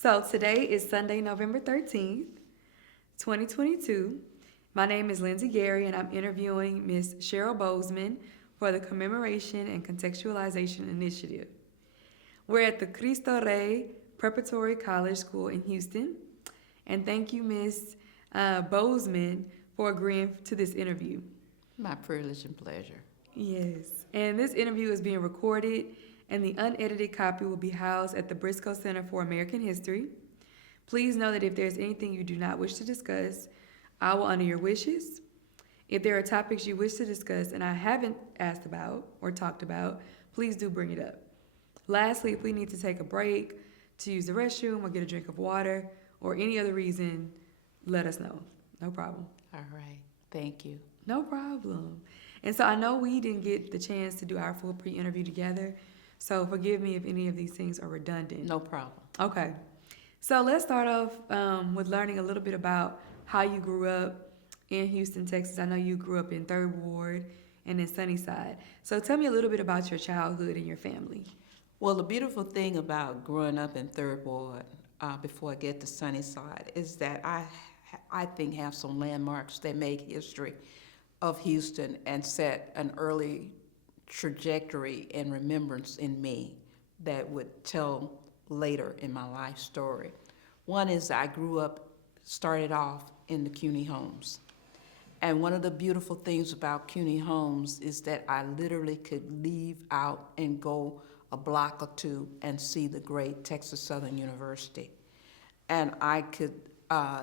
So today is Sunday, November 13th, 2022. My name is Lindsay Gary, and I'm interviewing Miss Sherryl Bozeman for the Commemoration and Contextualization Initiative. We're at the Cristo Rey Preparatory College School in Houston, and thank you, Miss Bozeman, for agreeing to this interview. My privilege and pleasure. Yes, and this interview is being recorded, and the unedited copy will be housed at the Briscoe Center for American History. Please know that if there's anything you do not wish to discuss, I will honor your wishes. If there are topics you wish to discuss and I haven't asked about or talked about, please do bring it up. Lastly, if we need to take a break to use the restroom or get a drink of water or any other reason, let us know. No problem. All right. Thank you. No problem. And so I know we didn't get the chance to do our full pre-interview together, so forgive me if any of these things are redundant. No problem. Okay. So let's start off with learning a little bit about how you grew up in Houston, Texas. I know you grew up in 3rd Ward and in Sunnyside. So tell me a little bit about your childhood and your family. Well, the beautiful thing about growing up in 3rd Ward, before I get to Sunnyside, is that I think have some landmarks that make history of Houston and set an early trajectory and remembrance in me that would tell later in my life story. One is I started off in the CUNY homes. And one of the beautiful things about CUNY homes is that I literally could leave out and go a block or two and see the great Texas Southern University. And I could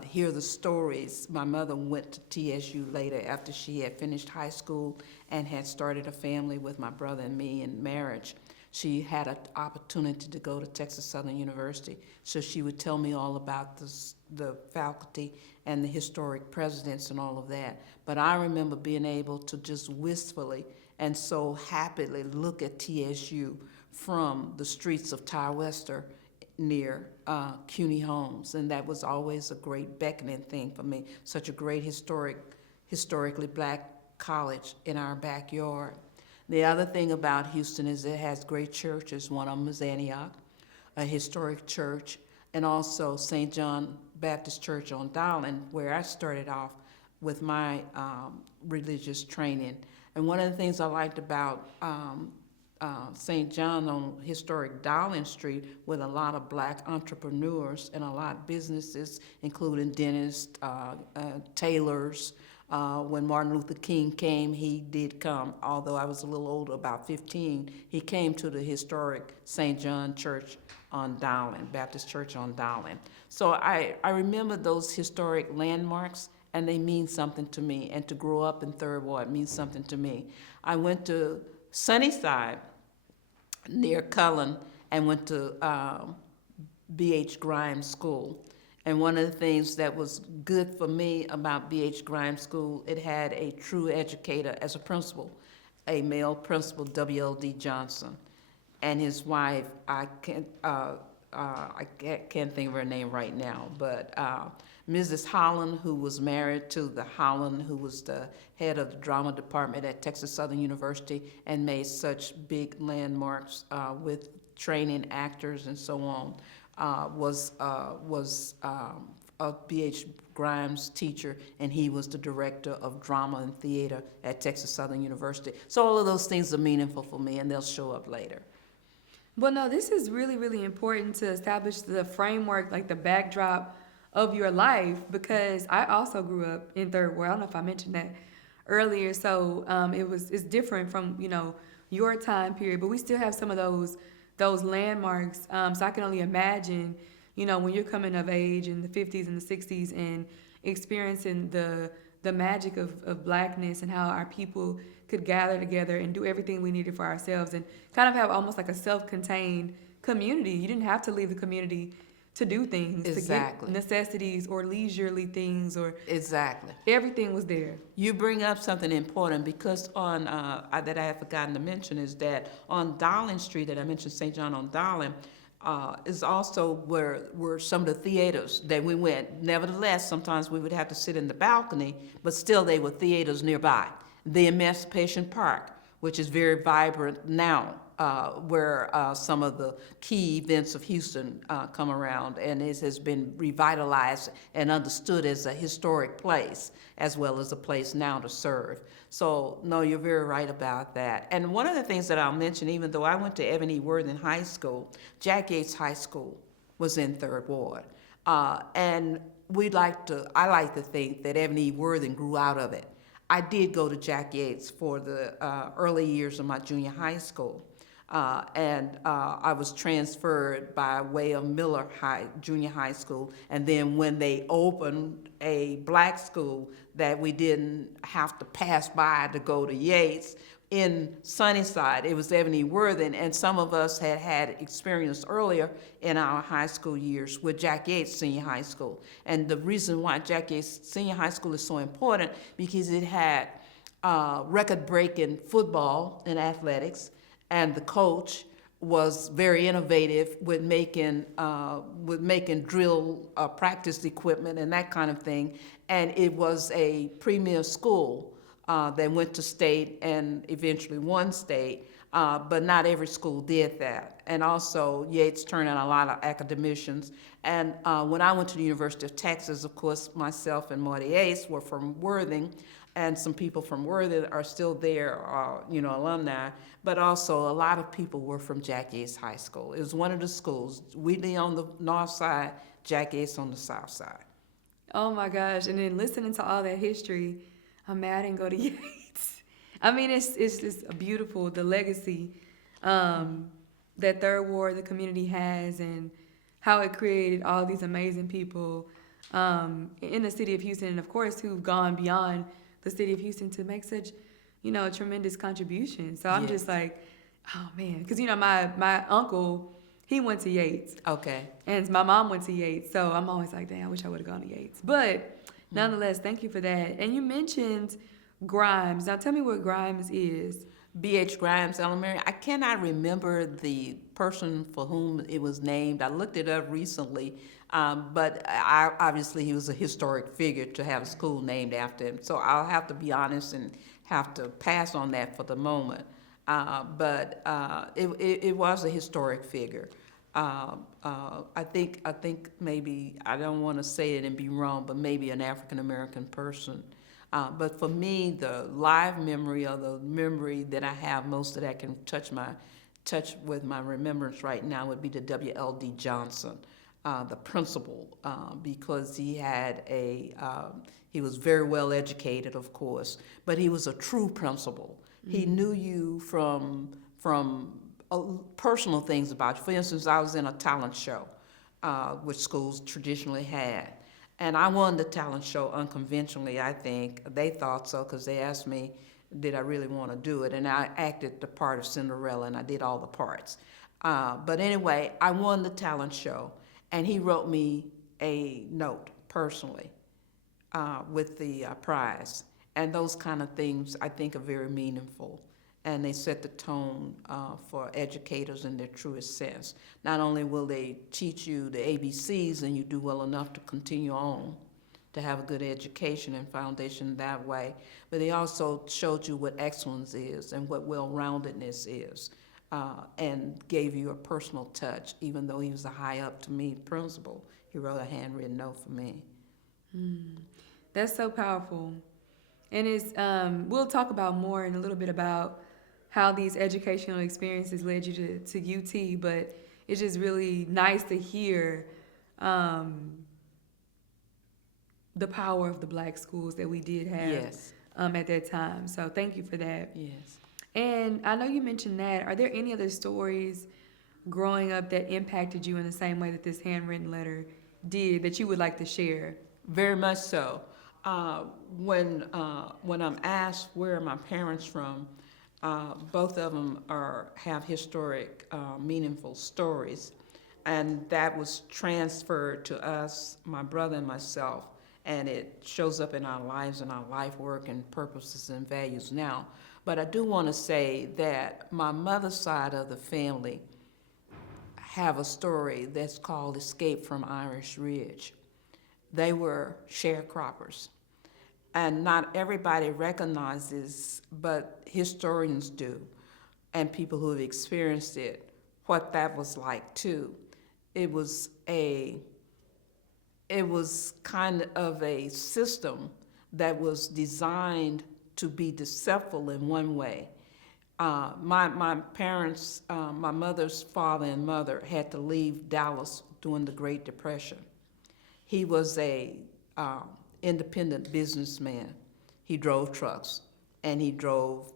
hear the stories. My mother went to TSU later after she had finished high school and had started a family with my brother and me in marriage. She had an opportunity to go to Texas Southern University, so she would tell me all about the faculty and the historic presidents and all of that. But I remember being able to just wistfully and so happily look at TSU from the streets of Ty-Wester near CUNY homes, and that was always a great beckoning thing for me. Such a great historically black college in our backyard. The other thing about Houston is it has great churches. One of them is Antioch, a historic church, and also St. John Baptist Church on Dowling, where I started off with my religious training. And one of the things I liked about St. John on historic Dowling Street with a lot of black entrepreneurs and a lot of businesses, including dentists, tailors. When Martin Luther King came, he did come, although I was a little older, about 15, he came to the historic St. John Church on Dowling, Baptist Church on Dowling. So I remember those historic landmarks, and they mean something to me, and to grow up in 3rd Ward means something to me. I went to Sunnyside near Cullen and went to B.H. Grimes School. And one of the things that was good for me about B.H. Grimes School, it had a true educator as a principal, a male principal, W.L.D. Johnson, and his wife, I can't think of her name right now, but Mrs. Holland, who was married to the Holland, who was the head of the drama department at Texas Southern University and made such big landmarks with training actors and so on, was a B.H. Grimes teacher, and he was the director of drama and theater at Texas Southern University. So all of those things are meaningful for me, and they'll show up later. Well, no, this is really, really important to establish the framework, like the backdrop of your life, because I also grew up in 3rd Ward. I don't know if I mentioned that earlier. So it's different from, your time period, but we still have some of those landmarks. So I can only imagine, when you're coming of age in the 50s and the 60s and experiencing the magic of blackness and how our people could gather together and do everything we needed for ourselves and kind of have almost like a self-contained community. You didn't have to leave the community to do things, exactly, to get necessities or leisurely things, or exactly. Everything was there. You bring up something important, because on that I have forgotten to mention is that on Dowling Street, that I mentioned St. John on Dowling, is also where were some of the theaters that we went. Nevertheless, sometimes we would have to sit in the balcony, but still they were theaters nearby. The Emancipation Park, which is very vibrant now, where some of the key events of Houston come around, and it has been revitalized and understood as a historic place, as well as a place now to serve. So, no, you're very right about that. And one of the things that I'll mention, even though I went to Ebony Worthing High School, Jack Yates High School was in Third Ward. And I like to think that Ebony Worthing grew out of it. I did go to Jack Yates for the early years of my junior high school. And I was transferred by way of Miller Junior High School. And then when they opened a black school that we didn't have to pass by to go to Yates, in Sunnyside, it was Ebony Worthing, and some of us had experience earlier in our high school years with Jack Yates Senior High School. And the reason why Jack Yates Senior High School is so important, because it had record-breaking football and athletics, and the coach was very innovative with making drill practice equipment and that kind of thing. And it was a premier school that went to state and eventually won state, but not every school did that. And also, Yates turned out a lot of academicians. And when I went to the University of Texas, of course, myself and Marty Ace were from Worthing, and some people from Worthing are still there, alumni. But also, a lot of people were from Jack Yates High School. It was one of the schools, Wheatley on the north side, Jack Yates on the south side. Oh my gosh! And then listening to all that history, I'm mad I didn't go to Yates. I mean, it's just beautiful, the legacy that Third Ward, the community has, and how it created all these amazing people in the city of Houston, and of course, who've gone beyond the city of Houston to make such, tremendous contributions. So I'm just like, oh man, because my uncle, he went to Yates. Okay. And my mom went to Yates, so I'm always like, damn, I wish I would have gone to Yates. But nonetheless, thank you for that. And you mentioned Grimes. Now tell me what Grimes is. B.H. Grimes Elementary. I cannot remember the person for whom it was named. I looked it up recently, but obviously he was a historic figure to have a school named after him. So I'll have to be honest and have to pass on that for the moment. But it was a historic figure. I think maybe, I don't want to say it and be wrong, but maybe an African American person. But for me, the live memory, or the memory that I have most that I can touch with my remembrance right now, would be the W.L.D. Johnson, the principal, because he had he was very well educated, of course, but he was a true principal. Mm-hmm. He knew you from personal things about you. For instance, I was in a talent show, which schools traditionally had. And I won the talent show unconventionally, I think. They thought so, because they asked me, did I really want to do it? And I acted the part of Cinderella, and I did all the parts. But anyway, I won the talent show, and he wrote me a note personally with the prize. And those kind of things, I think, are very meaningful. And they set the tone for educators in their truest sense. Not only will they teach you the ABCs and you do well enough to continue on, to have a good education and foundation that way, but they also showed you what excellence is and what well-roundedness is, and gave you a personal touch. Even though he was a high-up-to-me principal, he wrote a handwritten note for me. That's so powerful. And we'll talk about more in a little bit about how these educational experiences led you to UT, but it's just really nice to hear the power of the black schools that we did have Yes. At that time. So thank you for that. Yes. And I know you mentioned that. Are there any other stories growing up that impacted you in the same way that this handwritten letter did that you would like to share? Very much so. When I'm asked where are my parents from, both of them have historic, meaningful stories, and that was transferred to us, my brother and myself, and it shows up in our lives and our life work and purposes and values now. But I do want to say that my mother's side of the family have a story that's called Escape from Irish Ridge. They were sharecroppers. And not everybody recognizes, but historians do. and people who have experienced it, what that was like too. It was a, it was kind of a system that was designed to be deceptive in one way. My parents, my mother's father and mother had to leave Dallas during the Great Depression. He was a independent businessman. He drove trucks and he drove,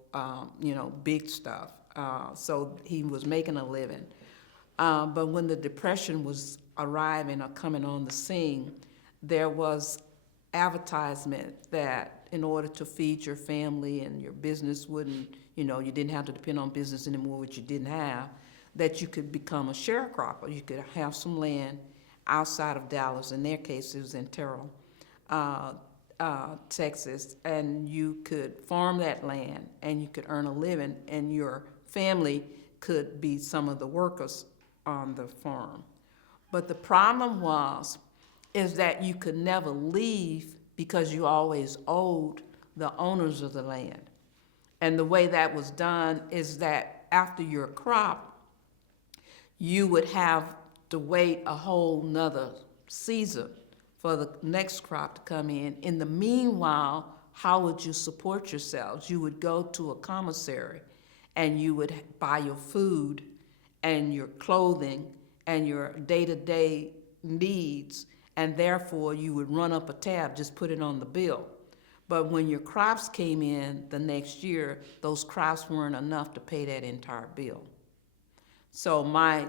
big stuff. So he was making a living. But when the Depression was arriving or coming on the scene, there was advertisement that in order to feed your family and your business wouldn't, you didn't have to depend on business anymore, which you didn't have, that you could become a sharecropper. You could have some land outside of Dallas. In their case, it was in Terrell, Texas, and you could farm that land and you could earn a living, and your family could be some of the workers on the farm. But the problem is that you could never leave because you always owed the owners of the land. And the way that was done is that after your crop, you would have to wait a whole nother season for the next crop to come in. In the meanwhile, how would you support yourselves? You would go to a commissary and you would buy your food and your clothing and your day-to-day needs, and therefore you would run up a tab, just put it on the bill. But when your crops came in the next year, those crops weren't enough to pay that entire bill. So my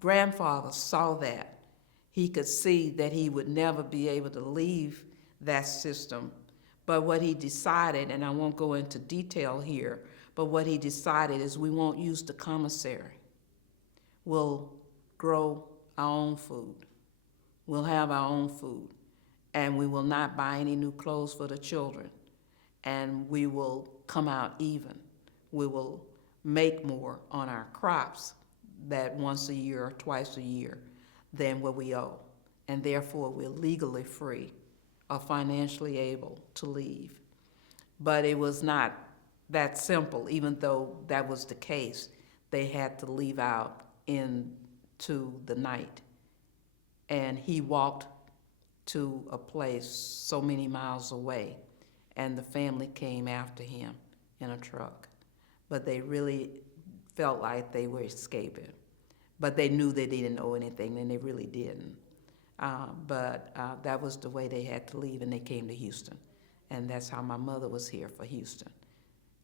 grandfather saw that. He could see that he would never be able to leave that system. But what he decided, and I won't go into detail here, but what he decided is we won't use the commissary. We'll grow our own food. We'll have our own food. And we will not buy any new clothes for the children. And we will come out even. We will make more on our crops that once a year or twice a year than what we owe. And therefore, we're legally free or financially able to leave. But it was not that simple, even though that was the case. They had to leave out into the night. And he walked to a place so many miles away, and the family came after him in a truck. But they really felt like they were escaping. But they knew they didn't know anything, and they really didn't. But that was the way they had to leave, and they came to Houston. And that's how my mother was here for Houston.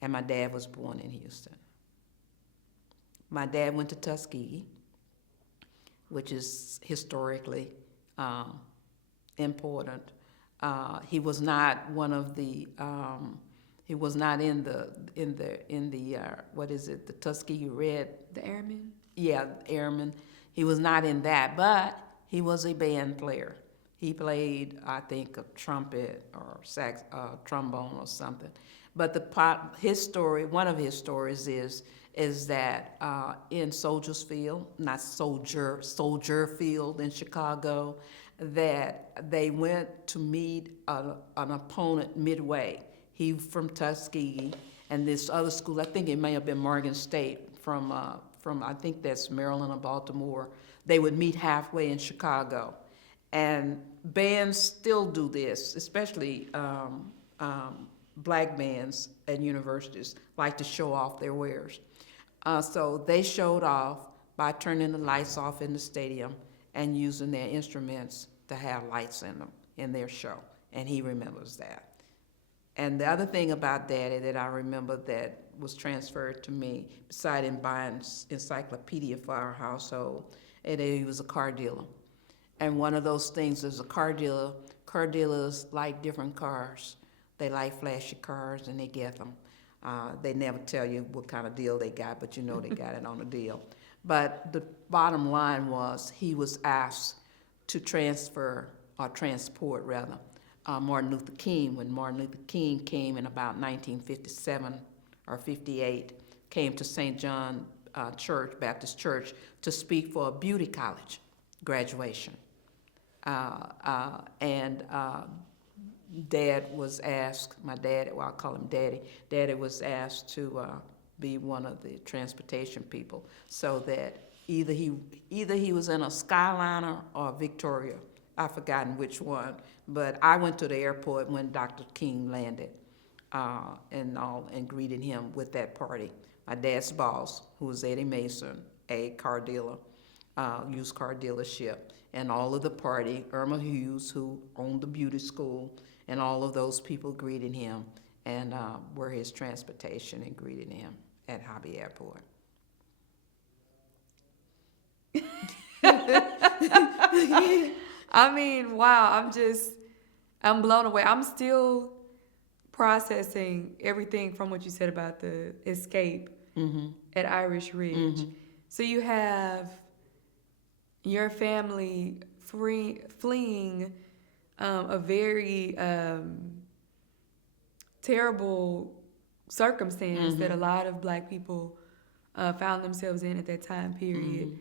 And my dad was born in Houston. My dad went to Tuskegee, which is historically important. He was not one of the. He was not in the what is it? The Tuskegee Red. The airmen? Yeah, airmen. He was not in that, but he was a band player. He played, I think, a trumpet or trombone or something. But his story, one of his stories is that in Soldier Field in Chicago, that they went to meet an opponent midway. He from Tuskegee, and this other school, I think it may have been Morgan State from I think that's Maryland or Baltimore. They would meet halfway in Chicago. And bands still do this, especially black bands at universities like to show off their wares. So they showed off by turning the lights off in the stadium and using their instruments to have lights in them in their show. And he remembers that. And the other thing about Daddy that I remember that was transferred to me, besides him buying encyclopedia for our household, and he was a car dealer. And one of those things is a car dealer. Car dealers like different cars. They like flashy cars, and they get them. They never tell you what kind of deal they got, but you know they got it on a deal. But the bottom line was he was asked to transport Martin Luther King. When Martin Luther King came in about 1957 or 58, came to St. John Baptist Church, to speak for a beauty college graduation. Dad was asked, my dad, well, I'll call him Daddy, Daddy was asked to be one of the transportation people, so that either he was in a Skyliner or Victoria. I've forgotten which one, but I went to the airport when Dr. King landed, and greeted him with that party. My dad's boss, who was Eddie Mason, a car dealer, used car dealership, and all of the party, Irma Hughes, who owned the beauty school, and all of those people greeted him and were his transportation and greeted him at Hobby Airport. I mean, wow, I'm blown away. I'm still processing everything from what you said about the escape at Irish Ridge. So you have your family fleeing a very terrible circumstance that a lot of Black people found themselves in at that time period.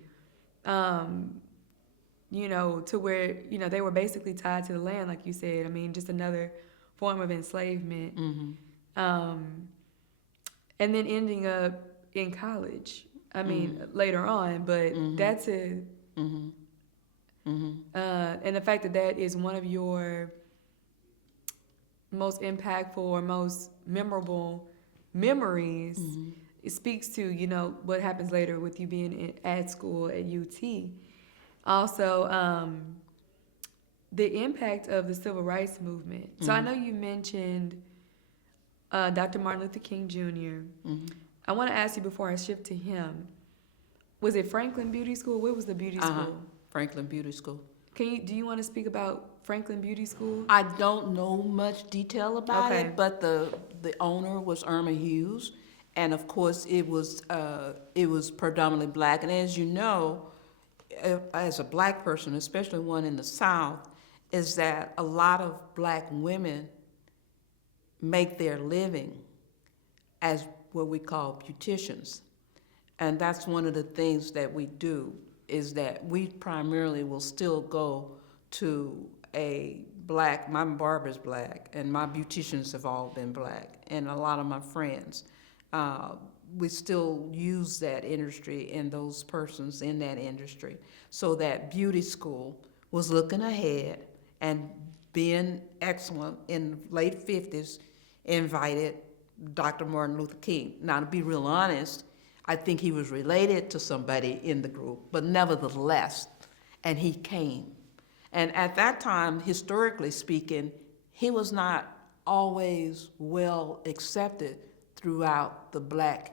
You know, to where, you know, they were basically tied to the land, like you said. I mean, just another form of enslavement. And then ending up in college. I mean, later on, but that's a... and the fact that that is one of your most impactful or most memorable memories, it speaks to, you know, what happens later with you being at school at UT. Also, the impact of the civil rights movement. So I know you mentioned Dr. Martin Luther King Jr. I want to ask you before I shift to him, was it Franklin Beauty School? Where was the beauty school? Franklin Beauty School. Do you want to speak about Franklin Beauty School? I don't know much detail about it, but the owner was Irma Hughes, and of course it was predominantly Black. And as you know, as a Black person, especially one in the South, is that a lot of Black women make their living as what we call beauticians. And that's one of the things that we do, is that we primarily will still go to a Black, my barber's Black, and my beauticians have all been Black, and a lot of my friends. We still use that industry and those persons in that industry. So that beauty school was looking ahead and being excellent in the late 50s, invited Dr. Martin Luther King. Now, to be real honest, I think he was related to somebody in the group, but nevertheless, and he came. And at that time, historically speaking, he was not always well accepted throughout the Black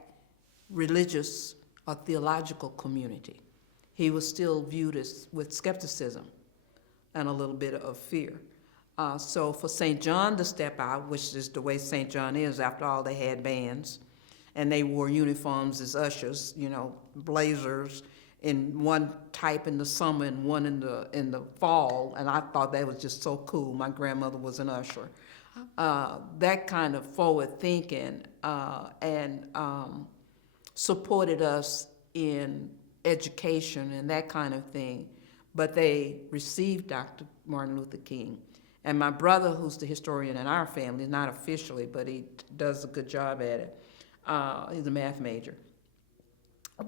religious or theological community. He was still viewed as with skepticism and a little bit of fear. So for St. John to step out, which is the way St. John is, after all, they had bands, and they wore uniforms as ushers, you know, blazers, in one type in the summer and one in the fall, and I thought that was just so cool. My grandmother was an usher. That kind of forward thinking and supported us in education and that kind of thing, but they received Dr. Martin Luther King. And my brother, who's the historian in our family, not officially, but he does a good job at it, he's a math major,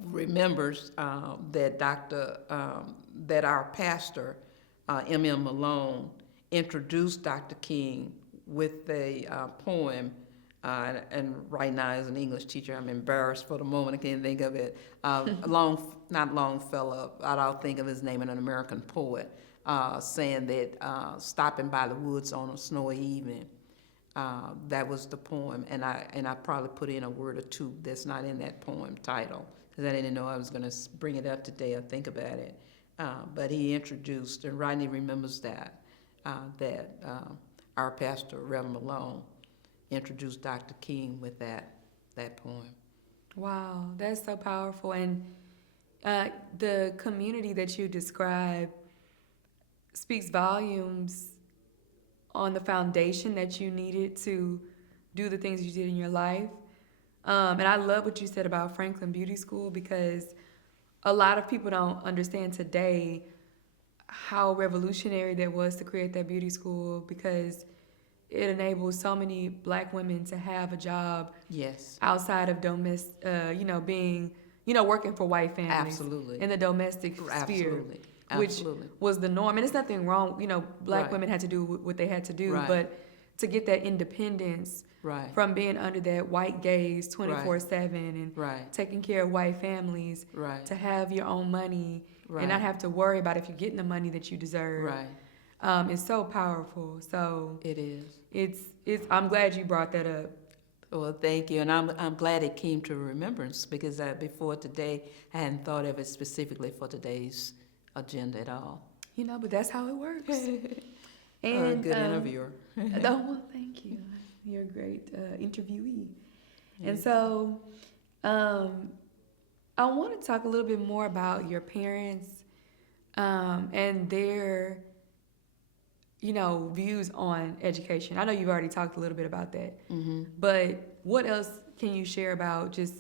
remembers that that our pastor, M.M. Malone, introduced Dr. King with a poem, and right now as an English teacher, I'm embarrassed for the moment, I can't think of it. Not Longfellow, I'll think of his name, an American poet, saying that stopping by the woods on a snowy evening, that was the poem, and I probably put in a word or two that's not in that poem title, because I didn't know I was going to bring it up today or think about it. But he introduced, and Rodney remembers that our pastor, Reverend Malone, introduced Dr. King with that poem. Wow, that's so powerful. And the community that you describe speaks volumes on the foundation that you needed to do the things you did in your life. And I love what you said about Franklin Beauty School, because a lot of people don't understand today how revolutionary that was to create that beauty school, because it enables so many Black women to have a job Yes, outside of being, working for white families absolutely, in the domestic sphere, absolutely, which absolutely. was the norm. And it's nothing wrong, Black Right, women had to do what they had to do, right, but to get that independence right, from being under that white gaze right, 24/7 and right, taking care of white families, right, to have your own money and not right, have to worry about if you're getting the money that you deserve, right. is so powerful. So It is. it's I'm glad you brought that up. Well, thank you, and I'm glad it came to remembrance because before today I hadn't thought of it specifically for today's agenda at all. But that's how it works. A And good interviewer. well, thank you. You're a great interviewee. And so, I want to talk a little bit more about your parents, and their, views on education. I know you've already talked a little bit about that, Mm-hmm. but what else can you share about just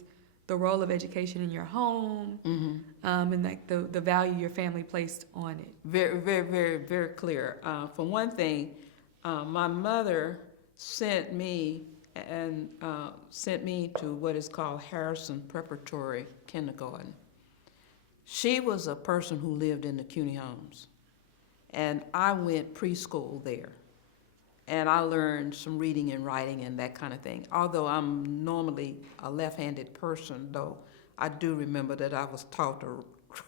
the role of education in your home, Mm-hmm. and like the value your family placed on it? Very, very, very, very clear. For one thing, my mother sent me to what is called Harrison Preparatory Kindergarten. She was a person who lived in the CUNY homes, and I went preschool there, and I learned some reading and writing and that kind of thing. Although I'm normally a left-handed person, though I do remember that I was taught to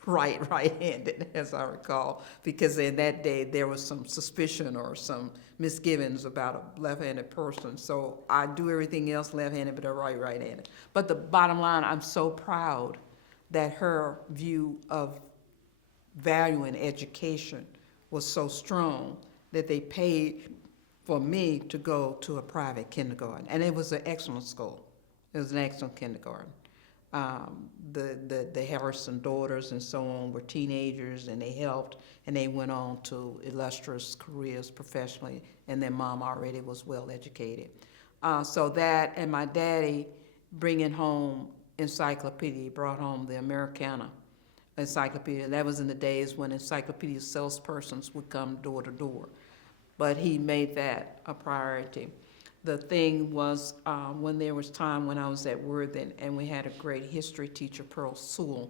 write right-handed, as I recall, because in that day there was some suspicion or some misgivings about a left-handed person. So I do everything else left-handed, but I write right-handed. But the bottom line, I'm so proud that her view of valuing education was so strong that they paid for me to go to a private kindergarten. And it was an excellent school. It was an excellent kindergarten. The Harrison daughters and so on were teenagers, and they helped, and they went on to illustrious careers professionally, and their mom already was well educated. So that, and my daddy bringing home encyclopedia, brought home the Americana encyclopedia. That was in the days when encyclopedia salespersons would come door to door. But he made that a priority. The thing was, when there was time when I was at Worthing, and we had a great history teacher, Pearl Sewell,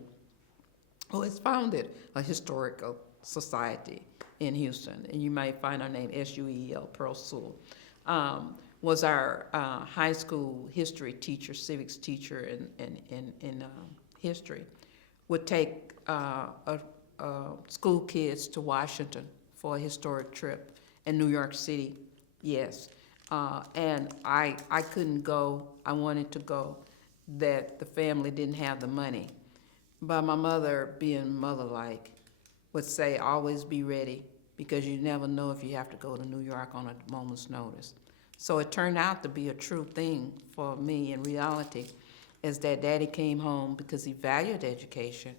who has founded a historical society in Houston, and you might find her name Suel, Pearl Sewell, was our high school history teacher, civics teacher in history, would take school kids to Washington for a historic trip, and New York City, yes. And I couldn't go. I wanted to go. That the family didn't have the money. But my mother, being mother-like, would say, always be ready, because you never know if you have to go to New York on a moment's notice. So it turned out to be a true thing for me in reality, is that Daddy came home because he valued education.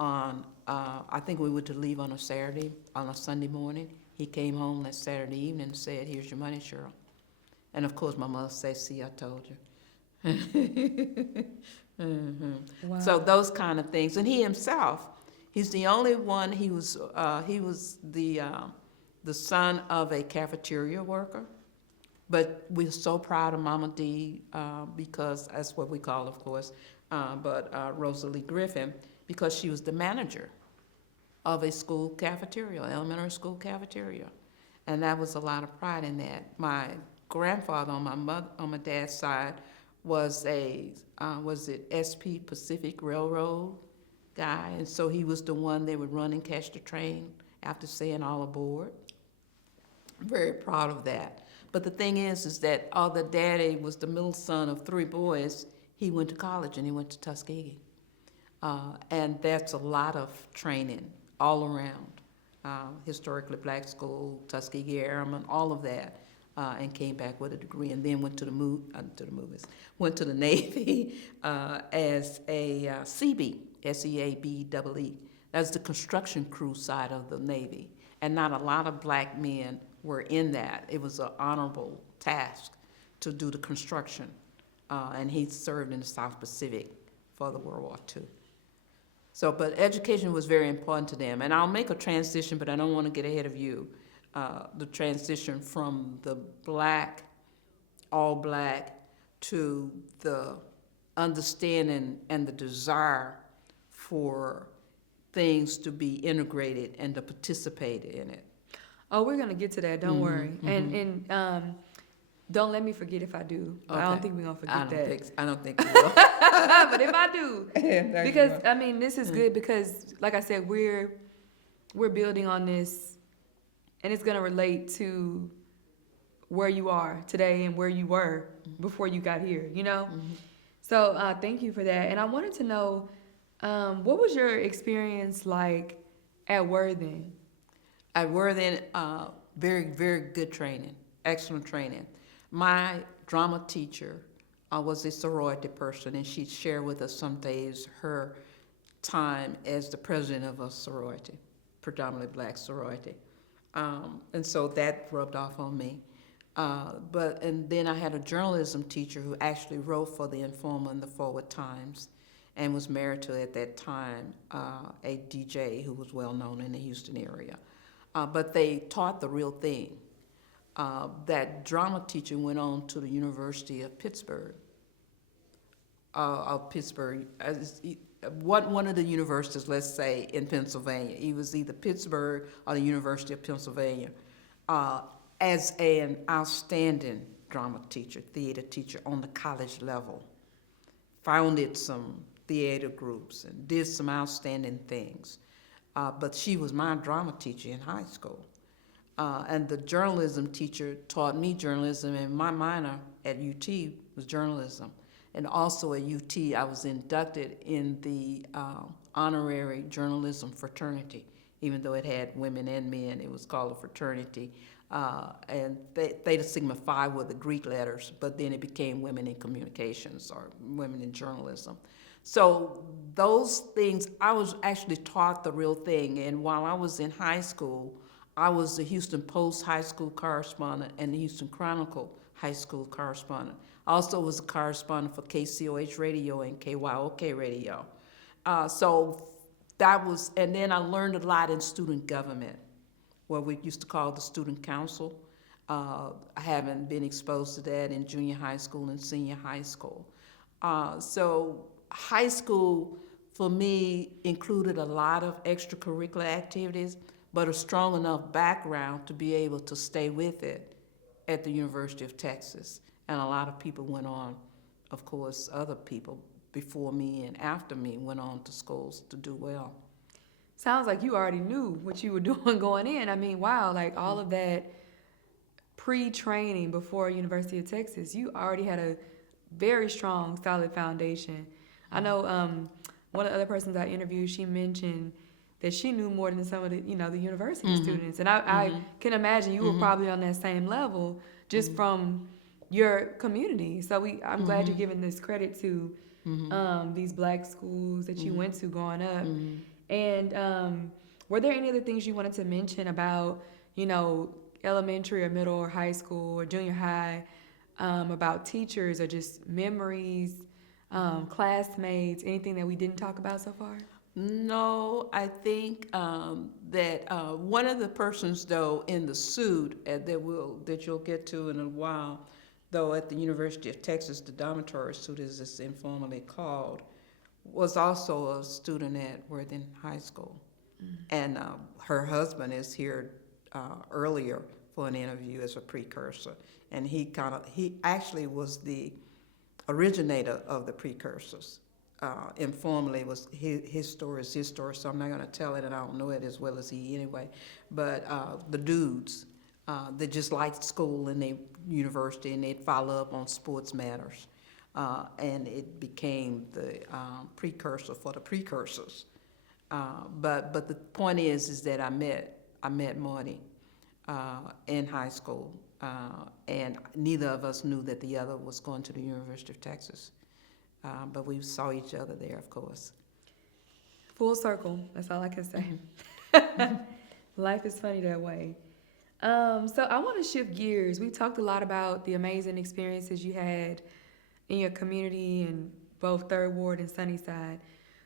I think we were to leave on a Sunday morning. He came home that Saturday evening and said, "Here's your money, Sherryl." And of course, my mother said, "See, I told you." Mm-hmm. Wow. So those kind of things. And he himself, he's the only one. He was the son of a cafeteria worker. But we're so proud of Mama D, because that's what we call, of course, Rosalie Griffin, because she was the manager of a school cafeteria, elementary school cafeteria. And that was a lot of pride in that. My grandfather on my dad's side was was it SP Pacific Railroad guy, and so he was the one that would run and catch the train after saying all aboard. I'm very proud of that. But the thing is that although Daddy was the middle son of three boys, he went to college and he went to Tuskegee. And that's a lot of training all around. Historically black school, Tuskegee Airmen, all of that, and came back with a degree, and then went to went to the Navy as a Seabee, SEABEE. That's the construction crew side of the Navy, and not a lot of black men were in that. It was an honorable task to do the construction, and he served in the South Pacific for the World War II. So, but education was very important to them. And I'll make a transition, but I don't want to get ahead of you. the transition from the all black, to the understanding and the desire for things to be integrated and to participate in it. Oh, we're gonna get to that. Don't worry. And don't let me forget if I do. But I don't think we're gonna forget that. I don't think we will. But if I do, because I mean, this is good because, like I said, we're building on this, and it's gonna relate to where you are today and where you were before you got here. You know. So thank you for that. And I wanted to know, what was your experience like at Worthing? At Worthing, very, very good training, excellent training. My drama teacher was a sorority person, and she'd share with us some days her time as the president of a sorority, predominantly black sorority. And so that rubbed off on me. And then I had a journalism teacher who actually wrote for the Informer and the Forward Times, and was married to, at that time, a DJ who was well known in the Houston area. But they taught the real thing. That drama teacher went on to the University of Pittsburgh. One of the universities, let's say, in Pennsylvania. He was either Pittsburgh or the University of Pennsylvania, as an outstanding drama teacher, theater teacher on the college level. Founded some theater groups and did some outstanding things. But she was my drama teacher in high school. And the journalism teacher taught me journalism, and my minor at UT was journalism. And also at UT, I was inducted in the honorary journalism fraternity. Even though it had women and men, it was called a fraternity. And Theta Sigma Phi were the Greek letters, but then it became Women in Communications or Women in Journalism. So those things, I was actually taught the real thing. And while I was in high school, I was the Houston Post high school correspondent and the Houston Chronicle high school correspondent. I also was a correspondent for KCOH Radio and KYOK Radio. So that was, and then I learned a lot in student government, what we used to call the student council. I haven't been exposed to that in junior high school and senior high school. So high school, for me, included a lot of extracurricular activities, but a strong enough background to be able to stay with it at the University of Texas. And a lot of people went on, of course, other people before me and after me went on to schools to do well. Sounds like you already knew what you were doing going in. I mean, wow, like all of that pre-training before University of Texas, you already had a very strong, solid foundation. I know one of the other persons I interviewed, she mentioned that she knew more than some of the, the university students. And I can imagine you were probably on that same level just from your community. So I'm glad you're giving this credit to these black schools that you went to growing up. And were there any other things you wanted to mention about, elementary or middle or high school or junior high, about teachers or just memories, classmates, anything that we didn't talk about so far? No, I think that one of the persons, though, in the suit that you'll get to in a while, though at the University of Texas, the dormitory suit, as it's informally called, was also a student at Worthing High School. And her husband is here earlier for an interview as a precursor. And he actually was the originator of the precursors. Informally, was his story is his story, so I'm not going to tell it, and I don't know it as well as he anyway. But the dudes, they just liked school and they university, and they'd follow up on sports matters, and it became the precursor for the precursors. But the point is that I met Marty in high school, and neither of us knew that the other was going to the University of Texas. But we saw each other there, of course. Full circle, that's all I can say. Life is funny that way. So I want to shift gears. We talked a lot about the amazing experiences you had in your community in both Third Ward and Sunnyside.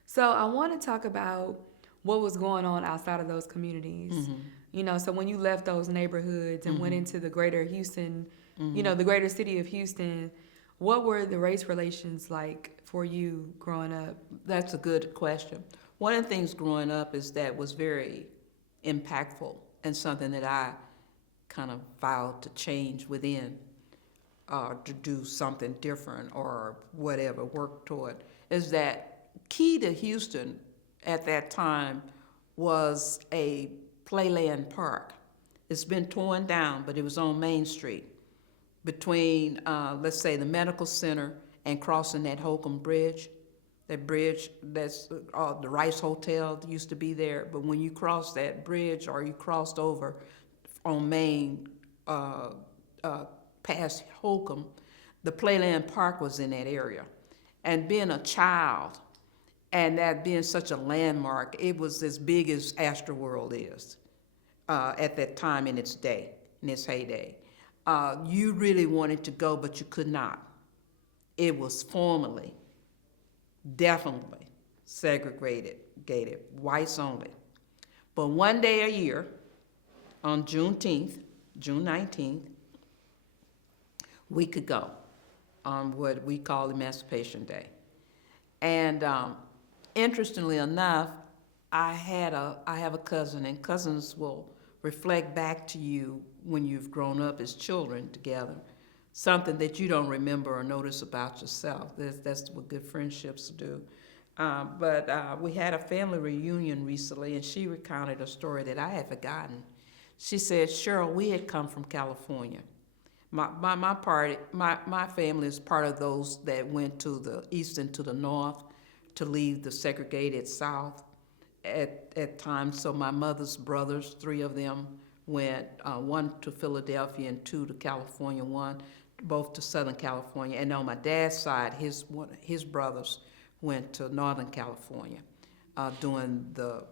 So I want to talk about what was going on outside of those communities. You know, so when you left those neighborhoods and went into the greater Houston, you know, the greater city of Houston, what were the race relations like for you growing up? That's a good question. One of the things growing up is that was very impactful and something that I kind of vowed to change within, to do something different or whatever, work toward, is that key to Houston at that time was a playland park. It's been torn down, but it was on Main Street between, let's say, the medical center and crossing that Holcomb Bridge. That bridge, that's the Rice Hotel used to be there, but when you cross that bridge or you crossed over on Main past Holcomb, the Playland Park was in that area. And being a child and that being such a landmark, it was as big as Astroworld is at that time in its day, in its heyday. You really wanted to go, but you could not. It was formally, definitely segregated, whites only. But one day a year, on June 19th, we could go on what we call Emancipation Day. And interestingly enough, I have a cousin, and cousins will reflect back to you when you've grown up as children together, something that you don't remember or notice about yourself. That's what good friendships do. But we had a family reunion recently, and she recounted a story that I had forgotten. She said, Cheryl, we had come from California. My family is part of those that went to the east and to the north to leave the segregated South at times. So my mother's brothers, 3 of them, went, one to Philadelphia and 2 to California, one both to Southern California. And on my dad's side, his brothers went to Northern California during the,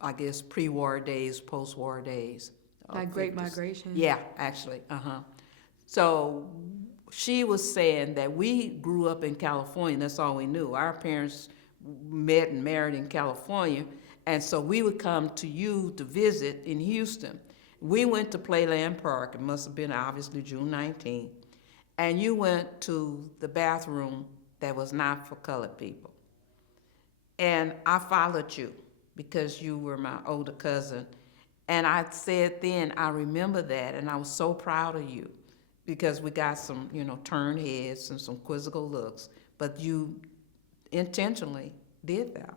I guess, pre-war days, post-war days. Like Great Migration? Yeah, actually, So she was saying that we grew up in California, that's all we knew. Our parents met and married in California, and so we would come to you to visit in Houston. We went to Playland Park, it must have been obviously June 19th, and you went to the bathroom that was not for colored people. And I followed you because you were my older cousin. And I said then, I remember that, and I was so proud of you because we got some, turned heads and some quizzical looks, but you intentionally did that.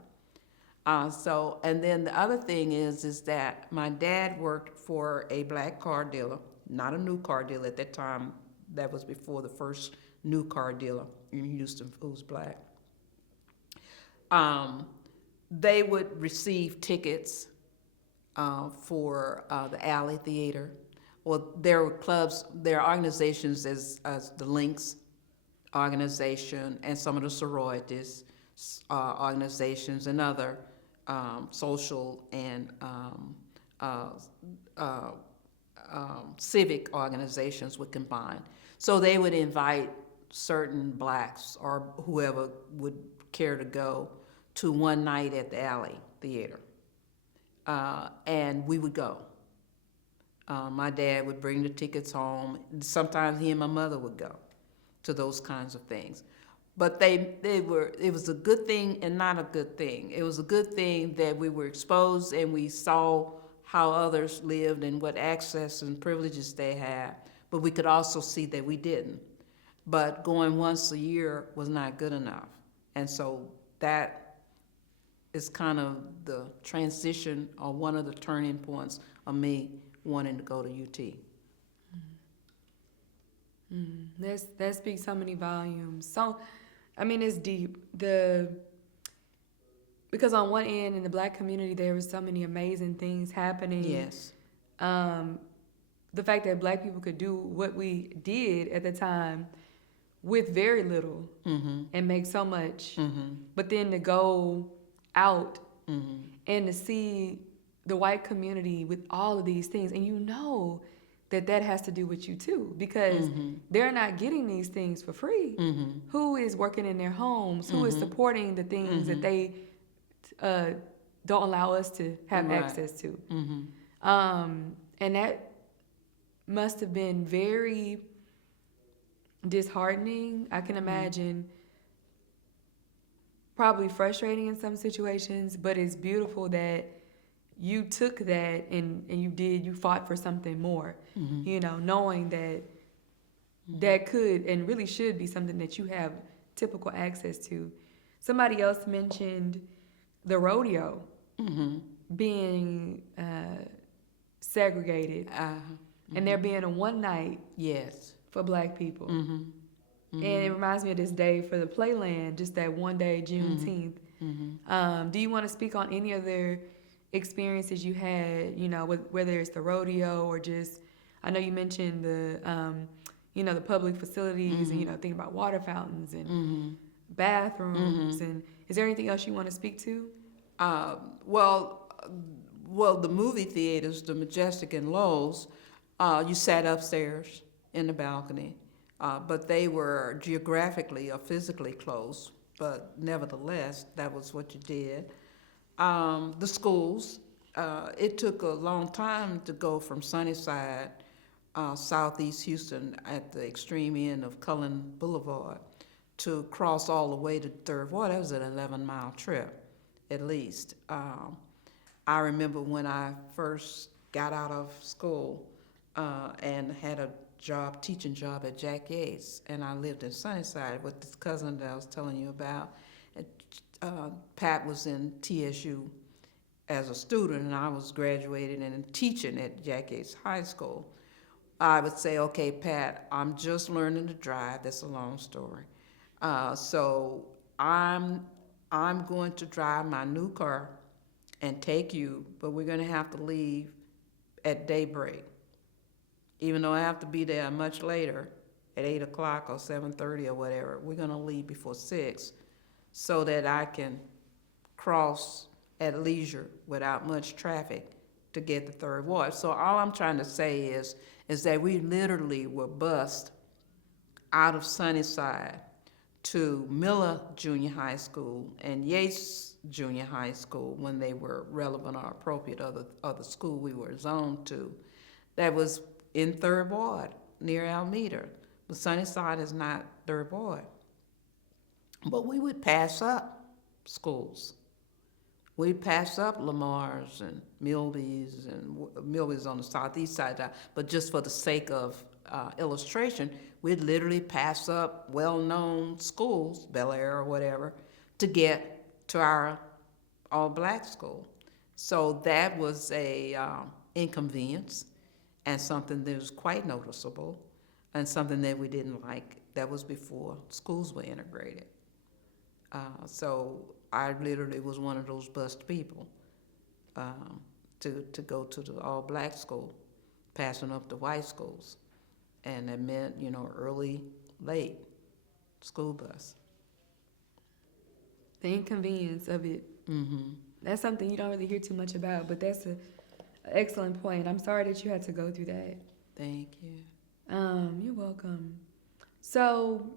And then the other thing is that my dad worked for a black car dealer, not a new car dealer at that time. That was before the first new car dealer in Houston who was black. They would receive tickets for the Alley Theater. Well, there were clubs, there are organizations as the Links organization and some of the sororities organizations and other social and civic organizations would combine. So they would invite certain blacks or whoever would care to go to one night at the Alley Theater. And we would go. My dad would bring the tickets home. Sometimes he and my mother would go to those kinds of things. But it was a good thing and not a good thing. It was a good thing that we were exposed and we saw how others lived and what access and privileges they had, but we could also see that we didn't. But going once a year was not good enough. And so that is kind of the transition or one of the turning points of me wanting to go to UT. That speaks so many volumes. So, I mean, it's deep. Because on one end, in the black community, there was so many amazing things happening. Yes. The fact that black people could do what we did at the time with very little and make so much, but then to go out and to see the white community with all of these things, and that has to do with you too, because they're not getting these things for free. Who is working in their homes? Who is supporting the things that they don't allow us to have Right. access to. Mm-hmm. And that must have been very disheartening. I can imagine probably frustrating in some situations, but it's beautiful that you took that and you fought for something more, knowing that that could and really should be something that you have typical access to. Somebody else mentioned the rodeo being segregated and there being a one night Yes. for black people. Mm-hmm. And it reminds me of this day for the Playland, just that one day, Juneteenth. Do you want to speak on any other experiences you had, whether it's the rodeo or just, I know you mentioned the public facilities and, thinking about water fountains and bathrooms. And is there anything else you want to speak to? Well, the movie theaters, the Majestic and Lowe's, you sat upstairs in the balcony, but they were geographically or physically close, but nevertheless, that was what you did. The schools, it took a long time to go from Sunnyside, southeast Houston at the extreme end of Cullen Boulevard to cross all the way to Third Ward. That was an 11-mile trip, at least. I remember when I first got out of school and had a teaching job at Jack Yates, and I lived in Sunnyside with this cousin that I was telling you about. And, Pat was in TSU as a student, and I was graduating and teaching at Jack Yates High School. I would say, okay, Pat, I'm just learning to drive. That's a long story. So I'm going to drive my new car and take you, but we're going to have to leave at daybreak. Even though I have to be there much later, at 8 o'clock or 7:30 or whatever, we're going to leave before 6 so that I can cross at leisure without much traffic to get to Third Ward. So all I'm trying to say is that we literally were bused out of Sunnyside to Miller Junior High School and Yates Junior High School when they were relevant or appropriate of the school we were zoned to. That was in Third Ward, near Alameda. But Sunnyside is not Third Ward. But we would pass up schools. We'd pass up Lamar's and Milby's on the southeast side, but just for the sake of illustration, we'd literally pass up well-known schools, Bel Air or whatever, to get to our all-black school. So that was a inconvenience and something that was quite noticeable and something that we didn't like. That was before schools were integrated. So I literally was one of those bused people to go to the all-black school, passing up the white schools. And that meant, early, late school bus. The inconvenience of it. Mm-hmm. That's something you don't really hear too much about, but that's an excellent point. I'm sorry that you had to go through that. Thank you. You're welcome. So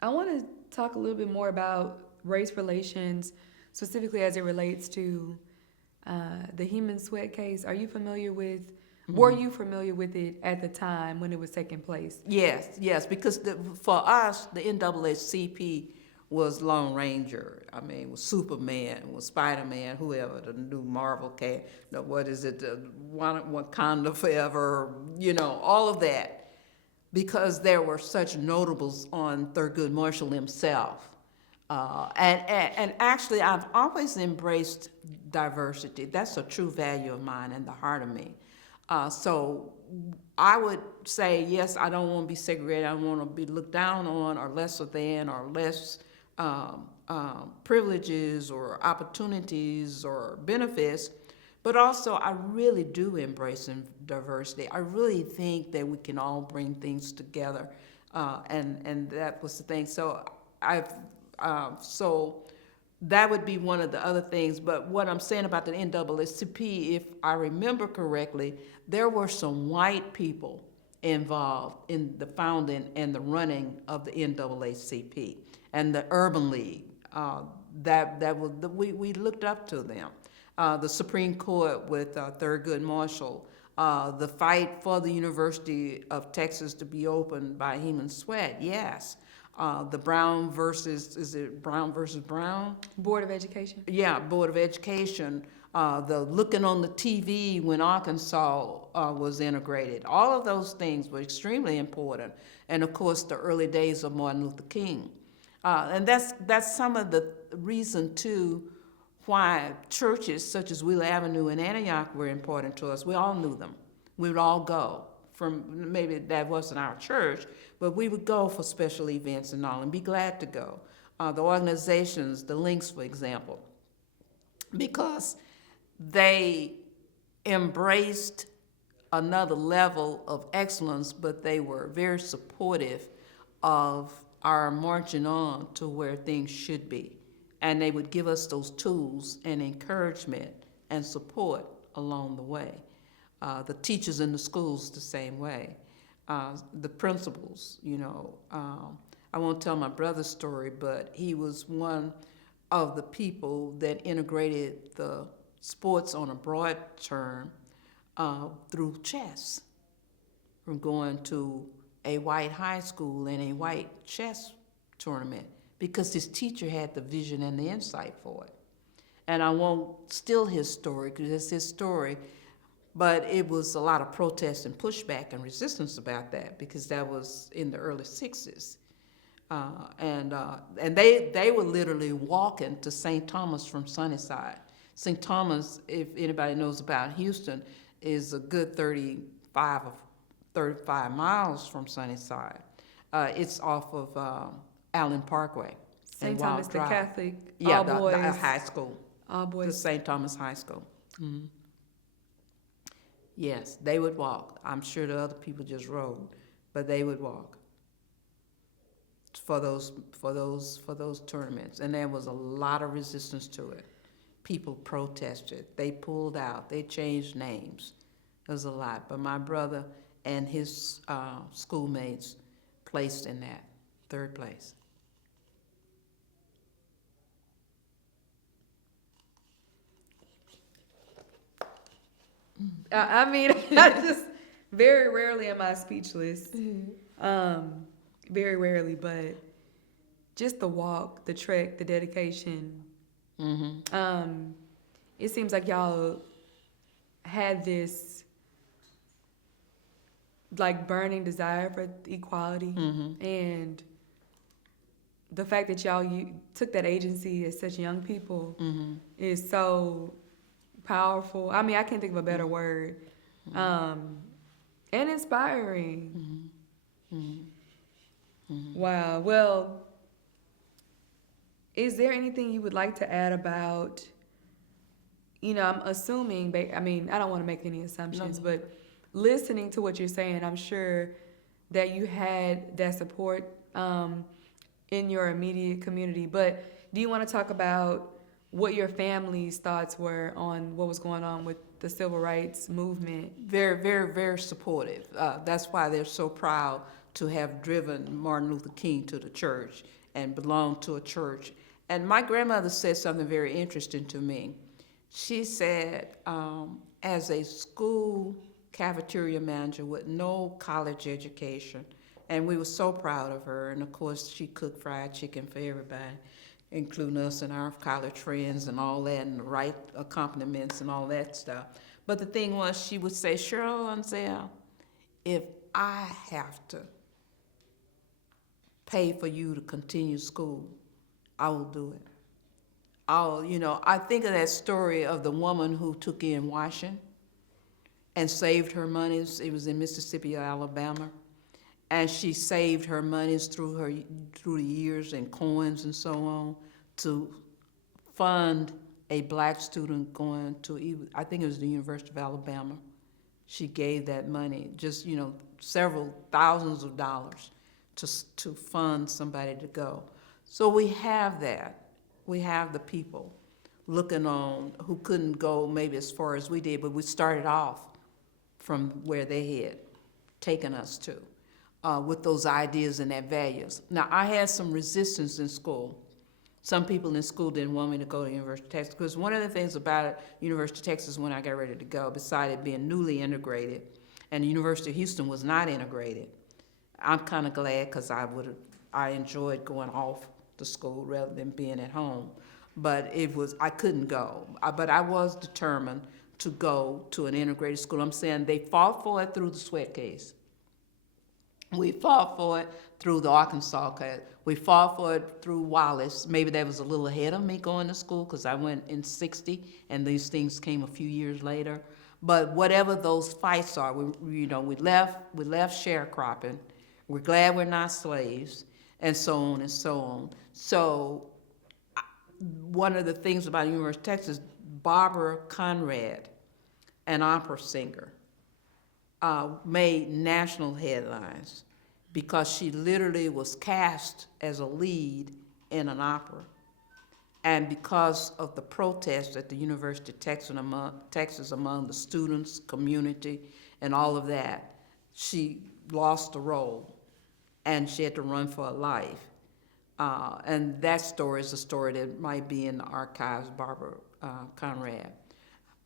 I want to talk a little bit more about race relations, specifically as it relates to the Heman Sweat case. Are you familiar with, were you familiar with it at the time when it was taking place? Yes, because for us, the NAACP was Lone Ranger. I mean, was Superman, was Spider-Man, whoever, the new Marvel came, what is it, the Wakanda Forever, all of that. Because there were such notables on Thurgood Marshall himself. And actually, I've always embraced diversity. That's a true value of mine and the heart of me. So I would say, yes, I don't want to be segregated. I don't want to be looked down on or lesser than or less privileges or opportunities or benefits. But also, I really do embrace diversity. I really think that we can all bring things together, and that was the thing. So so that would be one of the other things. But what I'm saying about the NAACP, if I remember correctly, there were some white people involved in the founding and the running of the NAACP and the Urban League. We looked up to them. The Supreme Court with Thurgood Marshall, the fight for the University of Texas to be opened by Heman Sweat, yes. The Brown versus, is it Brown versus Brown? Board of Education. Yeah, Board of Education. The looking on the TV when Arkansas was integrated. All of those things were extremely important. And of course, the early days of Martin Luther King. And that's some of the reason too why churches such as Wheeler Avenue and Antioch were important to us. We all knew them. We would all go. From maybe that wasn't our church, but we would go for special events and all, and be glad to go. The organizations, the Links, for example, because they embraced another level of excellence, but they were very supportive of our marching on to where things should be. And they would give us those tools and encouragement and support along the way. The teachers in the schools the same way. The principals, I won't tell my brother's story, but he was one of the people that integrated the sports on a broad term through chess, from going to a white high school and a white chess tournament, because his teacher had the vision and the insight for it. And I won't steal his story because it's his story, but it was a lot of protest and pushback and resistance about that, because that was in the early 60s. And they were literally walking to St. Thomas from Sunnyside. St. Thomas, if anybody knows about Houston, is a good 35 miles from Sunnyside. It's off of Allen Parkway. St. Thomas the Catholic, Yeah, all boys. the high school. All boys. The St. Thomas High School. Mm-hmm. Yes, they would walk. I'm sure the other people just rode, but they would walk for those tournaments. And there was a lot of resistance to it. People protested. They pulled out. They changed names. It was a lot. But my brother and his schoolmates placed in that, third place. I mean, I just very rarely am I speechless. Very rarely, but just the walk, the trek, the dedication. Mm-hmm. It seems like y'all had this like burning desire for equality, mm-hmm. and the fact that you took that agency as such young people, mm-hmm. is so powerful. I mean, I can't think of a better word. And inspiring. Mm-hmm. Mm-hmm. Mm-hmm. Wow. Well, is there anything you would like to add about, I'm assuming, I mean, I don't want to make any assumptions, no. But listening to what you're saying, I'm sure that you had that support in your immediate community. But do you want to talk about what your family's thoughts were on what was going on with the civil rights movement? Very, very, very supportive. That's why they're so proud to have driven Martin Luther King to the church and belong to a church. And my grandmother said something very interesting to me. She said, as a school cafeteria manager with no college education, and we were so proud of her, and of course she cooked fried chicken for everybody, including us and our college friends and all that, and the right accompaniments and all that stuff. But the thing was, she would say, Cheryl Ansel, if I have to pay for you to continue school, I will do it. I think of that story of the woman who took in washing and saved her monies. It was in Mississippi or Alabama. And she saved her monies through the years and coins and so on to fund a black student going to, I think it was the University of Alabama. She gave that money, just, several thousands of dollars to fund somebody to go. So we have that. We have the people looking on who couldn't go maybe as far as we did, but we started off from where they had taken us to. With those ideas and their values. Now, I had some resistance in school Some people in school didn't want me to go to University of Texas, because one of the things about it, University of Texas, when I got ready to go, besides it being newly integrated, and the University of Houston was not integrated, I'm kind of glad, because I enjoyed going off to school rather than being at home. But I couldn't go. But I was determined to go to an integrated school. I'm saying they fought for it through the sweat case. We fought for it through the Arkansas case. We fought for it through Wallace. Maybe that was a little ahead of me going to school, because I went in '60, and these things came a few years later. But whatever those fights are, we left sharecropping. We're glad we're not slaves, and so on and so on. So one of the things about the University of Texas, Barbara Conrad, an opera singer, made national headlines because she literally was cast as a lead in an opera. And because of the protests at the University of Texas among the students, community, and all of that, she lost the role, and she had to run for her life. And that story is a story that might be in the archives, Barbara Conrad.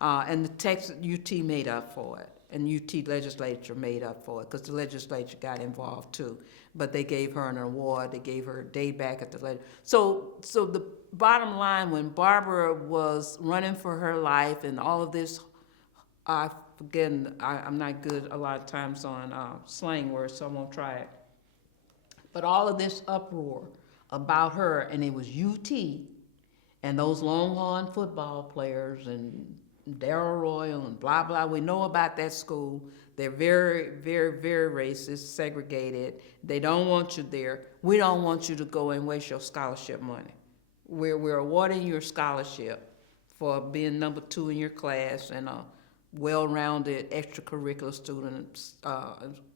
And the Texas UT made up for it, and UT legislature made up for it, because the legislature got involved too. But they gave her an award. They gave her a day back at the legislature. So the bottom line, when Barbara was running for her life and all of this, I'm not good a lot of times on slang words, so I won't try it. But all of this uproar about her, and it was UT, and those Longhorn football players, and Darrell Royal, and blah, blah. We know about that school. They're very, very, very racist, segregated. They don't want you there. We don't want you to go and waste your scholarship money. We're awarding you a scholarship for being number 2 in your class and a well-rounded extracurricular student,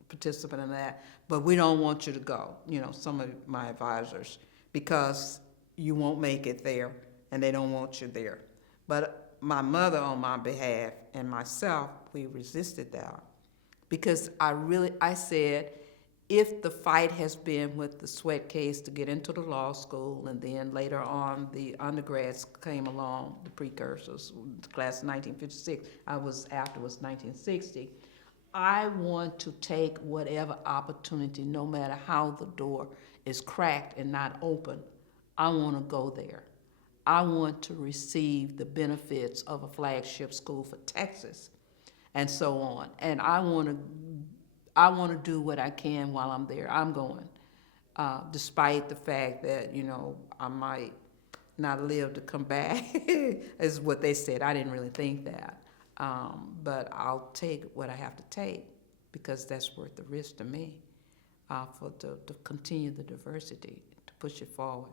participant in that. But we don't want you to go, some of my advisors, because you won't make it there, and they don't want you there. But my mother, on my behalf, and myself, we resisted that, because I said, if the fight has been with the sweat case to get into the law school, and then later on the undergrads came along, the precursors, the class of 1956, I was afterwards 1960, I want to take whatever opportunity, no matter how the door is cracked and not open, I want to go there. I want to receive the benefits of a flagship school for Texas, and so on. And I want to do what I can while I'm there. I'm going, despite the fact that I might not live to come back, is what they said. I didn't really think that. But I'll take what I have to take, because that's worth the risk to me, to continue the diversity, to push it forward.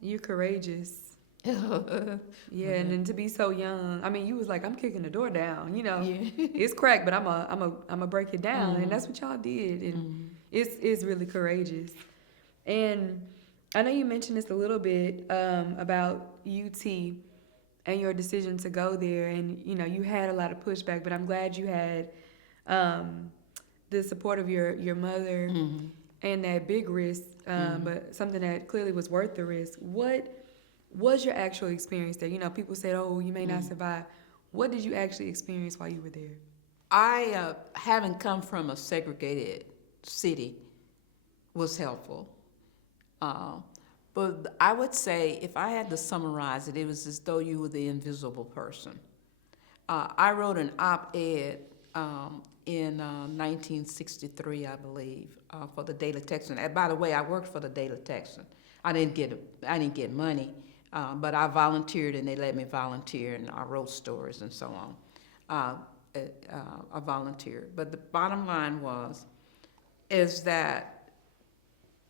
You're courageous. Yeah, and then to be so young. I mean, you was like, I'm kicking the door down. Yeah. It's cracked, but I'm a break it down, and that's what y'all did, and it's really courageous. And I know you mentioned this a little bit about UT and your decision to go there, and you had a lot of pushback, but I'm glad you had the support of your mother and that big risk, but something that clearly was worth the risk. What was your actual experience there? People said, oh, you may not survive. What did you actually experience while you were there? I, having come from a segregated city, was helpful. But I would say, if I had to summarize it, it was as though you were the invisible person. I wrote an op-ed in 1963, I believe, for the Daily Texan. And by the way, I worked for the Daily Texan. I didn't get money, but I volunteered, and they let me volunteer, and I wrote stories and so on. I volunteered. But the bottom line is that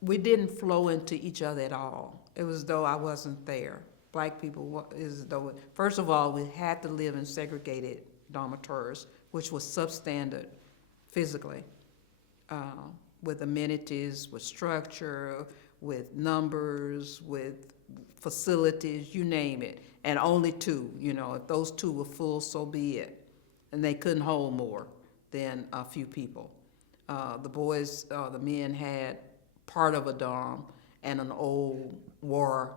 we didn't flow into each other at all. It was as though I wasn't there. Black people, is as though, first of all, we had to live in segregated dormitories, which was substandard physically, with amenities, with structure, with numbers, with facilities, you name it, and only 2. If those 2 were full, so be it. And they couldn't hold more than a few people. The men had part of a dorm, and an old war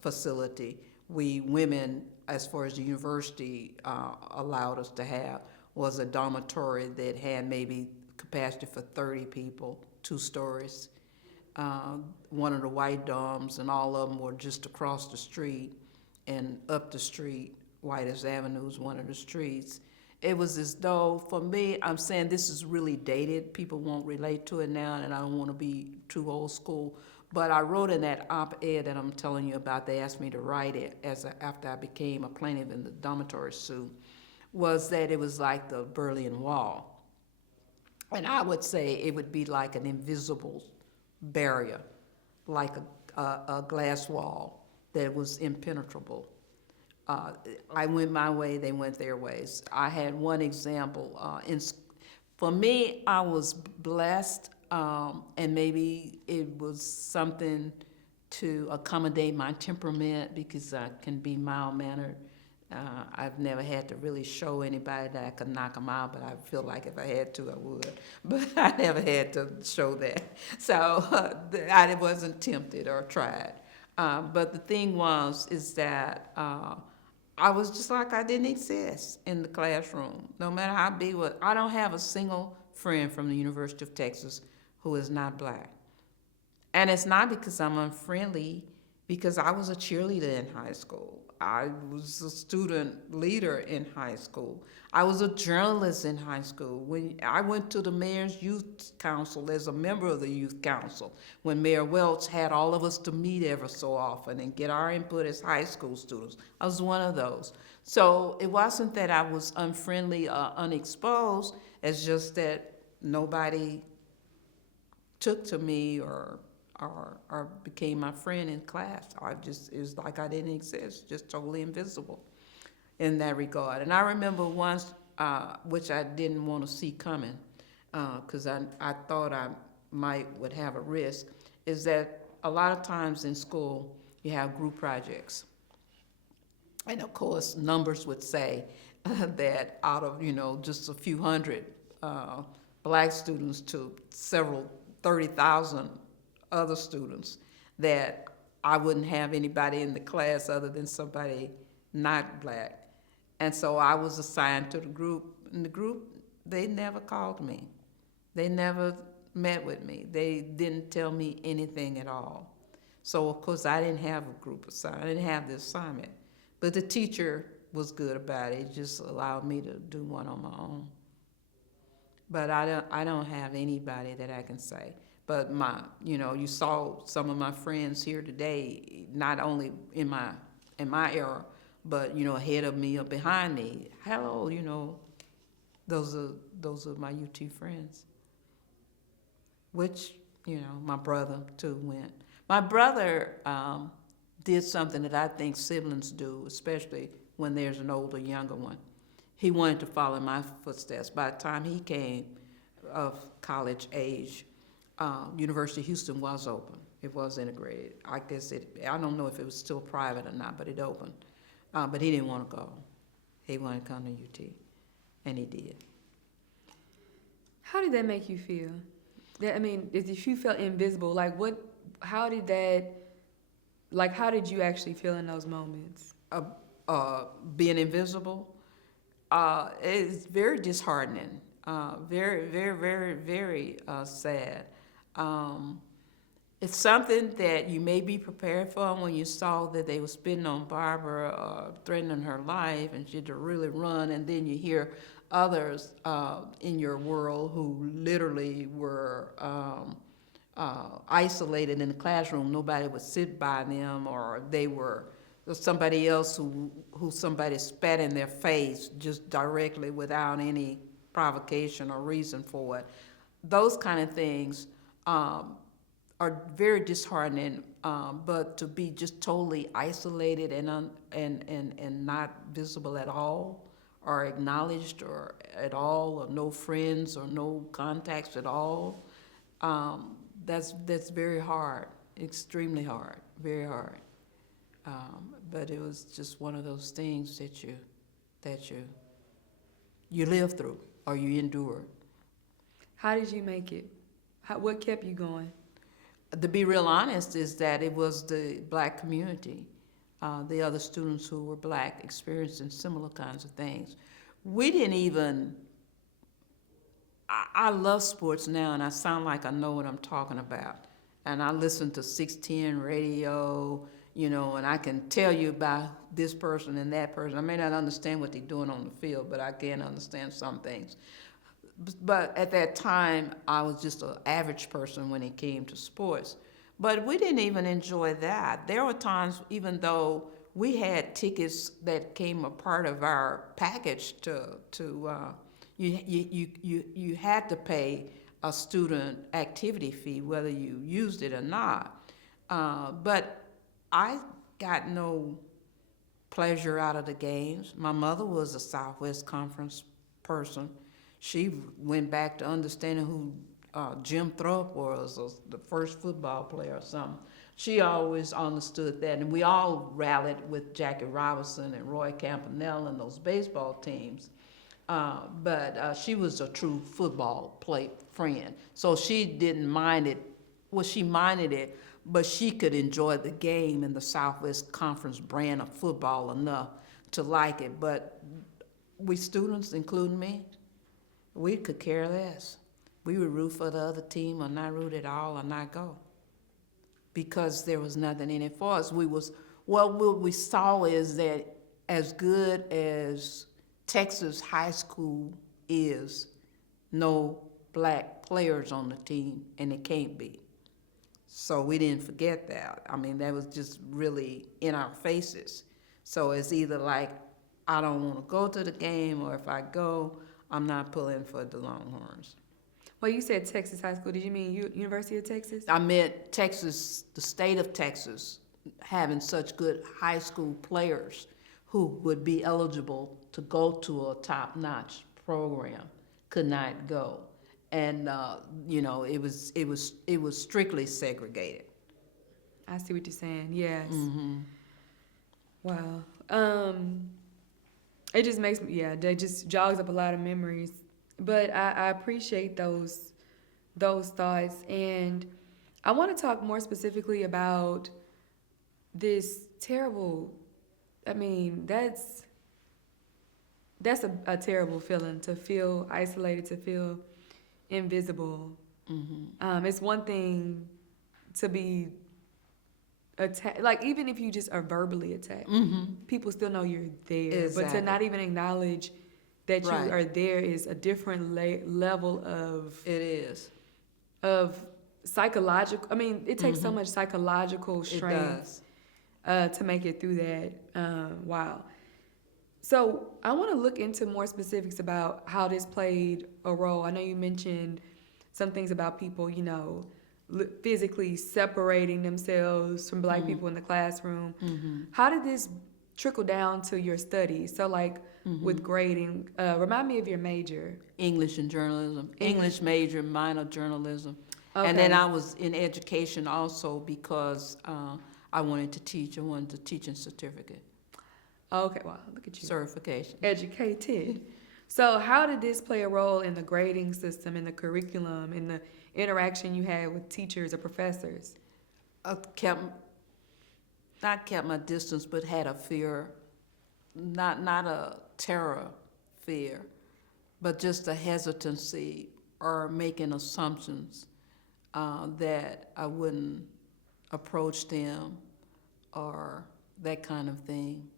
facility. We women, as far as the university allowed us to have, was a dormitory that had maybe capacity for 30 people, 2 stories. One of the white dorms, and all of them were just across the street and up the street. White's Avenue is one of the streets. It was as though, for me, I'm saying this is really dated. People won't relate to it now, and I don't want to be too old school. But I wrote in that op-ed that I'm telling you about, they asked me to write it after I became a plaintiff in the dormitory suit, was that it was like the Berlin Wall. And I would say it would be like an invisible barrier, like a glass wall that was impenetrable. I went my way, they went their ways. I had one example. For me, I was blessed, and maybe it was something to accommodate my temperament because I can be mild-mannered. I've never had to really show anybody that I could knock them out, but I feel like if I had to, I would. But I never had to show that. So I wasn't tempted or tried. But the thing is that I was just like I didn't exist in the classroom, no matter how big it was. I don't have a single friend from the University of Texas who is not black. And it's not because I'm unfriendly, because I was a cheerleader in high school. I was a student leader in high school. I was a journalist in high school. When I went to the mayor's youth council as a member of the youth council, when Mayor Welch had all of us to meet ever so often and get our input as high school students, I was one of those. So it wasn't that I was unfriendly or unexposed, it's just that nobody took to me or became my friend in class. It was like I didn't exist, just totally invisible in that regard. And I remember once, which I didn't want to see coming, because I thought I would have a risk, is that a lot of times in school, you have group projects. And of course, numbers would say that out of, just a few hundred black students to several 30,000 other students, that I wouldn't have anybody in the class other than somebody not black. And so I was assigned to the group. And the group, they never called me. They never met with me. They didn't tell me anything at all. So of course I didn't have a group assignment. I didn't have the assignment. But the teacher was good about it. It just allowed me to do one on my own. But I don't have anybody that I can say. But you saw some of my friends here today, not only in my era, but ahead of me or behind me. Hello, those are my UT friends. Which my brother too went. My brother did something that I think siblings do, especially when there's an older, younger one. He wanted to follow in my footsteps. By the time he came of college age, University of Houston was open. It was integrated. I don't know if it was still private or not, but it opened. But he didn't want to go. He wanted to come to UT, and he did. How did that make you feel? If you felt invisible, how did you actually feel in those moments? Being invisible, it's very disheartening. Very, very, very, very sad. It's something that you may be prepared for when you saw that they were spitting on Barbara, threatening her life, and she had to really run, and then you hear others in your world who literally were isolated in the classroom. Nobody would sit by them, or they were somebody else who somebody spat in their face just directly without any provocation or reason for it. Those kind of things are very disheartening, but to be just totally isolated and not visible at all, or acknowledged or at all, or no friends or no contacts at all, that's very hard, extremely hard, very hard. But it was just one of those things that you live through or you endure. How did you make it? What kept you going? to be real honest, is that it was the black community, the other students who were black experiencing similar kinds of things. We didn't even, I love sports now, and I sound like I know what I'm talking about. And I listen to 610 radio, and I can tell you about this person and that person. I may not understand what they're doing on the field, but I can understand some things. But at that time, I was just an average person when it came to sports. But we didn't even enjoy that. There were times, even though we had tickets that came a part of our package you had to pay a student activity fee, whether you used it or not. But I got no pleasure out of the games. My mother was a Southwest Conference person. She went back to understanding who Jim Thorpe was, or the first football player or something. She always understood that, and we all rallied with Jackie Robinson and Roy Campanella and those baseball teams. But she was a true football friend, so she didn't mind it. Well, she minded it, but she could enjoy the game and the Southwest Conference brand of football enough to like it. But we students, including me, we could care less. We would root for the other team or not root at all or not go, because there was nothing in it for us. What we saw is that as good as Texas high school is, no black players on the team, and it can't be. So we didn't forget that. I mean, that was just really in our faces. So it's either like, I don't want to go to the game, or if I go, I'm not pulling for the Longhorns. Well, you said Texas high school. Did you mean University of Texas? I meant Texas, the state of Texas, having such good high school players who would be eligible to go to a top-notch program could not go, and it was strictly segregated. I see what you're saying. Yes. Mm-hmm. Wow. It just makes me, that just jogs up a lot of memories. But I appreciate those thoughts, and I want to talk more specifically about this terrible. I mean, that's a terrible feeling, to feel isolated, to feel invisible. Mm-hmm. It's one thing to be attacked, like even if you just are verbally attacked, Mm-hmm. people still know you're there. Exactly. But to not even acknowledge that you Right. are there is a different level of It is. psychological. I mean, it takes so Mhm. much psychological It strength does. to make it through that. Wow. So I want to look into more specifics about how this played a role. I know you mentioned some things about people, physically separating themselves from black Mhm. people in the classroom. Mm-hmm. How did this trickle down to your studies? So like Mm-hmm. with grading, remind me of your major. English and journalism. English major, minor journalism. Okay. And then I was in education also because I wanted to teach. I wanted a teaching certificate. Okay, wow, look at you. Certification. Educated. So how did this play a role in the grading system, in the curriculum, in the interaction you had with teachers or professors? I not kept my distance, but had a fear, not a terror fear, but just a hesitancy or making assumptions that I wouldn't approach them or that kind of thing.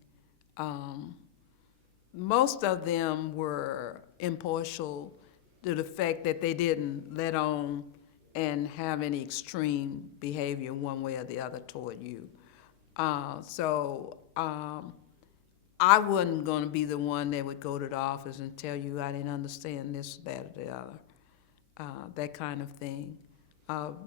Most of them were impartial to the fact that they didn't let on and have any extreme behavior one way or the other toward you. So I wasn't going to be the one that would go to the office and tell you I didn't understand this, that, or the other, that kind of thing,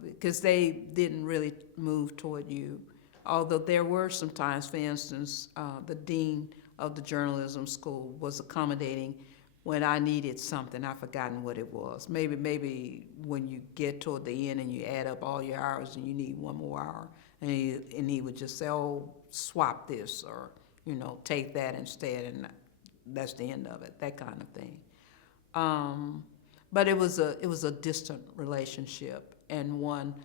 because they didn't really move toward you. Although there were some times, for instance, the dean of the journalism school was accommodating when I needed something. I've forgotten what it was. Maybe when you get toward the end and you add up all your hours and you need one more hour, and he would just say, "Oh, swap this," or take that instead, and that's the end of it. That kind of thing. But it was a distant relationship, and one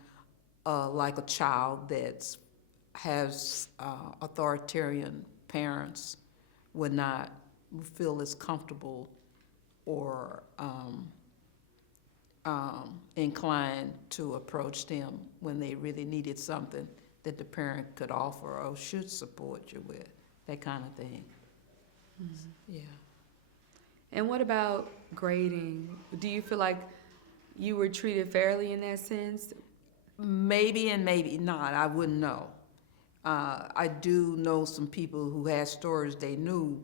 like a child that has authoritarian parents would not feel as comfortable or inclined to approach them when they really needed something that the parent could offer or should support you with, that kind of thing. Mm-hmm. Yeah. And what about grading? Do you feel like you were treated fairly in that sense? Maybe and maybe not. I wouldn't know. I do know some people who had stories they knew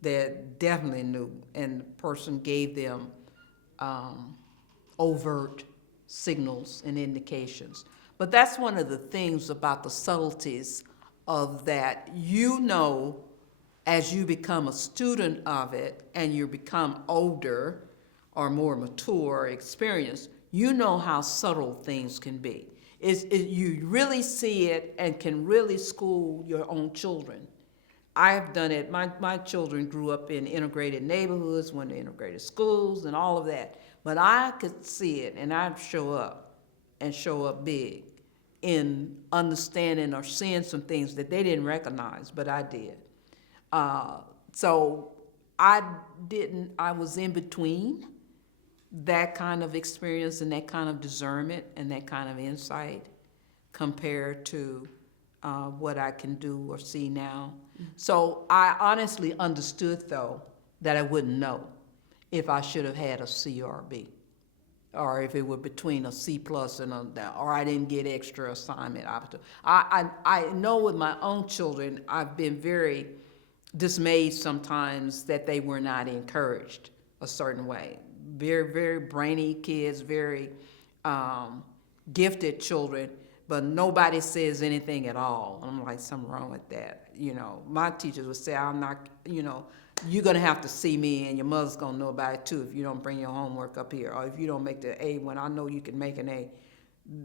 that definitely knew, and the person gave them overt signals and indications. But that's one of the things about the subtleties of that. You know, as you become a student of it and you become older or more mature or experienced, you know how subtle things can be. You really see it and can really school your own children. I've done it. My children grew up in integrated neighborhoods, went to integrated schools, and all of that. But I could see it, and I'd show up big in understanding or seeing some things that they didn't recognize, but I did. So I was in between that kind of experience and that kind of discernment and that kind of insight compared to what I can do or see now. Mm-hmm. So I honestly understood, though, that I wouldn't know if I should have had a C or a B, or if it were between a C plus and or I didn't get extra assignment. I know with my own children, I've been very dismayed sometimes that they were not encouraged a certain way. Very, very brainy kids, very gifted children, but nobody says anything at all. I'm like, something wrong with that. You know, my teachers would say, I'm not, you're going to have to see me, and your mother's going to know about it too if you don't bring your homework up here, or if you don't make the A when I know you can make an A.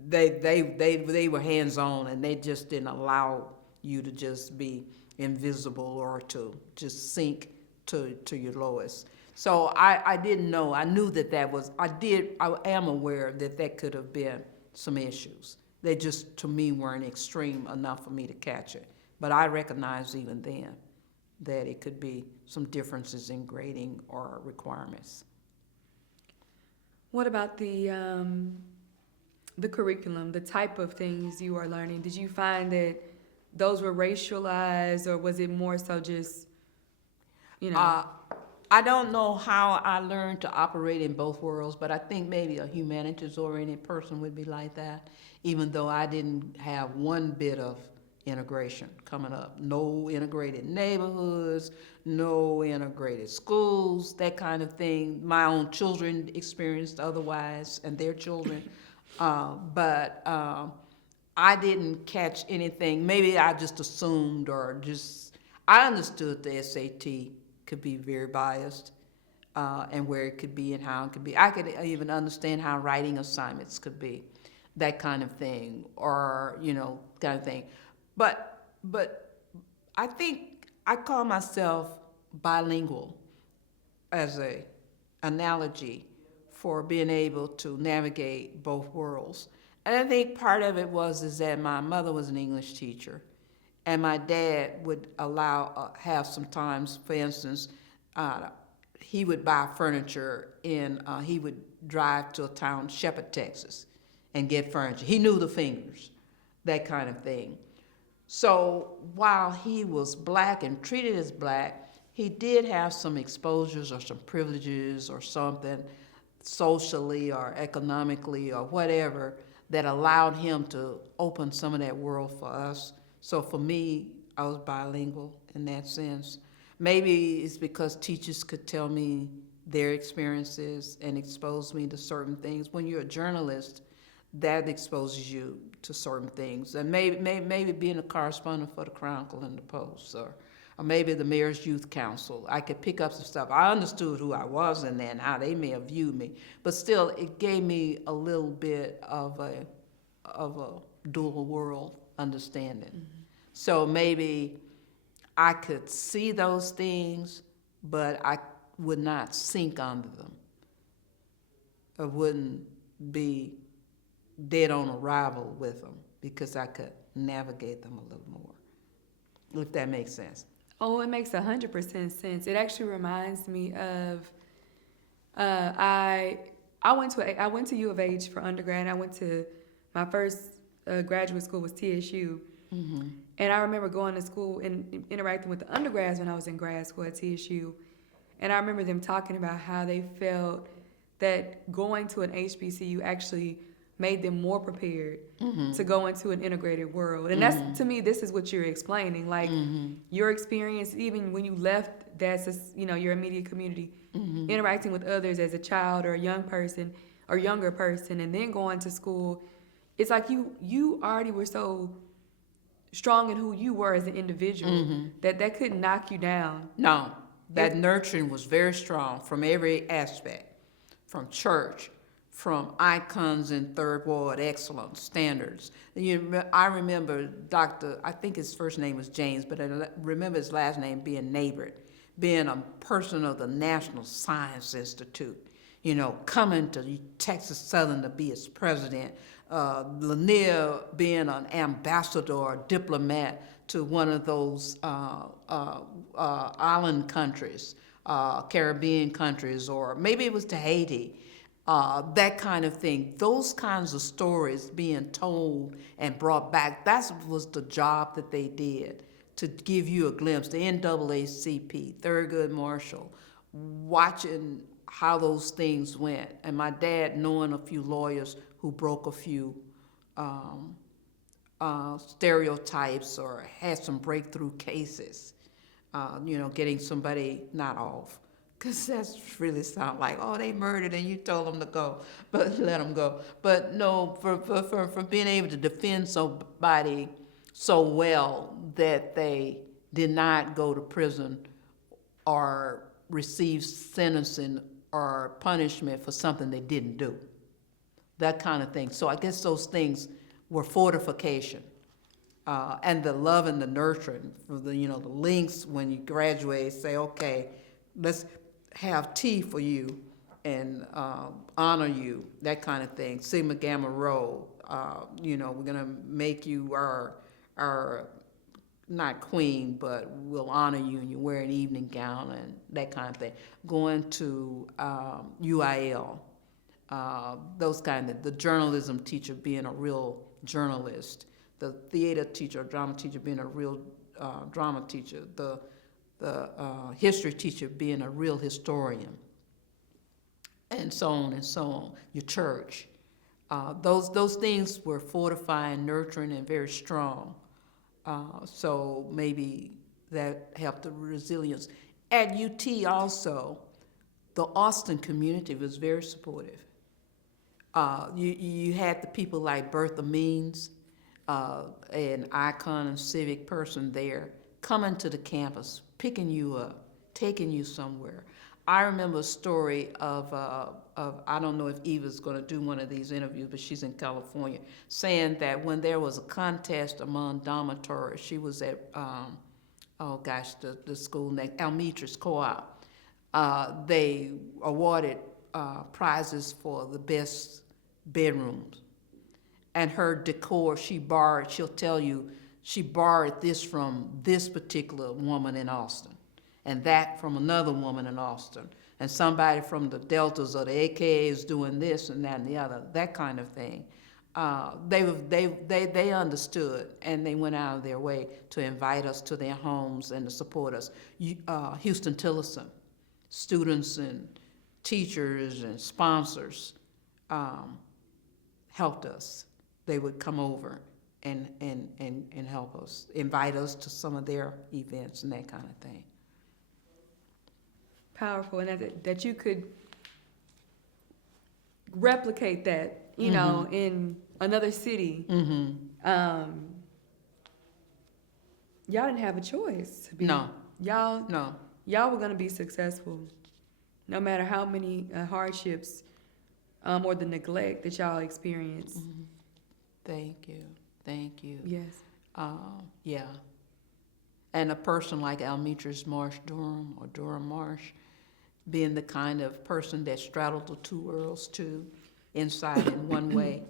They were hands-on, and they just didn't allow you to just be invisible or to just sink to your lowest. So I didn't know. I knew that was, I am aware that could have been some issues. They just, to me, weren't extreme enough for me to catch it. But I recognized even then that it could be some differences in grading or requirements. What about the curriculum, the type of things you are learning? Did you find that those were racialized, or was it more so just, I don't know how I learned to operate in both worlds, but I think maybe a humanities-oriented person would be like that, even though I didn't have one bit of integration coming up. No integrated neighborhoods, no integrated schools, that kind of thing. My own children experienced otherwise, and their children. But I didn't catch anything. Maybe I just assumed I understood the SAT could be very biased, and where it could be and how it could be. I could even understand how writing assignments could be, that kind of thing, or, kind of thing. But I think I call myself bilingual as a analogy for being able to navigate both worlds. And I think part of it is that my mother was an English teacher, and my dad would have sometimes, for instance, he would buy furniture and he would drive to a town, Shepherd, Texas, and get furniture. He knew the fingers, that kind of thing. So while he was black and treated as black, he did have some exposures or some privileges or something socially or economically or whatever that allowed him to open some of that world for us. So for me, I was bilingual in that sense. Maybe it's because teachers could tell me their experiences and expose me to certain things. When you're a journalist, that exposes you to certain things. And maybe being a correspondent for the Chronicle and the Post, or maybe the Mayor's Youth Council, I could pick up some stuff. I understood who I was in there and how they may have viewed me, but still, it gave me a little bit of a dual world understanding. Mm-hmm. So maybe I could see those things, but I would not sink under them. I wouldn't be dead on arrival with them because I could navigate them a little more, if that makes sense. Oh, it makes 100% sense. It actually reminds me of I went to U of H for undergrad. I went to my first graduate school was TSU, and I remember going to school and interacting with the undergrads when I was in grad school at TSU, and I remember them talking about how they felt that going to an HBCU actually made them more prepared to go into an integrated world. And that's, to me, this is what you're explaining. Like your experience, even when you left your immediate community, interacting with others as a child or a young person or younger person, and then going to school, it's like you already were so strong in who you were as an individual that couldn't knock you down. No, that nurturing was very strong from every aspect, from church, from icons in Third Ward excellence standards. I remember Dr. I think his first name was James, but I remember his last name being Neighbor, being a person of the National Science Institute, coming to Texas Southern to be its president. Lanier being an ambassador or diplomat to one of those island countries, Caribbean countries, or maybe it was to Haiti. That kind of thing. Those kinds of stories being told and brought back, that was the job that they did, to give you a glimpse. The NAACP, Thurgood Marshall, watching how those things went. And my dad knowing a few lawyers who broke a few stereotypes or had some breakthrough cases, getting somebody not off. Because that's really sound like, oh, they murdered and you told them to go, but let them go. But no, for being able to defend somebody so well that they did not go to prison or receive sentencing or punishment for something they didn't do. That kind of thing. So I guess those things were fortification. And the love and the nurturing for the links when you graduate, say, okay, let's have tea for you and honor you, that kind of thing. Sigma Gamma Rho, we're gonna make you our not queen, but we'll honor you and you wear an evening gown and that kind of thing. Going to UIL, those kind of, the journalism teacher being a real journalist, the theater teacher, drama teacher being a real drama teacher, the history teacher being a real historian, and so on and so on. Your church, those things were fortifying, nurturing, and very strong. So maybe that helped the resilience. At UT also, the Austin community was very supportive. You had the people like Bertha Means, an icon and civic person there, coming to the campus, picking you up, taking you somewhere. I remember a story of I don't know if Eva's going to do one of these interviews, but she's in California, saying that when there was a contest among dormitories, she was at, the school next, Almetris Co-op. They awarded prizes for the best bedrooms. And her decor, she'll tell you, she borrowed this from this particular woman in Austin, and that from another woman in Austin, and somebody from the Deltas or the AKAs doing this and that and the other, that kind of thing. They understood, and they went out of their way to invite us to their homes and to support us. Houston Tillerson, students and teachers and sponsors helped us. They would come over and help us, invite us to some of their events and that kind of thing. Powerful, and that you could replicate that, in another city. Y'all didn't have a choice to be. No. Y'all were gonna be successful, no matter how many hardships or the neglect that y'all experienced. Thank you. Yes. Yeah. And a person like Almetris Marsh Durham or Durham Marsh, being the kind of person that straddled the two worlds too, inside in one way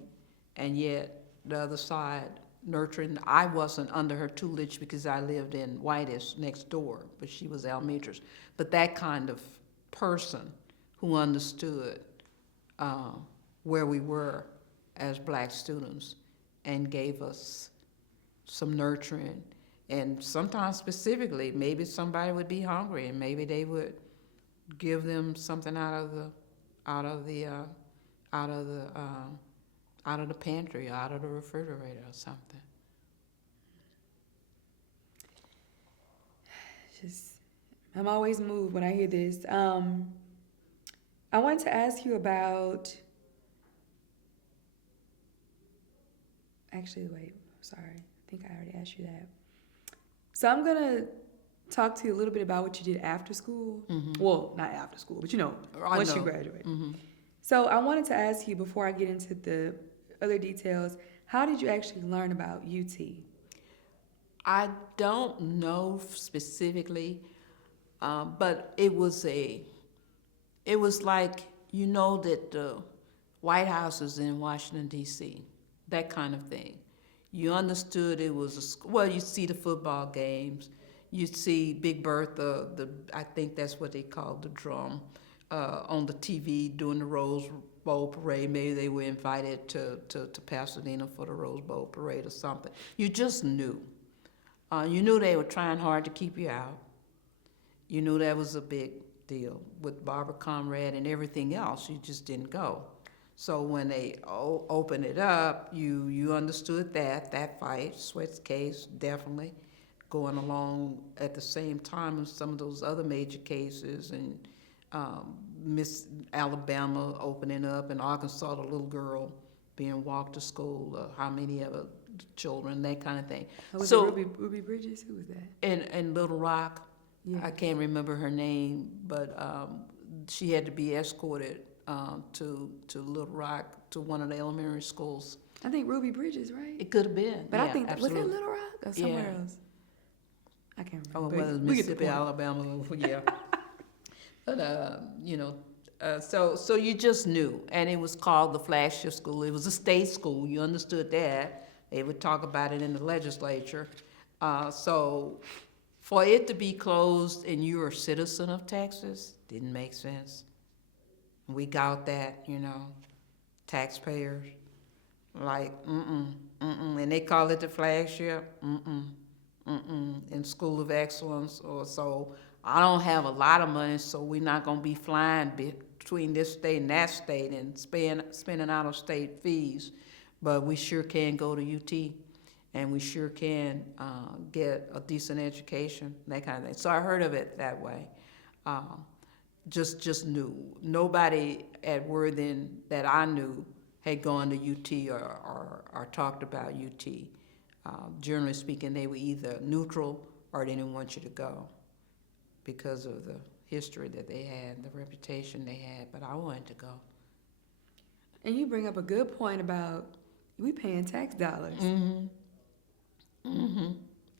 and yet the other side nurturing. I wasn't under her tutelage because I lived in Whitish next door, but she was Almetri's. But that kind of person who understood where we were as black students and gave us some nurturing. And sometimes specifically, maybe somebody would be hungry and maybe they would give them something out of the pantry, out of the refrigerator or something. I'm always moved when I hear this. I wanted to ask you about. Actually, wait. Sorry. I think I already asked you that. So I'm gonna talk to you a little bit about what you did after school. Mm-hmm. Well, not after school, but once you graduated. Mm-hmm. So I wanted to ask you before I get into the other details, how did you actually learn about UT? I don't know specifically, but it was like, that the White House is in Washington, D.C., that kind of thing. You understood it was you see the football games, you see Big Bertha, I think that's what they called the drum, on the TV during the Rose Bowl parade. Maybe they were invited to Pasadena for the Rose Bowl parade or something. You just knew. You knew they were trying hard to keep you out. You knew that was a big deal with Barbara Conrad and everything else. You just didn't go. So when they opened it up, you understood that fight, Sweat's case, definitely going along at the same time as some of those other major cases, and Miss Alabama opening up, and Arkansas, the little girl being walked to school, how many other children, that kind of thing. Was it Ruby Bridges? Who was that? In Little Rock, Yeah. I can't remember her name, but she had to be escorted to Little Rock, to one of the elementary schools. I think Ruby Bridges, right? It could have been. But yeah, I think, absolutely. was it Little Rock or somewhere else? I can't remember. Oh, But well, we get the Mississippi, point. Alabama, yeah. But, so you just knew. And it was called the flagship school. It was a state school. You understood that. They would talk about it in the legislature. So for it to be closed and you're a citizen of Texas didn't make sense. We got that, taxpayers, like, and they call it the flagship, in School of Excellence, or so. I don't have a lot of money, so we're not gonna be flying between this state and that state and spending out of state fees, but we sure can go to UT, and we sure can get a decent education, that kind of thing. So I heard of it that way. Just knew. Nobody at Worthing that I knew had gone to UT or talked about UT. Generally speaking, they were either neutral or they didn't want you to go because of the history that they had, the reputation they had, but I wanted to go. And you bring up a good point about we paying tax dollars.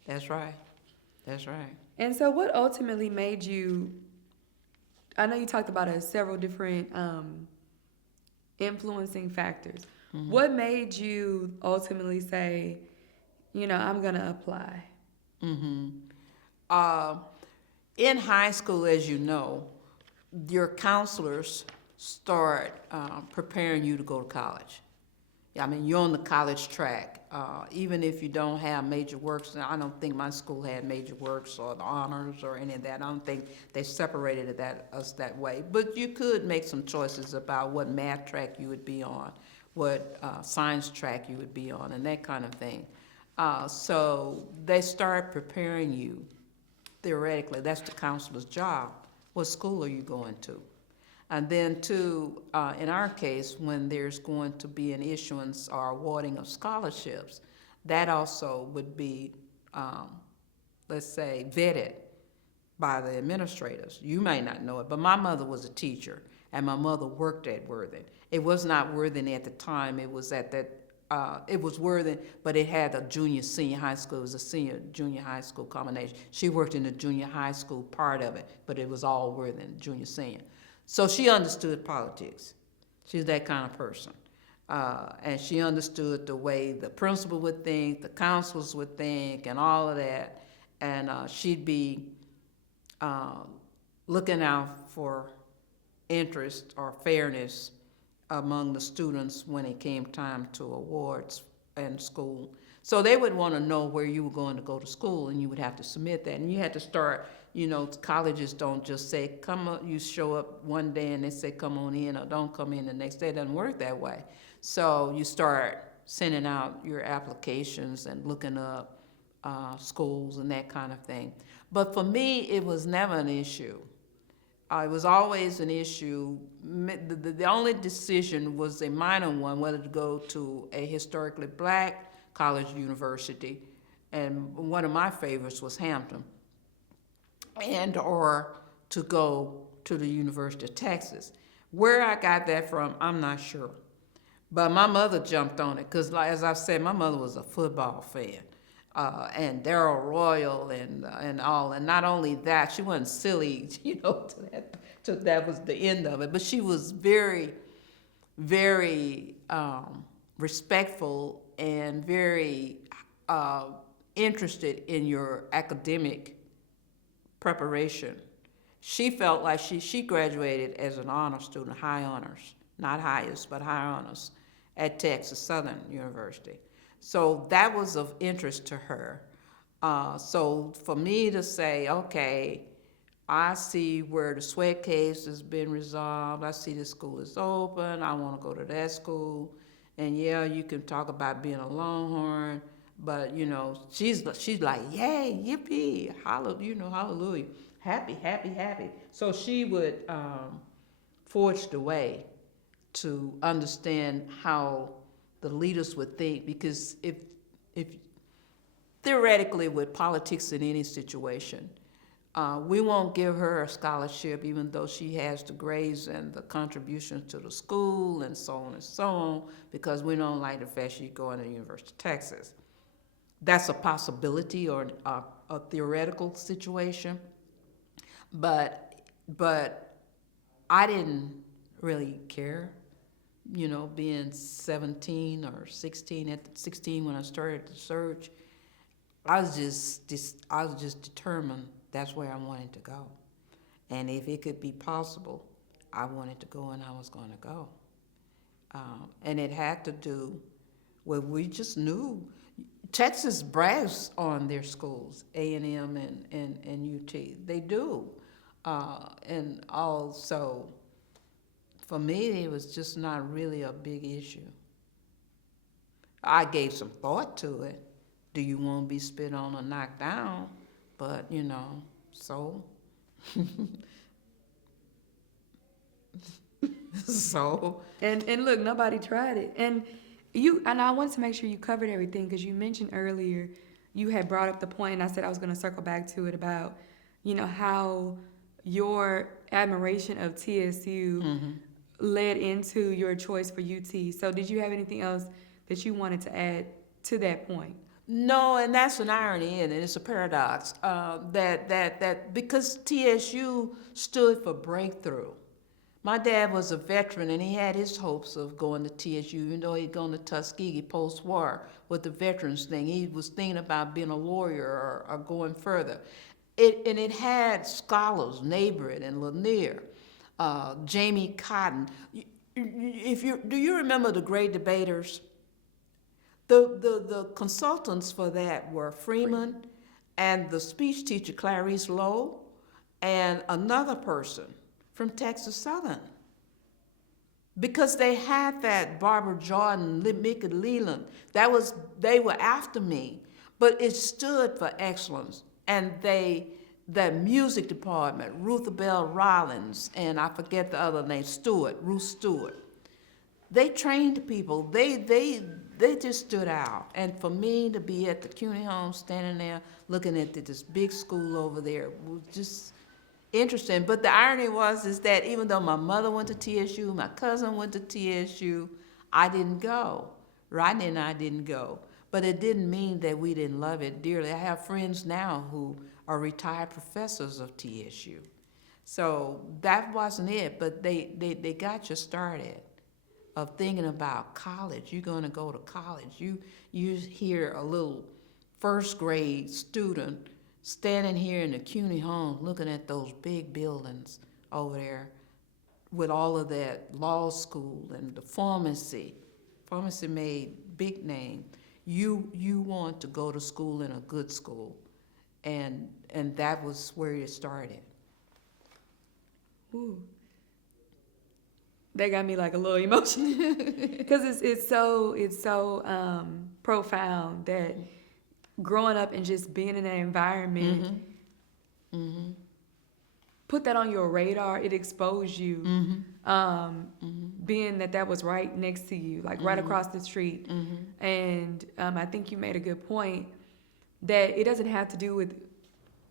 That's right. That's right. And so what ultimately made you, I know you talked about several different influencing factors. What made you ultimately say, I'm going to apply? In high school, as you know, your counselors start preparing you to go to college. I mean, you're on the college track. Even if you don't have major works, and I don't think my school had major works or the honors or any of that. I don't think they separated us that way. But you could make some choices about what math track you would be on, what science track you would be on, and that kind of thing. So they start preparing you, theoretically. That's the counselor's job. What school are you going to? And then in our case, when there's going to be an issuance or awarding of scholarships, that also would be, let's say, vetted by the administrators. You may not know it, but my mother was a teacher, and my mother worked at Worthing. It was not Worthing at the time. It was it was Worthing, but it had a senior high school. It was a junior high school combination. She worked in the junior high school part of it, but it was all Worthing, junior, senior. So she understood politics. She's that kind of person. And she understood the way the principal would think, the counselors would think, and all of that. And she'd be looking out for interest or fairness among the students when it came time to awards in school. So they would want to know where you were going to go to school, and you would have to submit that. And you had to start, colleges don't just say, come up, you show up one day and they say, come on in, or don't come in the next day. It doesn't work that way. So you start sending out your applications and looking up schools and that kind of thing. But for me, it was never an issue. It was always an issue. The only decision was a minor one, whether to go to a historically black college university, and one of my favorites was Hampton, and or to go to the University of Texas. Where I got that from, I'm not sure. But my mother jumped on it, because as I've said, my mother was a football fan. And Darryl Royal and all, and not only that, she wasn't silly, to that was the end of it. But she was very, very respectful and very interested in your academic preparation. She felt like she graduated as an honor student, high honors, not highest, but high honors at Texas Southern University. So that was of interest to her. So for me to say, okay, I see where the sweat case has been resolved. I see the school is open. I want to go to that school. And yeah, you can talk about being a Longhorn, but she's like, yay, yippee, hallelujah, happy, happy, happy. So she would forge the way to understand how the leaders would think, because if theoretically with politics in any situation, we won't give her a scholarship even though she has the grades and the contributions to the school and so on, because we don't like the fact she's going to the University of Texas. That's a possibility or a theoretical situation, but I didn't really care. Being 17 or 16, at 16 when I started the search, I was just determined that's where I wanted to go. And if it could be possible, I wanted to go, and I was going to go. And it had to do with, we just knew, Texas brags on their schools, A&M and UT. They do. And also, for me, it was just not really a big issue. I gave some thought to it. Do you want to be spit on or knocked down? But, so. So. And look, nobody tried it. And I wanted to make sure you covered everything, because you mentioned earlier, you had brought up the point, and I said I was going to circle back to it about, how your admiration of TSU led into your choice for UT. So did you have anything else that you wanted to add to that point? No, and that's an irony in it. It's a paradox that because TSU stood for breakthrough. My dad was a veteran, and he had his hopes of going to TSU, even though he'd gone to Tuskegee post-war with the veterans thing. He was thinking about being a lawyer or going further. It had scholars, Neighbor and Lanier, Jamie Cotton. Do you remember the Great Debaters? The consultants for that were Freeman and the speech teacher Clarice Lowe and another person from Texas Southern. Because they had that Barbara Jordan, Mickey Leland, they were after me, but it stood for excellence. And the music department, Ruth Bell Rollins, and I forget the other name, Ruth Stewart. They trained people. They just stood out. And for me to be at the CUNY home, standing there looking at this big school over there, was just interesting. But the irony is that even though my mother went to TSU, my cousin went to TSU, I didn't go. Rodney and I didn't go. But it didn't mean that we didn't love it dearly. I have friends now who are retired professors of TSU. So that wasn't it, but they got you started of thinking about college. You're going to go to college. You hear a little first grade student standing here in the CUNY home looking at those big buildings over there with all of that law school and the pharmacy. Pharmacy made big name. You want to go to school in a good school, and that was where it started. Ooh. That got me like a little emotional because it's so profound that growing up and just being in that environment, put that on your radar. It exposed you, being that was right next to you, like right across the street. And I think you made a good point that it doesn't have to do with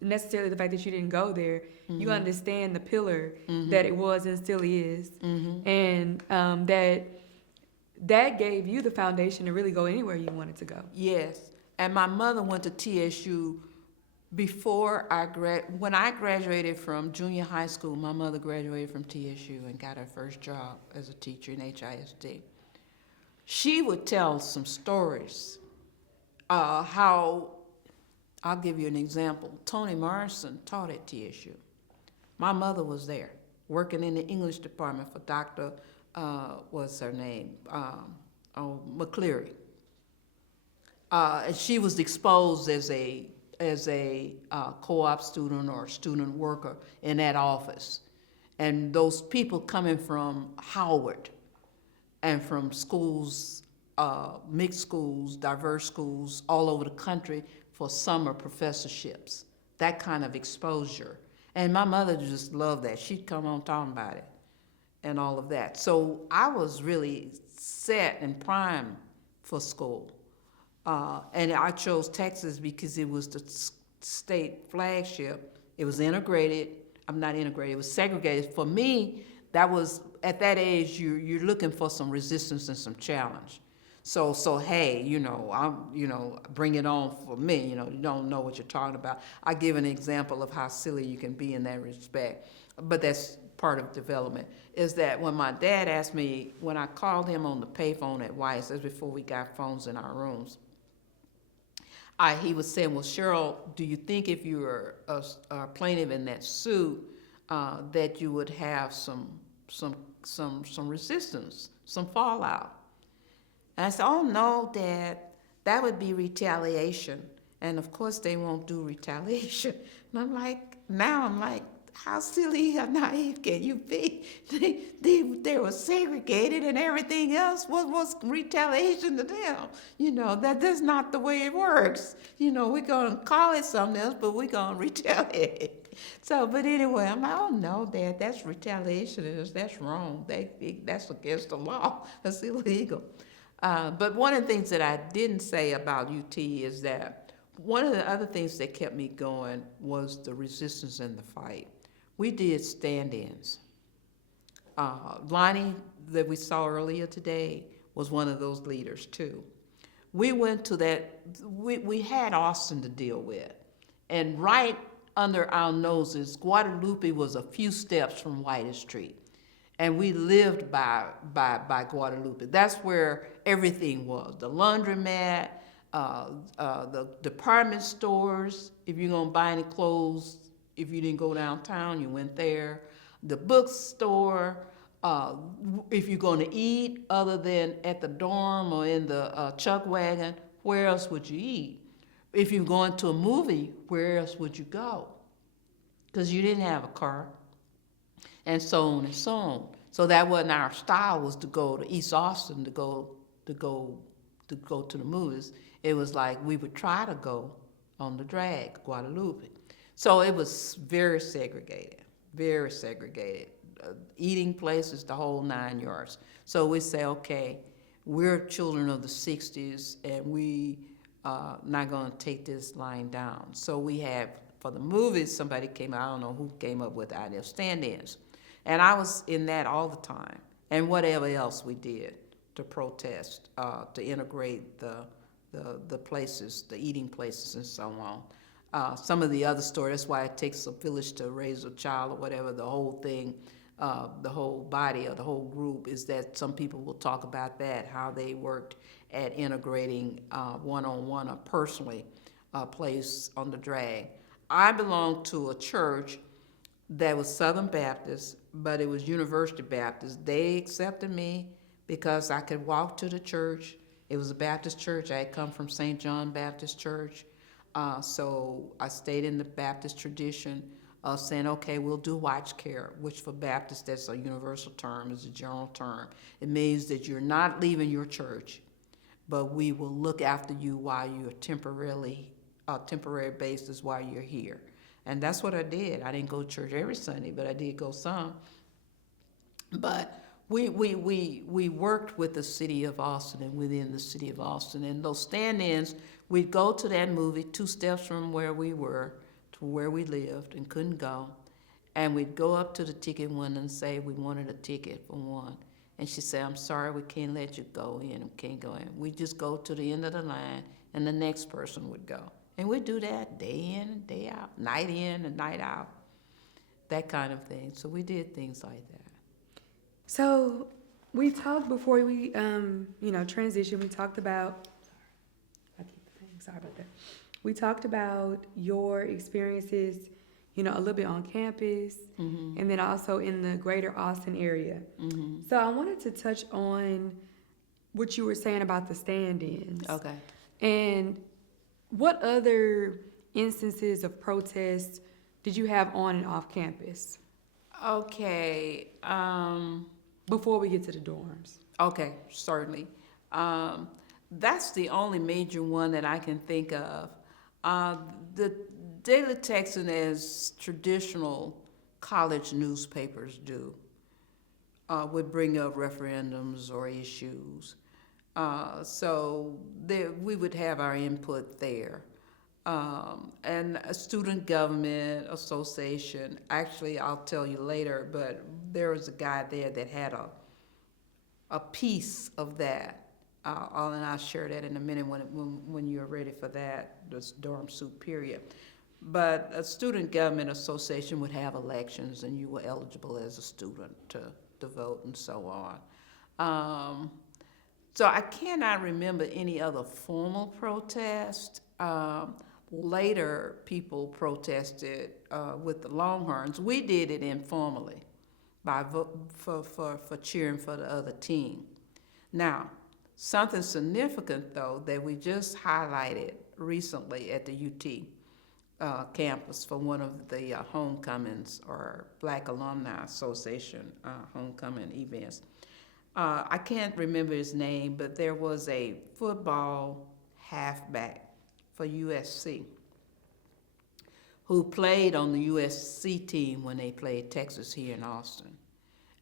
necessarily the fact that you didn't go there. You understand the pillar that it was and still is, and that gave you the foundation to really go anywhere you wanted to go. Yes, and my mother went to TSU before when I graduated from junior high school. My mother graduated from TSU and got her first job as a teacher in HISD. She would tell some stories, how, I'll give you an example. Toni Morrison taught at TSU. My mother was there, working in the English department for Dr. What's her name? McCleary. And she was exposed as a co-op student or student worker in that office. And those people coming from Howard and from schools, mixed schools, diverse schools all over the country for summer professorships, that kind of exposure. And my mother just loved that. She'd come on talking about it and all of that. So I was really set and primed for school. And I chose Texas because it was the state flagship. It was integrated. I'm not integrated. It was segregated. For me, that was, at that age, you're looking for some resistance and some challenge. So hey, bring it on for me. You don't know what you're talking about. I give an example of how silly you can be in that respect, but that's part of development. Is that when my dad asked me, when I called him on the payphone at Weiss, that's before we got phones in our rooms, he was saying, well, Cheryl, do you think if you were a plaintiff in that suit, that you would have some resistance, some fallout? And I said, oh, no, Dad, that would be retaliation. And of course, they won't do retaliation. And I'm like, how silly or naive can you be? They were segregated and everything else was retaliation to them. That's not the way it works. We're going to call it something else, but we're going to retaliate. So, but anyway, I'm like, oh, no, Dad, that's retaliation. That's wrong. That's against the law. That's illegal. But one of the things that I didn't say about UT is that one of the other things that kept me going was the resistance and the fight. We did stand-ins. Lonnie, that we saw earlier today, was one of those leaders too. We went to that, we had Austin to deal with. And right under our noses, Guadalupe was a few steps from White Street. And we lived by Guadalupe. That's where everything was. The laundromat, the department stores. If you're gonna buy any clothes, if you didn't go downtown, you went there. The bookstore. If you're gonna eat other than at the dorm or in the chuck wagon, where else would you eat? If you're going to a movie, where else would you go? Because you didn't have a car. And so on and so on. So that wasn't our style, was to go to East Austin to go to the movies. It was like we would try to go on the drag, Guadalupe. So it was very segregated, very segregated. Eating places, the whole 9 yards. So we say, okay, we're children of the 60s and we not gonna take this line down. So we have, for the movies, somebody came, I don't know who came up with the idea of stand-ins. And I was in that all the time, and whatever else we did to protest, to integrate the places, the eating places and so on. Some of the other stories, that's why it takes a village to raise a child or whatever, the whole thing, the whole body or the whole group, is that some people will talk about that, how they worked at integrating one-on-one or personally place on the drag. I belonged to a church that was Southern Baptist, but it was University Baptist. They accepted me because I could walk to the church. It was a Baptist church. I had come from St. John Baptist Church. So I stayed in the Baptist tradition of saying, okay, we'll do watch care, which for Baptists, that's a universal term, is a general term. It means that you're not leaving your church, but we will look after you while you're temporary basis while you're here. And that's what I did. I didn't go to church every Sunday, but I did go some. But we worked with the city of Austin and within the city of Austin. And those stand-ins, we'd go to that movie 2 steps from where we were to where we lived and couldn't go. And we'd go up to the ticket window and say we wanted a ticket for one. And she'd say, I'm sorry, we can't let you go in. We can't go in. We'd just go to the end of the line and the next person would go. And we'd do that day in and day out, night in and night out, that kind of thing. So we did things like that. So we talked before we, transition. We talked about. I keep the thing. Sorry about that. We talked about your experiences, a little bit on campus, Mm-hmm. and then also in the greater Austin area. Mm-hmm. So I wanted to touch on what you were saying about the stand-ins. Okay. And what other instances of protests did you have on and off campus Okay. before we get to the dorms? Okay, certainly. That's the only major one that I can think of. The Daily Texan, as traditional college newspapers do, would bring up referendums or issues. So we would have our input there. And a student government association, actually I'll tell you later, but there was a guy there that had a piece of that. And I'll share that in a minute when you're ready for that, this dorm soup period. But a student government association would have elections and you were eligible as a student to vote and so on. So I cannot remember any other formal protest. Later, people protested with the Longhorns. We did it informally by for cheering for the other team. Now, something significant though that we just highlighted recently at the UT campus for one of the homecomings or Black Alumni Association homecoming events. I can't remember his name, but there was a football halfback for USC who played on the USC team when they played Texas here in Austin.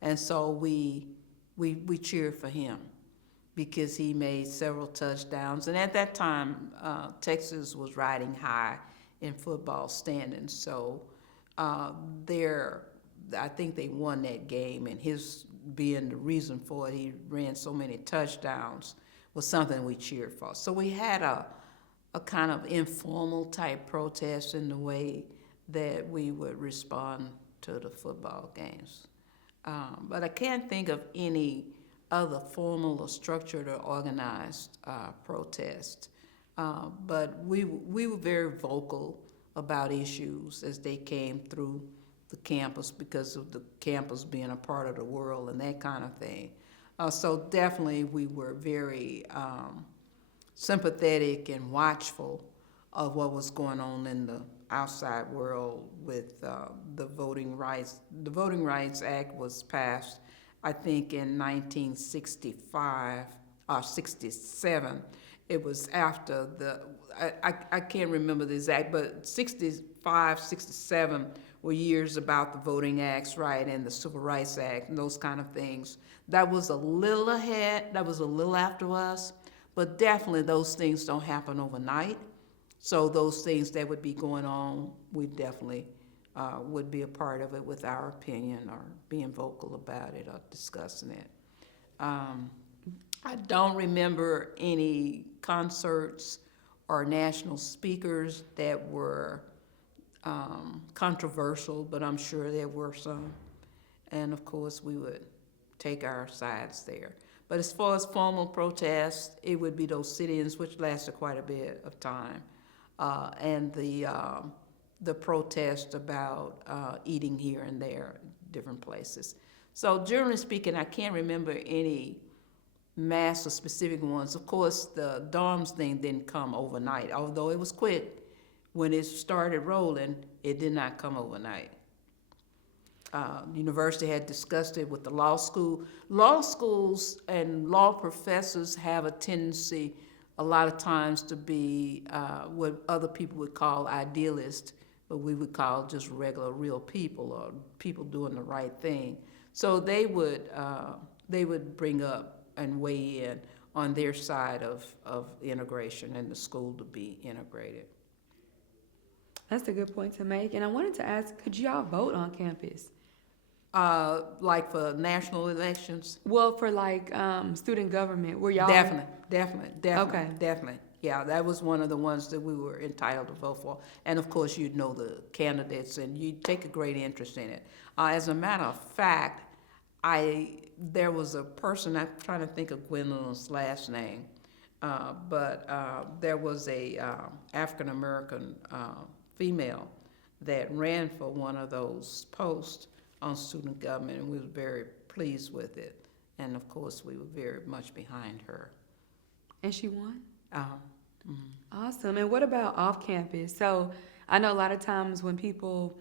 And so we cheered for him because he made several touchdowns. And at that time, Texas was riding high in football standings. So I think they won that game, and his being the reason for it, he ran so many touchdowns, was something we cheered for. So we had a kind of informal type protest in the way that we would respond to the football games. But I can't think of any other formal or structured or organized protest. But we were very vocal about issues as they came through the campus because of the campus being a part of the world and that kind of thing. So definitely we were very sympathetic and watchful of what was going on in the outside world with the voting rights. The Voting Rights Act was passed, I think, in 1965 or 67. It was after I can't remember the exact, but 65, 67 were years about the Voting Acts, right, and the Civil Rights Act and those kind of things. That was a little ahead, that was a little after us, but definitely those things don't happen overnight. So those things that would be going on, we definitely would be a part of it with our opinion or being vocal about it or discussing it. I don't remember any concerts or national speakers that were controversial, but I'm sure there were some. and of course we would take our sides there. But as far as formal protests, it would be those sit-ins, which lasted quite a bit of time, and the protest about eating here and there, different places. So generally speaking, I can't remember any mass or specific ones. Of course, the dorms thing didn't come overnight, although it was quick. When it started rolling, it did not come overnight. The university had discussed it with the law school. Law schools and law professors have a tendency a lot of times to be what other people would call idealists, but we would call just regular, real people or people doing the right thing. So they would bring up and weigh in on their side of integration and the school to be integrated. That's a good point to make. And I wanted to ask, could y'all vote on campus? Like for national elections? Well, for like student government, were y'all? Definitely. Okay. Definitely. Yeah, that was one of the ones that we were entitled to vote for. And of course, you'd know the candidates and you'd take a great interest in it. As a matter of fact, there was a person, I'm trying to think of Gwendolyn's last name, but there was a African American female that ran for one of those posts on student government, and we were very pleased with it. And of course, we were very much behind her. And she won? Mm-hmm. Awesome. And what about off campus? So I know a lot of times when people,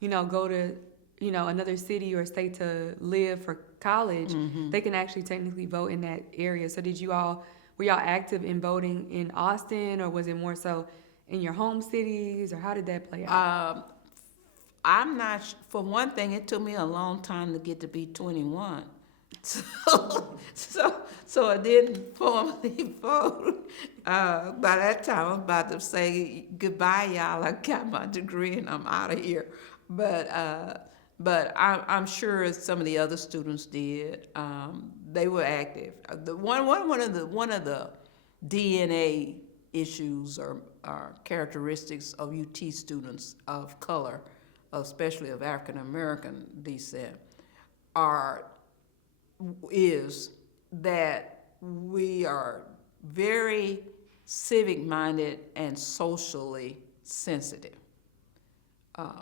go to, another city or state to live for college, they can actually technically vote in that area. So were y'all active in voting in Austin, or was it more so in your home cities, or how did that play out? I'm not, for one thing, it took me a long time to get to be 21. So I didn't formally vote. By that time, I was about to say goodbye, y'all. I got my degree and I'm out of here. But I'm sure some of the other students did. They were active. One of the DNA issues or characteristics of UT students of color, especially of African American descent, is that we are very civic-minded and socially sensitive.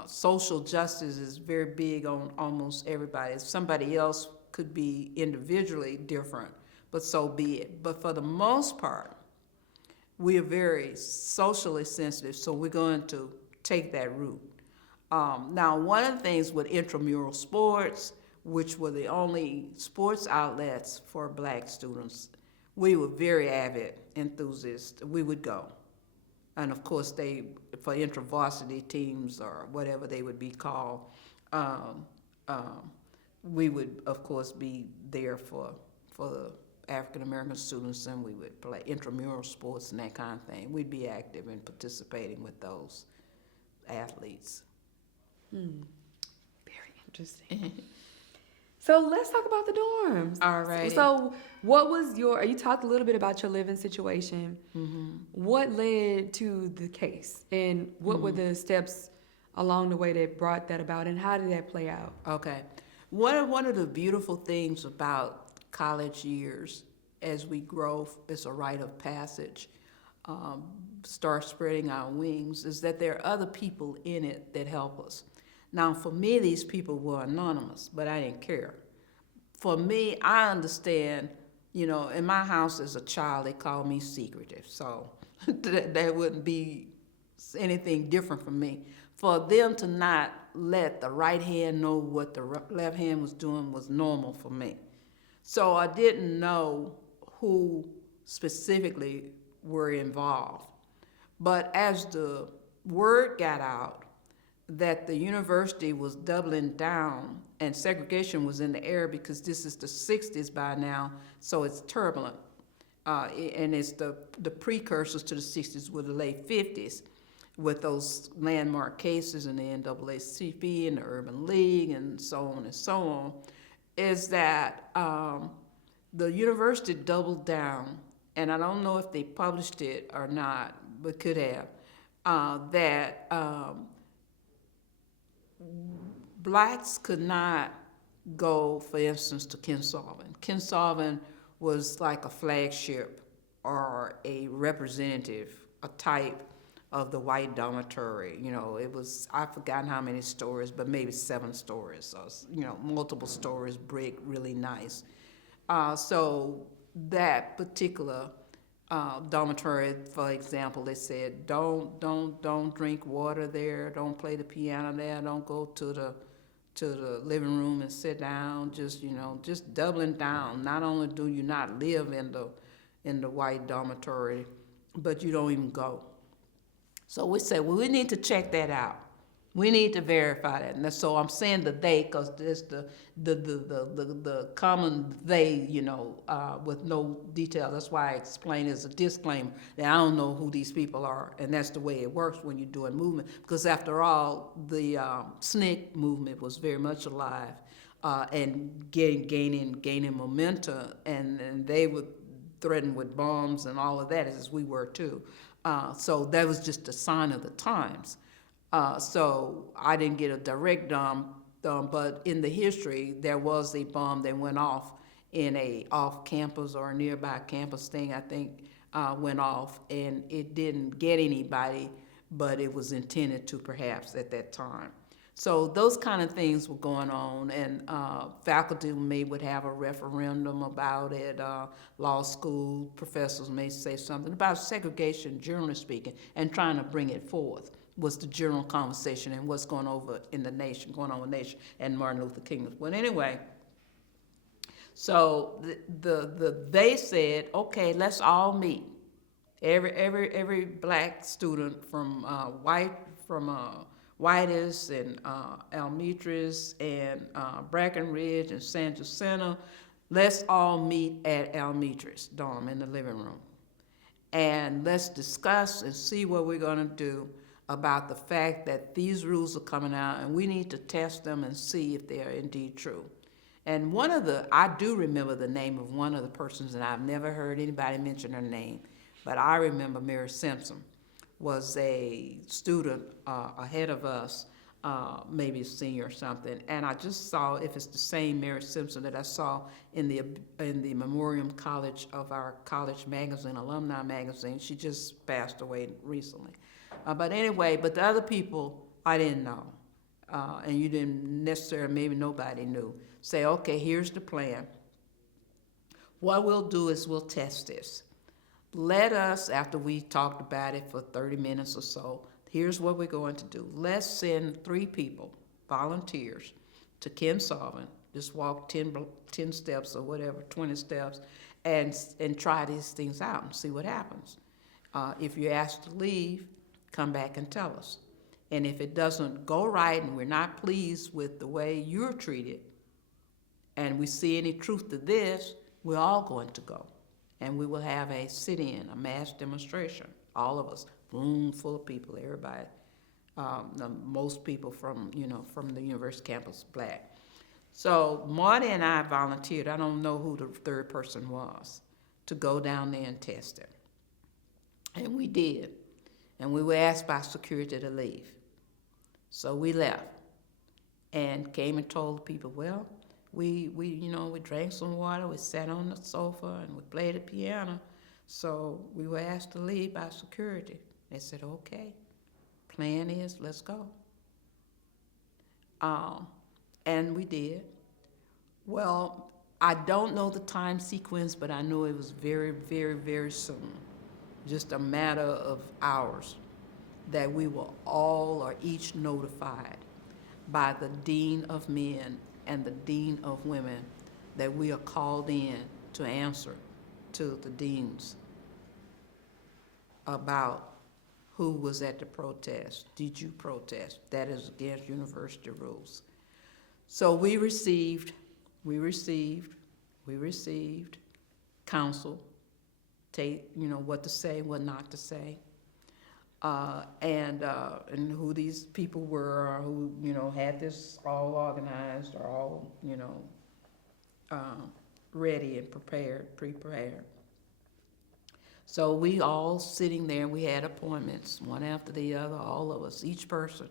Social justice is very big on almost everybody. Somebody else could be individually different, but so be it. But for the most part, we are very socially sensitive, so we're going to take that route. Now, one of the things with intramural sports, which were the only sports outlets for black students, we were very avid enthusiasts. We would go. And of course, for intravarsity teams or whatever they would be called, we would, of course, be there for the African American students, and we would play intramural sports and that kind of thing. We'd be active in participating with those athletes. Very interesting. So let's talk about the dorms. All right. So what was you talked a little bit about your living situation. What led to the case, and what were the steps along the way that brought that about, and how did that play out? Okay. One of the beautiful things about college years as we grow, it's a rite of passage, start spreading our wings, is that there are other people in it that help us. Now, for me, these people were anonymous, but I didn't care. For me, I understand, in my house as a child, they called me secretive, so that wouldn't be anything different from me. For them to not let the right hand know what the left hand was doing was normal for me. So I didn't know who specifically were involved. But as the word got out that the university was doubling down and segregation was in the air, because this is the 60s by now, so it's turbulent. And it's the precursors to the 60s were the late 50s with those landmark cases in the NAACP and the Urban League and so on and so on, is that the university doubled down, and I don't know if they published it or not, but could have, that blacks could not go, for instance, to Kinsolving. Kinsolving was like a flagship or a representative, a type of the white dormitory. You know, it was, I've forgotten how many stories, but maybe 7 stories, or, you know, multiple stories, brick, really nice. So that particular dormitory, for example, they said, don't drink water there, don't play the piano there, don't go to the living room and sit down. Just, you know, just doubling down. Not only do you not live in the white dormitory, but you don't even go. So we said, well, we need to check that out. We need to verify that. And so I'm saying the they, because it's the common they, you know, with no detail. That's why I explain as a disclaimer that I don't know who these people are, and that's the way it works when you're doing movement. Because after all, the SNCC movement was very much alive and gaining momentum, and they were threatened with bombs and all of that, as we were too. So that was just a sign of the times. So I didn't get a direct but in the history, there was a bomb that went off in a off-campus or nearby campus thing, I think, went off, and it didn't get anybody, but it was intended to perhaps at that time. So those kind of things were going on, and faculty would have a referendum about it. Law school professors may say something about segregation, generally speaking, and trying to bring it forth was the general conversation and what's going on in the nation, and Martin Luther King. But anyway, so they said, okay, let's all meet. Every black student from Whitus and Almetris and Brackenridge and San Jacinto, let's all meet at Almetris dorm in the living room. And let's discuss and see what we're going to do about the fact that these rules are coming out, and we need to test them and see if they are indeed true. And I do remember the name of one of the persons, and I've never heard anybody mention her name, but I remember Mary Simpson was a student ahead of us, maybe a senior or something, and I just saw if it's the same Mary Simpson that I saw in the Memoriam College of our college magazine, alumni magazine. She just passed away recently. But anyway, but the other people I didn't know, and you didn't necessarily, maybe nobody knew. Say, okay, here's the plan. What we'll do is we'll test this. Let us, after we talked about it for 30 minutes or so, here's what we're going to do. Let's send 3 people, volunteers, to Kinsolving. Just walk 10 steps or whatever, 20 steps, and try these things out and see what happens. If you're asked to leave, come back and tell us. And if it doesn't go right and we're not pleased with the way you're treated, and we see any truth to this, we're all going to go. And we will have a sit-in, a mass demonstration, all of us, room full of people, everybody, most people from the university campus, black. So Marty and I volunteered, I don't know who the third person was, to go down there and test it. And we did. And we were asked by security to leave. So we left and came and told the people, well, we drank some water, we sat on the sofa, and we played the piano. So we were asked to leave by security. They said, okay, plan is, let's go. And we did. Well, I don't know the time sequence, but I know it was very, very, very soon, just a matter of hours, that we were all or each notified by the Dean of Men and the Dean of Women that we are called in to answer to the deans about who was at the protest. Did you protest? That is against university rules. So we received counsel, what to say, what not to say, and who these people were, who had this all organized or all ready and prepared. So we all sitting there, we had appointments, one after the other, all of us, each person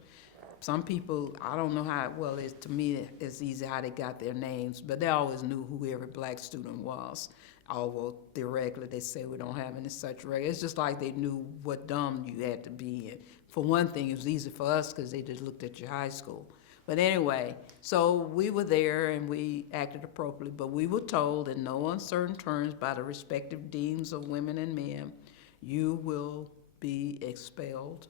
some people, I don't know how, well, to me, it's easy how they got their names, but they always knew who every black student was. Although theoretically they say we don't have any such record. It's just like they knew what dumb you had to be in. For one thing, it was easy for us because they just looked at your high school. But anyway, so we were there and we acted appropriately, but we were told in no uncertain terms by the respective deans of women and men, you will be expelled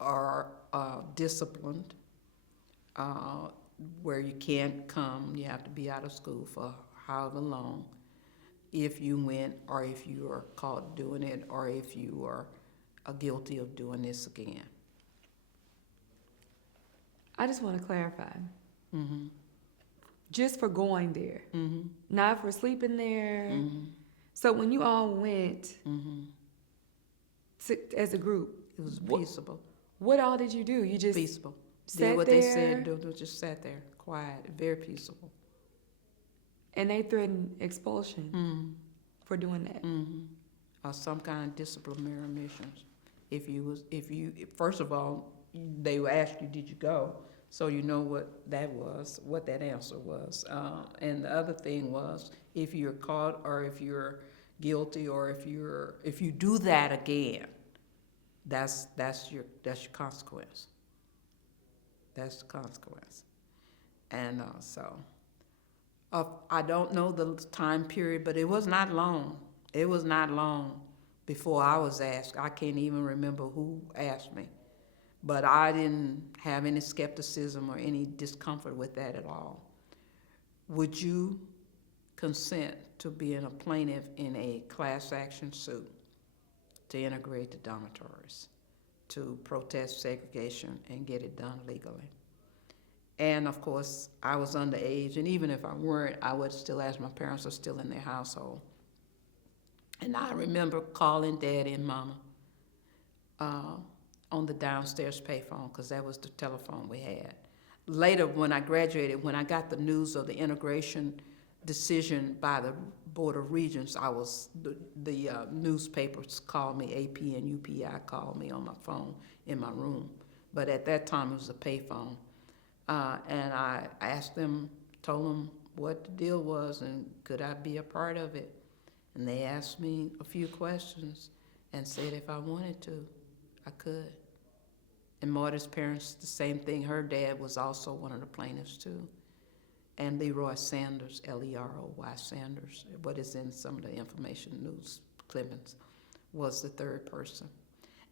or disciplined, where you can't come, you have to be out of school for however long, if you went or if you are caught doing it or if you are guilty of doing this again. I just want to clarify. Mm-hmm. Just for going there, Mm-hmm. not for sleeping there. Mm-hmm. So when you all went Mm-hmm. as a group, It was What- peaceable. what all did you do? You just Peaceable. sat Did what there, they said, just sat there, quiet, very peaceable. and they threatened expulsion Mm-hmm. for doing that. Mm-hmm. Or some kind of disciplinary missions. If you first of all, they will ask you, did you go? So you know what that was, what that answer was. And the other thing was, if you're caught or if you're guilty or if you do that again, that's your consequence. That's the consequence. And I don't know the time period, but it was not long. It was not long before I was asked. I can't even remember who asked me. But I didn't have any skepticism or any discomfort with that at all. Would you consent to being a plaintiff in a class action suit to integrate the dormitories, to protest segregation and get it done legally? And of course, I was underage, and even if I weren't, I would still ask. My parents are still in their household. And I remember calling Daddy and Mama on the downstairs payphone, because that was the telephone we had. Later, when I graduated, when I got the news of the integration decision by the Board of Regents, the newspapers called me, AP and UPI called me on my phone in my room. But at that time, it was a payphone. And I asked them, told them what the deal was and could I be a part of it. And they asked me a few questions and said if I wanted to, I could. And Marty's parents, the same thing. Her dad was also one of the plaintiffs too. And Leroy Sanders, Leroy Sanders, what is in some of the information news clippings, was the third person.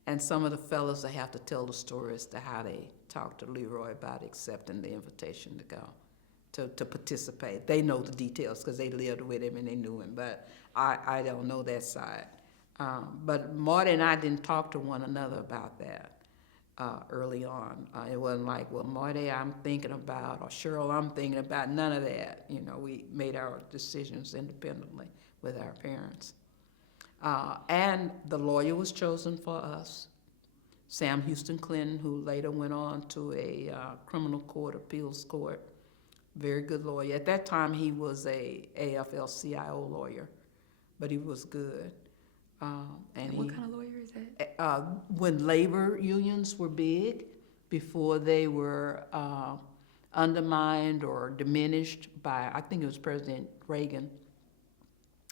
And some of the fellows, I have to tell the story as to how they talked to Leroy about accepting the invitation to go, to participate. They know the details because they lived with him and they knew him, but I don't know that side. But Marty and I didn't talk to one another about that early on. It wasn't like, well, Marty, I'm thinking about, or Cheryl, I'm thinking about, none of that. You know, we made our decisions independently with our parents. And the lawyer was chosen for us, Sam Houston Clinton, who later went on to a criminal court, appeals court. Very good lawyer. At that time, he was a AFL-CIO lawyer, but he was good. And what kind of lawyer is that? When labor unions were big, before they were undermined or diminished by, I think it was President Reagan.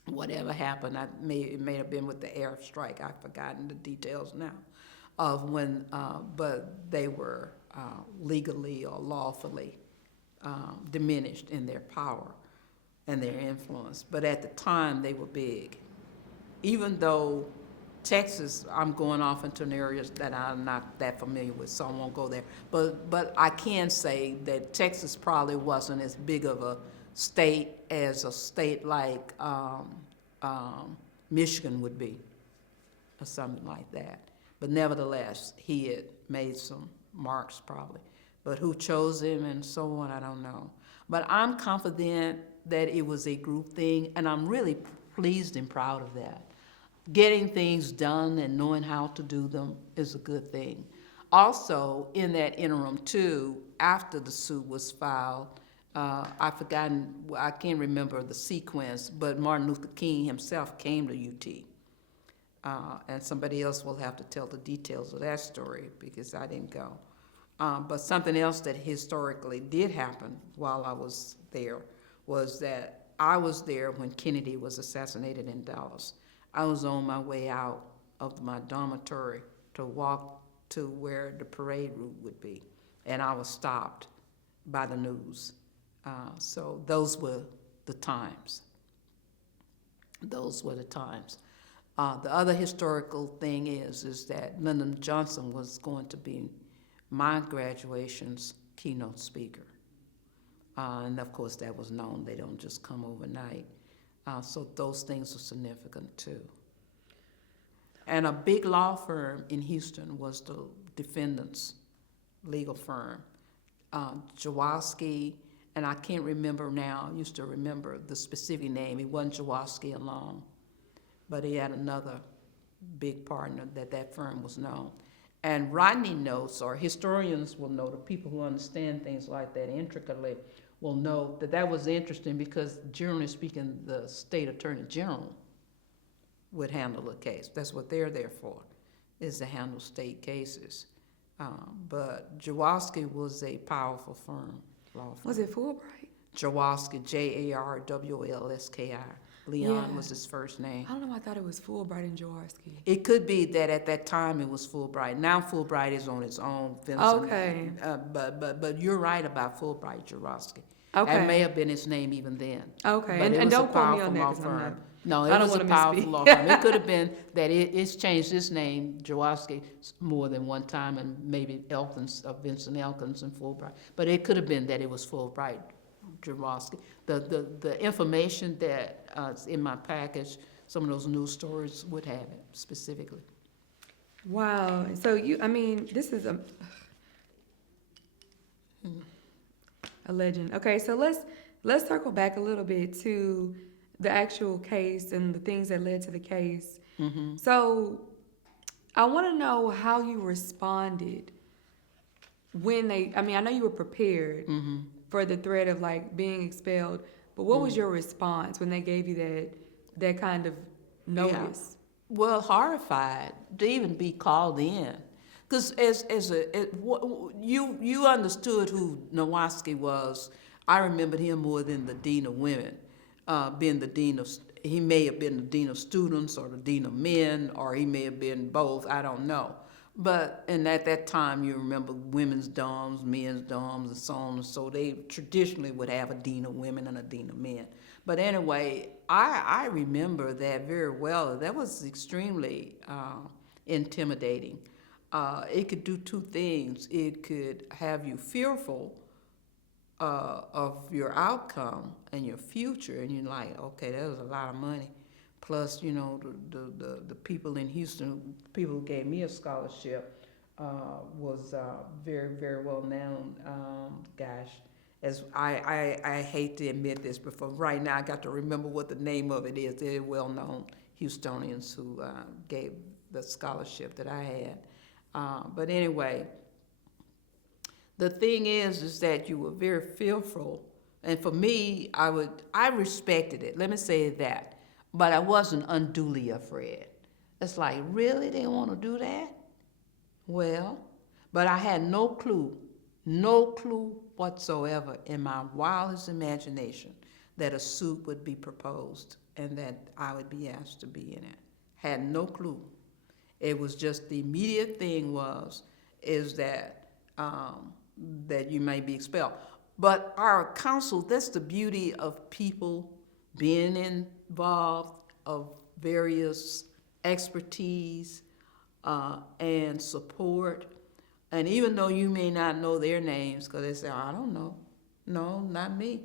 Whatever happened, it may have been with the air strike. I've forgotten the details now of when, but they were legally or lawfully diminished in their power and their influence. But at the time, they were big. Even though Texas, I'm going off into an area that I'm not that familiar with, so I won't go there. But I can say that Texas probably wasn't as big of a state as a state like Michigan would be, or something like that. But nevertheless, he had made some marks probably. But who chose him and so on, I don't know. But I'm confident that it was a group thing, and I'm really pleased and proud of that. Getting things done and knowing how to do them is a good thing. Also, in that interim too, after the suit was filed, I can't remember the sequence, but Martin Luther King himself came to UT And somebody else will have to tell the details of that story because I didn't go. But something else that historically did happen while I was there was that I was there when Kennedy was assassinated in Dallas. I was on my way out of my dormitory to walk to where the parade route would be, and I was stopped by the news. So those were the times. Those were the times. The other historical thing is that Lyndon Johnson was going to be my graduation's keynote speaker. And of course that was known, they don't just come overnight. So those things are significant too. And a big law firm in Houston was the defendant's legal firm. Jaworski, and I can't remember now, I used to remember the specific name. It wasn't Jaworski alone, but he had another big partner that firm was known. And Rodney knows, or historians will know, the people who understand things like that intricately will know that was interesting because generally speaking, the state attorney general would handle the case. That's what they're there for, is to handle state cases. But Jaworski was a powerful firm, law firm. Was it Fulbright? Jaworski, Jarwlski. Leon Yeah. was his first name. I don't know, I thought it was Fulbright and Jaworski. It could be that at that time it was Fulbright. Now Fulbright is on its own. Vincent. Okay. But you're right about Fulbright Jaworski. Okay. That may have been his name even then. Okay, But it and was a don't quote me powerful on that law 'cause I'm firm. not. No, I it don't was a wanna powerful misspeak. law firm. It could have been that it's changed its name, Jaworski, more than one time, and maybe Vincent Elkins and Fulbright. But it could have been that it was Fulbright Jaworski. The information that is in my package, some of those news stories would have it specifically. Wow. So this is a legend. Okay, so let's circle back a little bit to the actual case and the things that led to the case. Mm-hmm. So I want to know how you responded when I know you were prepared Mm-hmm. for the threat of like being expelled, but what was your response when they gave you that kind of notice? Well, horrified to even be called in, because you understood who Nowaski was. I remembered him more than the dean of women, being the dean of. He may have been the dean of students or the dean of men, or he may have been both. I don't know. And at that time, you remember women's dorms, men's dorms, and so on and so. They traditionally would have a dean of women and a dean of men. But anyway, I remember that very well. That was extremely intimidating. It could do two things. It could have you fearful of your outcome and your future, and you're like, okay, that was a lot of money. Plus, the people in Houston, people who gave me a scholarship, was very, very well known. As I hate to admit this, but for right now, I got to remember what the name of it is. They're well known Houstonians who gave the scholarship that I had. But anyway, the thing is that you were very fearful, and for me, I respected it. Let me say that. But I wasn't unduly afraid. It's like, really, they want to do that? Well, but I had no clue whatsoever in my wildest imagination that a suit would be proposed and that I would be asked to be in it. Had no clue. It was just the immediate thing is that you may be expelled. But our council, that's the beauty of people being involved, of various expertise and support. And even though you may not know their names, because they say, I don't know. No, not me.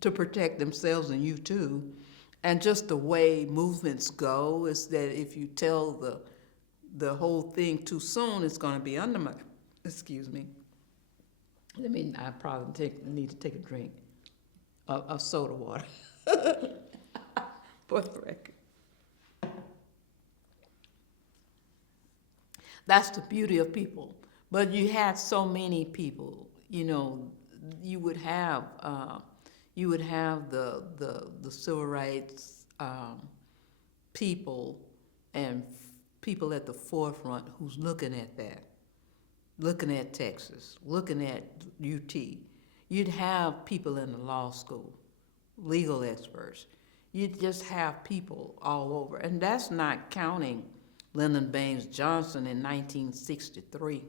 To protect themselves and you too. And just the way movements go is that if you tell the whole thing too soon, it's going to be undermined. Excuse me. I probably need to take a drink of soda water. For the record. That's the beauty of people. But you had so many people, you would have the civil rights people and people at the forefront who's looking at that, looking at Texas, looking at UT. You'd have people in the law school, legal experts. You'd just have people all over. And that's not counting Lyndon Baines Johnson in 1963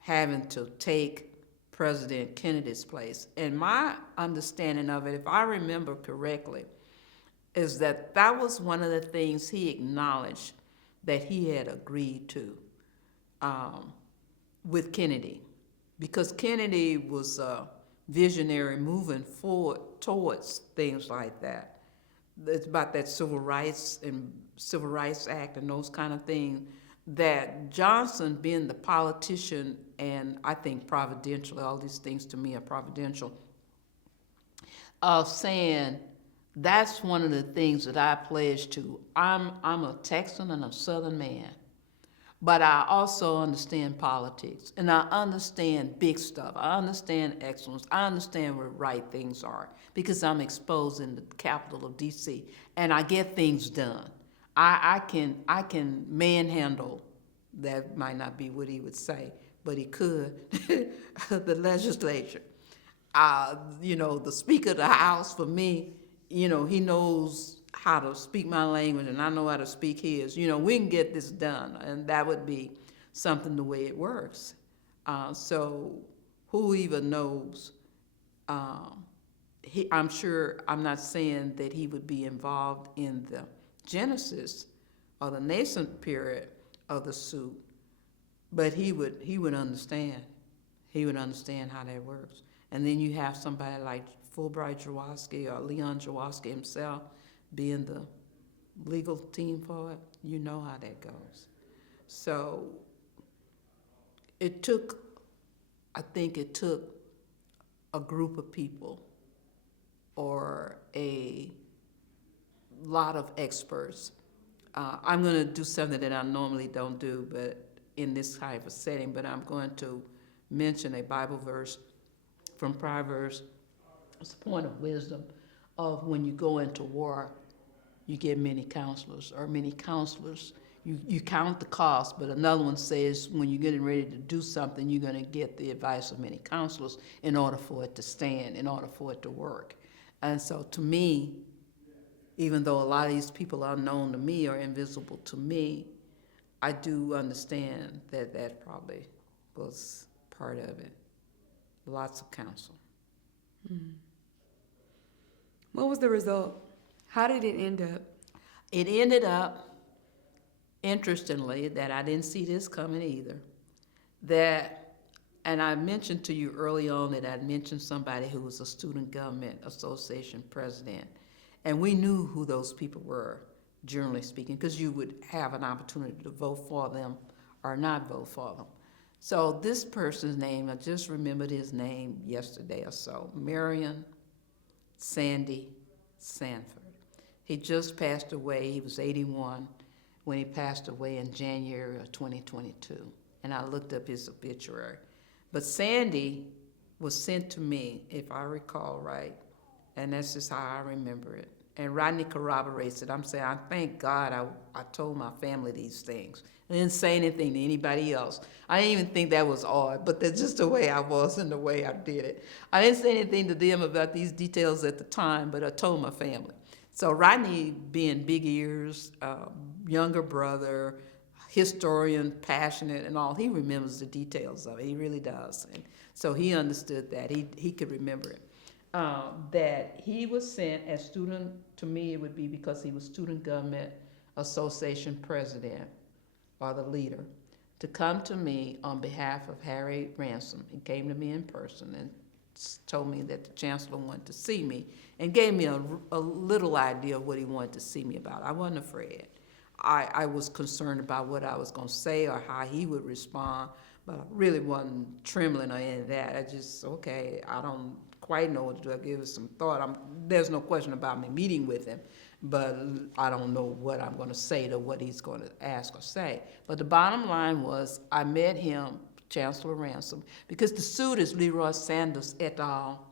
having to take President Kennedy's place. And my understanding of it, if I remember correctly, is that that was one of the things he acknowledged that he had agreed to with Kennedy, because Kennedy was a visionary moving forward towards things like that. It's about that Civil Rights Act and those kind of things, that Johnson being the politician, and I think providential, all these things to me are providential, of saying, that's one of the things that I pledge to. I'm a Texan and a Southern man, but I also understand politics, and I understand big stuff. I understand excellence. I understand where right things are, because I'm exposed in the capital of D.C., and I get things done. I can manhandle, that might not be what he would say, but he could, the legislature. The Speaker of the House, for me, he knows how to speak my language, and I know how to speak his. We can get this done, and that would be something the way it works. So who even knows? I'm sure, I'm not saying that he would be involved in the genesis or the nascent period of the suit, but he would understand. He would understand how that works. And then you have somebody like Fulbright Jaworski or Leon Jaworski himself being the legal team for it. You know how that goes. So I think it took a group of people or a lot of experts. I'm going to do something that I normally don't do, but in this type of setting, but I'm going to mention a Bible verse from Proverbs. It's a point of wisdom of when you go into war, you get many counselors, or many counselors. You count the cost, but another one says when you're getting ready to do something, you're going to get the advice of many counselors in order for it to stand, in order for it to work. And so to me, even though a lot of these people are unknown to me or invisible to me, I do understand that that probably was part of it. Lots of counsel. Mm-hmm. What was the result? How did it end up? It ended up, interestingly, that I didn't see this coming either, and I mentioned to you early on that I'd mentioned somebody who was a Student Government Association president, and we knew who those people were, generally speaking, because you would have an opportunity to vote for them or not vote for them. So this person's name, I just remembered his name yesterday or so, Marion Sandy Sanford. He just passed away. He was 81 when he passed away in January of 2022. And I looked up his obituary. But Sandy was sent to me, if I recall right, and that's just how I remember it. And Rodney corroborates it. I'm saying, I thank God I told my family these things. I didn't say anything to anybody else. I didn't even think that was odd, but that's just the way I was and the way I did it. I didn't say anything to them about these details at the time, but I told my family. So Rodney, being big ears, younger brother, historian, passionate and all, he remembers the details of it. He really does. And so he understood that. He could remember it. That he was sent as student, to me it would be because he was Student Government Association president or the leader, to come to me on behalf of Harry Ransom. He came to me in person and told me that the chancellor wanted to see me and gave me a little idea of what he wanted to see me about. I wasn't afraid. I was concerned about what I was going to say or how he would respond, but I really wasn't trembling or any of that. I just, okay, I don't quite know what to do. I give it some thought. There's no question about me meeting with him, but I don't know what I'm going to say to what he's going to ask or say. But the bottom line was I met him, Chancellor Ransom, because the suit is Leroy Sanders et al.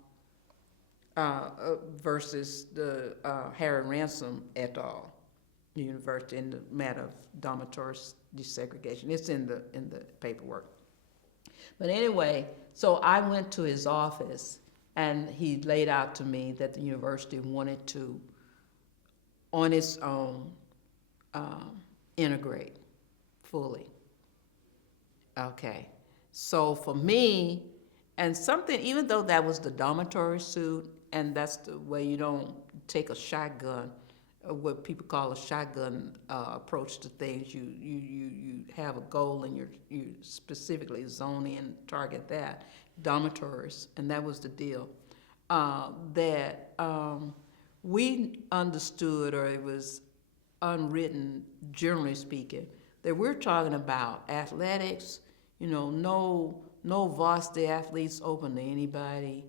Versus the Harry Ransom et al. university in the matter of dormitory desegregation. It's in the paperwork. But anyway, so I went to his office, and he laid out to me that the university wanted to, on its own, integrate fully. Okay, so for me, and something, even though that was the dormitory suit, and that's the way you don't take a shotgun, what people call a shotgun approach to things. You have a goal, and you specifically zone in, target that, dormitories, and that was the deal. That we understood, or it was unwritten, generally speaking, that we're talking about athletics, no varsity athletes open to anybody,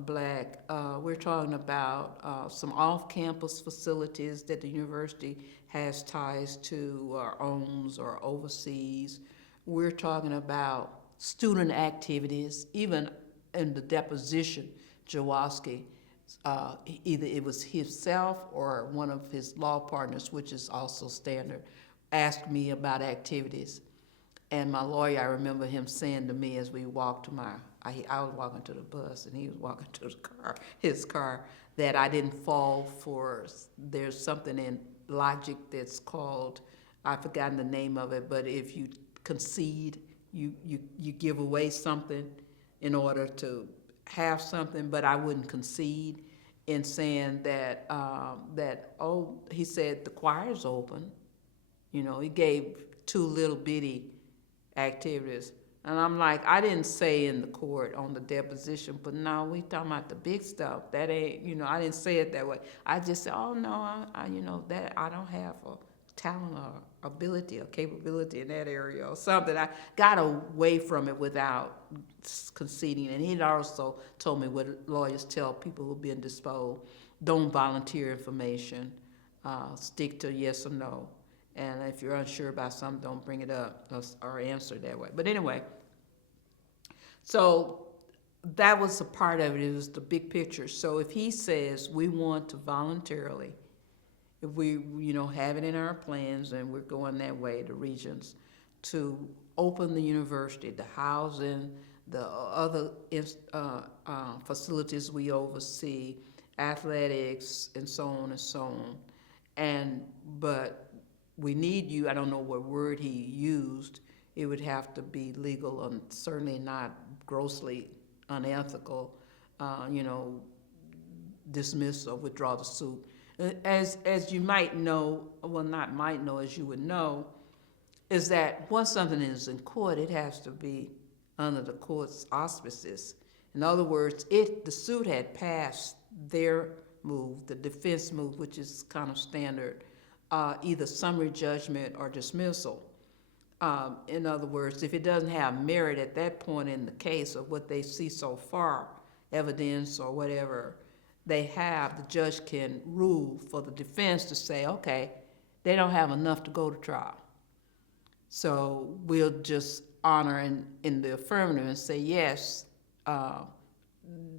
black. We're talking about some off-campus facilities that the university has ties to or owns or oversees. We're talking about student activities. Even in the deposition, Jaworski, either it was himself or one of his law partners, which is also standard, asked me about activities. And my lawyer, I remember him saying to me as we walked to I was walking to the bus and he was walking to his car, that I didn't fall for, there's something in logic that's called, I've forgotten the name of it, but if you concede, you give away something in order to have something, but I wouldn't concede in saying that, he said the choir's open. He gave 2 little bitty activities. And I'm like, I didn't say in the court on the deposition, but no, we talking about the big stuff. That ain't, I didn't say it that way. I just said, oh no, that I don't have a talent or ability or capability in that area or something. I got away from it without conceding. And he'd also told me what lawyers tell people who've been disposed: don't volunteer information, stick to yes or no. And if you're unsure about something, don't bring it up or answer that way. But anyway, so that was a part of it. It was the big picture. So if he says we want to voluntarily, if we have it in our plans and we're going that way, the regions, to open the university, the housing, the other facilities we oversee, athletics, and so on and so on, but we need you, I don't know what word he used, it would have to be legal and certainly not grossly unethical, dismiss or withdraw the suit. As you might know, well not might know, as you would know, is that once something is in court, it has to be under the court's auspices. In other words, the suit had passed their move, the defense move, which is kind of standard, either summary judgment or dismissal. In other words, if it doesn't have merit at that point in the case of what they see so far, evidence or whatever they have, the judge can rule for the defense to say, okay, they don't have enough to go to trial. So we'll just honor in the affirmative and say, yes,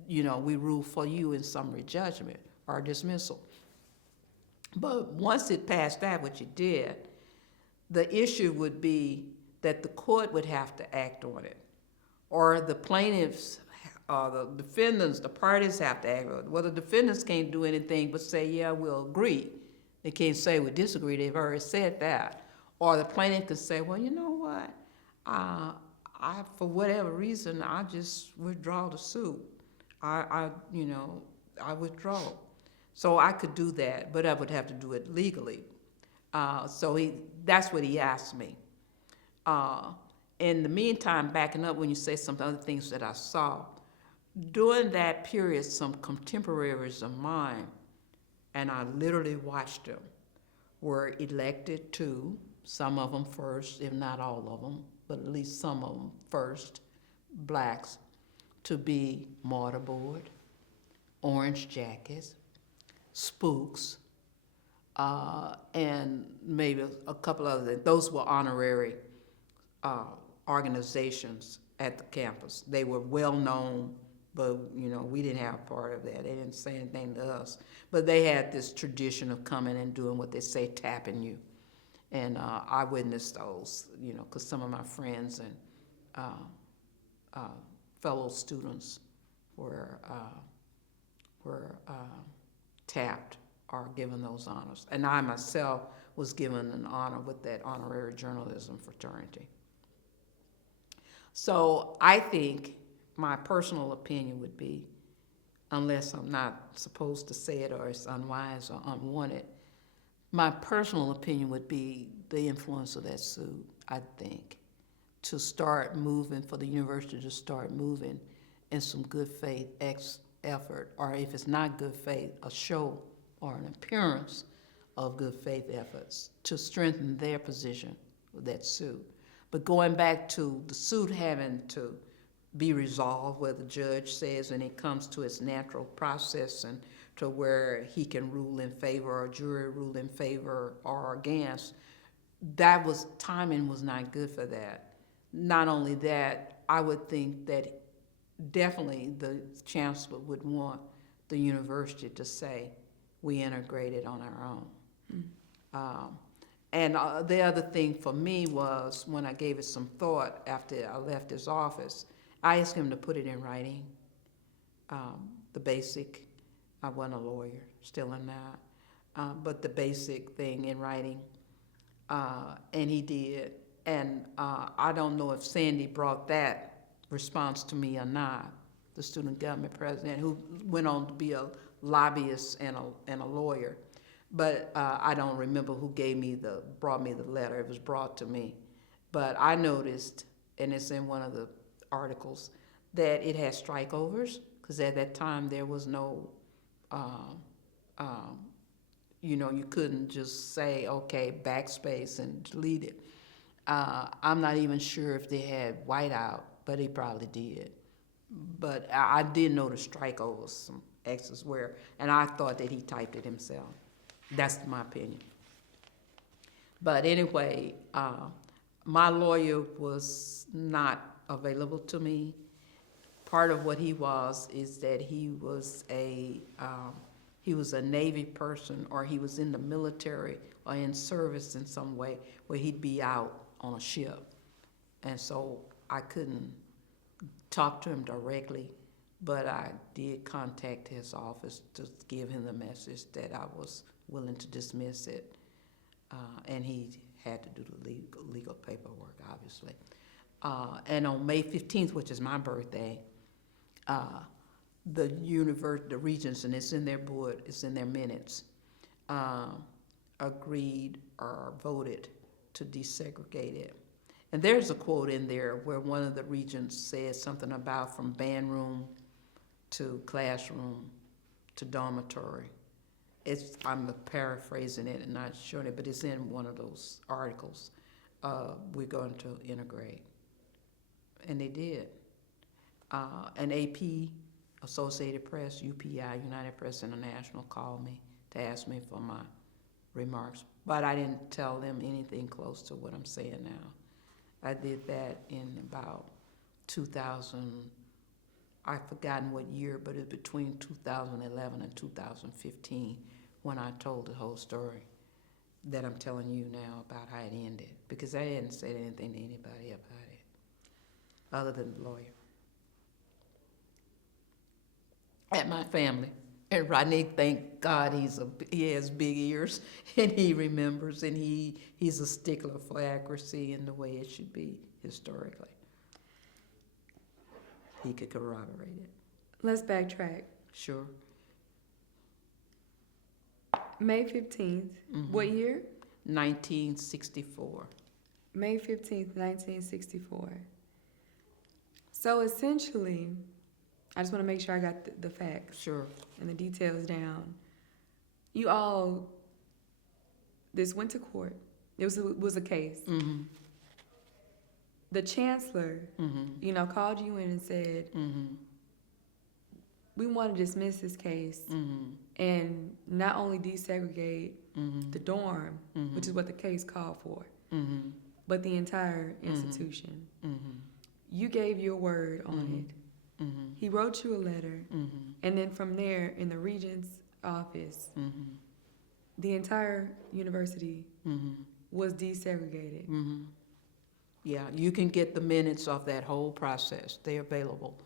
we rule for you in summary judgment or dismissal. But once it passed that, which it did, the issue would be that the court would have to act on it, or the plaintiffs, the defendants, the parties have to act on it. Well, the defendants can't do anything but say, yeah, we'll agree. They can't say we disagree. They've already said that. Or the plaintiff could say, well, you know what? For whatever reason, I just withdraw the suit. I withdraw. So I could do that, but I would have to do it legally. That's what he asked me. In the meantime, backing up when you say some other things that I saw, during that period, some contemporaries of mine, and I literally watched them, were elected to, some of them first, if not all of them, but at least some of them first, blacks, to be mortarboard, orange jackets, spooks, and maybe a couple other things. Those were honorary organizations at the campus. They were well-known But, we didn't have part of that. They didn't say anything to us. But they had this tradition of coming and doing what they say, tapping you. And I witnessed those, because some of my friends and fellow students were tapped or given those honors. And I myself was given an honor with that honorary journalism fraternity. So I think my personal opinion would be, unless I'm not supposed to say it or it's unwise or unwanted, my personal opinion would be the influence of that suit, I think, to start moving, for the university to start moving in some good faith effort, or if it's not good faith, a show or an appearance of good faith efforts to strengthen their position with that suit. But going back to the suit having to be resolved, where the judge says when it comes to its natural process and to where he can rule in favor or jury rule in favor or against, timing was not good for that. Not only that, I would think that definitely the chancellor would want the university to say, we integrated on our own. And the other thing for me was, when I gave it some thought after I left his office, I asked him to put it in writing, the basic. I wasn't a lawyer, still am not, but the basic thing in writing, and he did. And I don't know if Sandy brought that response to me or not, the student government president, who went on to be a lobbyist and a lawyer. But I don't remember who brought me the letter. It was brought to me. But I noticed, and it's in one of the articles, that it had strikeovers, because at that time there was no, you couldn't just say, okay, backspace and delete it. I'm not even sure if they had whiteout, but they probably did. But I did notice strikeovers, some X's where, and I thought that he typed it himself. That's my opinion. But anyway, my lawyer was not available to me. Part of what he was is that he was a Navy person, or he was in the military or in service in some way where he'd be out on a ship. And so I couldn't talk to him directly, but I did contact his office to give him the message that I was willing to dismiss it, and he had to do the legal paperwork, obviously. And on May 15th, which is my birthday, the Regents, and it's in their board, it's in their minutes, agreed or voted to desegregate it. And there's a quote in there where one of the regents said something about from band room to classroom to dormitory. I'm paraphrasing it and not showing it, but it's in one of those articles. We're going to integrate. And they did. And AP, Associated Press, UPI, United Press International, called me to ask me for my remarks. But I didn't tell them anything close to what I'm saying now. I did that in about 2000, I've forgotten what year, but it's between 2011 and 2015 when I told the whole story that I'm telling you now about how it ended, because I hadn't said anything to anybody about it other than the lawyer and my family. And Rodney, thank God, he has big ears, and he remembers, and he's a stickler for accuracy in the way it should be historically. He could corroborate it. Let's backtrack. Sure. May 15th, what year? 1964. May 15th, 1964. So essentially, I just want to make sure I got the facts. Sure. And the details down. This went to court. It was a case. Mm-hmm. The chancellor, Mm-hmm. called you in and said, Mm-hmm. we want to dismiss this case Mm-hmm. and not only desegregate Mm-hmm. the dorm, Mm-hmm. which is what the case called for, Mm-hmm. but the entire institution. Mm-hmm. You gave your word on Mm-hmm. it. Mhm. He wrote you a letter, Mhm. and then from there, in the regent's office, Mhm. the entire university Mhm. was desegregated. Mhm. Yeah, you can get the minutes of that whole process. They're available.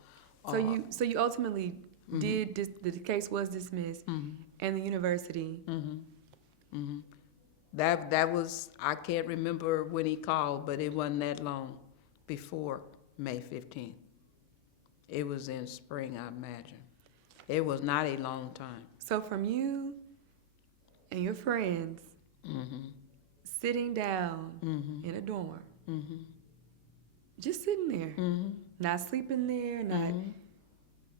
So you ultimately Mhm. did the case was dismissed, Mhm. and the university. Mhm. Mhm. That was, I can't remember when he called, but it wasn't that long before May 15th. It was in spring, I imagine. It was not a long time. So from you and your friends Mhm. sitting down Mhm. in a dorm, Mhm. just sitting there, Mhm. not sleeping there, not Mhm.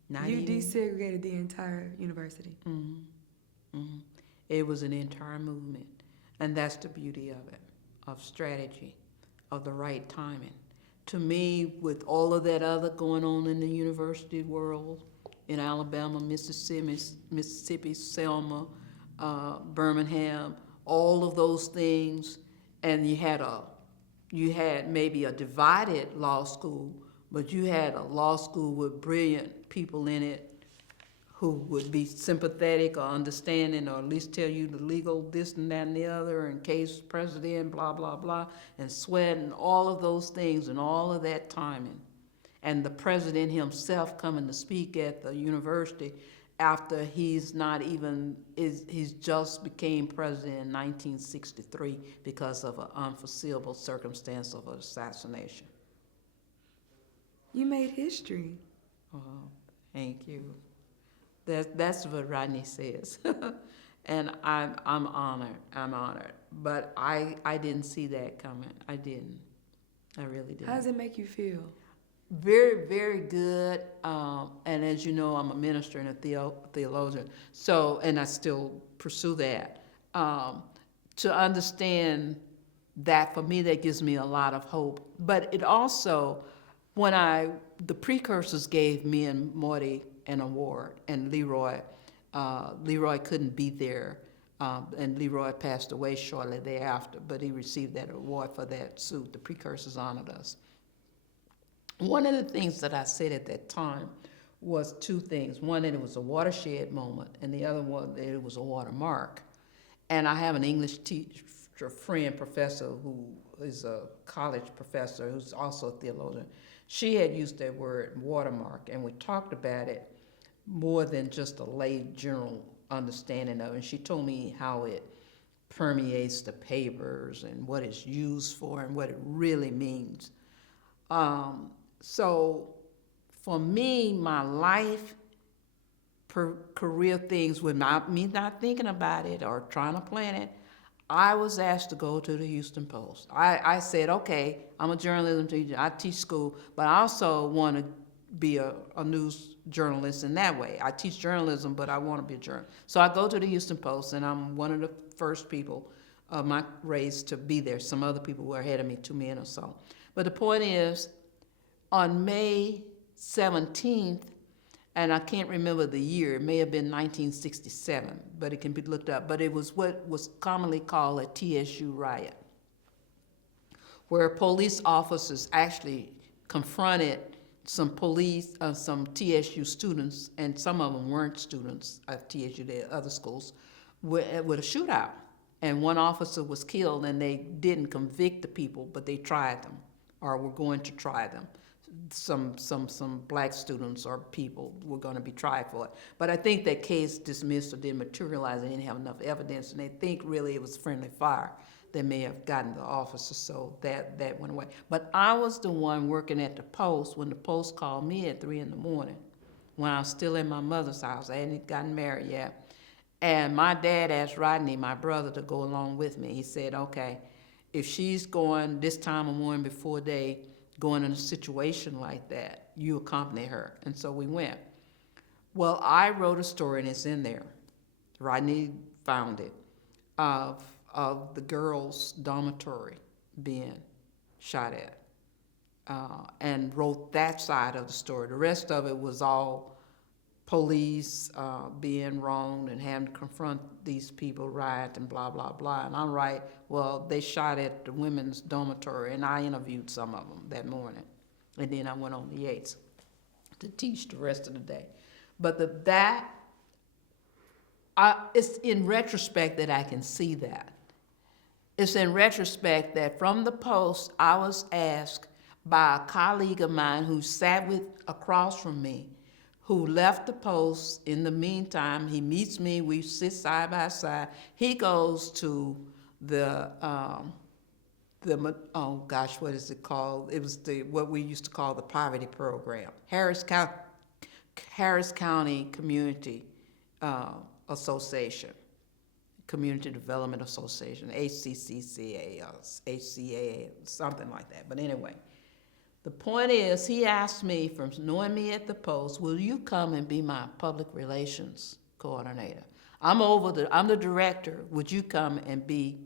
Not you even. desegregated the entire university. Mhm. Mhm. It was an entire movement, and that's the beauty of it, of strategy, of the right timing. To me, with all of that other going on in the university world, in Alabama, Mississippi, Selma, Birmingham, all of those things, and you had maybe a divided law school, but you had a law school with brilliant people in it who would be sympathetic or understanding, or at least tell you the legal this and that and the other, and case president, blah, blah, blah, and sweat and all of those things and all of that timing. And the president himself coming to speak at the university after he's just became president in 1963 because of an unforeseeable circumstance of an assassination. You made history. Oh, thank you. That's what Rodney says. And I'm honored. I'm honored. But I didn't see that coming. I didn't. I really How does didn't. it make you feel? Very, very good. And as you know, I'm a minister and a theologian. So, and I still pursue that. To understand that, for me, that gives me a lot of hope. But it also, the precursors gave me and Morty an award, and Leroy couldn't be there, and Leroy passed away shortly thereafter, but he received that award for that suit. The precursors honored us. One of the things that I said at that time was two things. One, that it was a watershed moment, and the other one, that it was a watermark. And I have an English teacher friend, professor, who is a college professor, who's also a theologian. She had used that word watermark, and we talked about it more than just a lay general understanding of it. And she told me how it permeates the papers and what it's used for and what it really means. So for me, my life, career things, without me not thinking about it or trying to plan it, I was asked to go to the Houston Post. I said, okay, I'm a journalism teacher. I teach school, but I also want to be a news journalist in that way. I teach journalism, but I want to be a journalist. So I go to the Houston Post, and I'm one of the first people of my race to be there. Some other people were ahead of me, 2 men or so. But the point is, on May 17th, and I can't remember the year, it may have been 1967, but it can be looked up, but it was what was commonly called a TSU riot, where police officers actually confronted some TSU students, and some of them weren't students of TSU, they're other schools, with a shootout. And one officer was killed, and they didn't convict the people, but they tried them, or were going to try them. Some black students or people were going to be tried for it. But I think that case dismissed or didn't materialize. They didn't have enough evidence, and they think really it was friendly fire that may have gotten the officer, so that went away. But I was the one working at the Post when the Post called me at 3 in the morning when I was still in my mother's house. I hadn't gotten married yet. And my dad asked Rodney, my brother, to go along with me. He said, okay, if she's going this time of morning before they going in a situation like that, you accompany her. And so we went. Well, I wrote a story, and it's in there. Rodney found it, of the girls' dormitory being shot at, and wrote that side of the story. The rest of it was all police being wronged and having to confront these people, riot and blah, blah, blah. And I'm right, well, they shot at the women's dormitory, and I interviewed some of them that morning. And then I went on the Yates. to teach the rest of the day. But it's in retrospect that I can see that. It's in retrospect that from the Post, I was asked by a colleague of mine who sat across from me, who left the Post. In the meantime, he meets me, we sit side by side. He goes to oh gosh, what is it called? It was what we used to call the poverty program, Harris County Community Association, Community Development Association, HCCCA, HCAA, something like that. But anyway, the point is, he asked me, from knowing me at the Post, will you come and be my public relations coordinator? I'm the director. Would you come and be,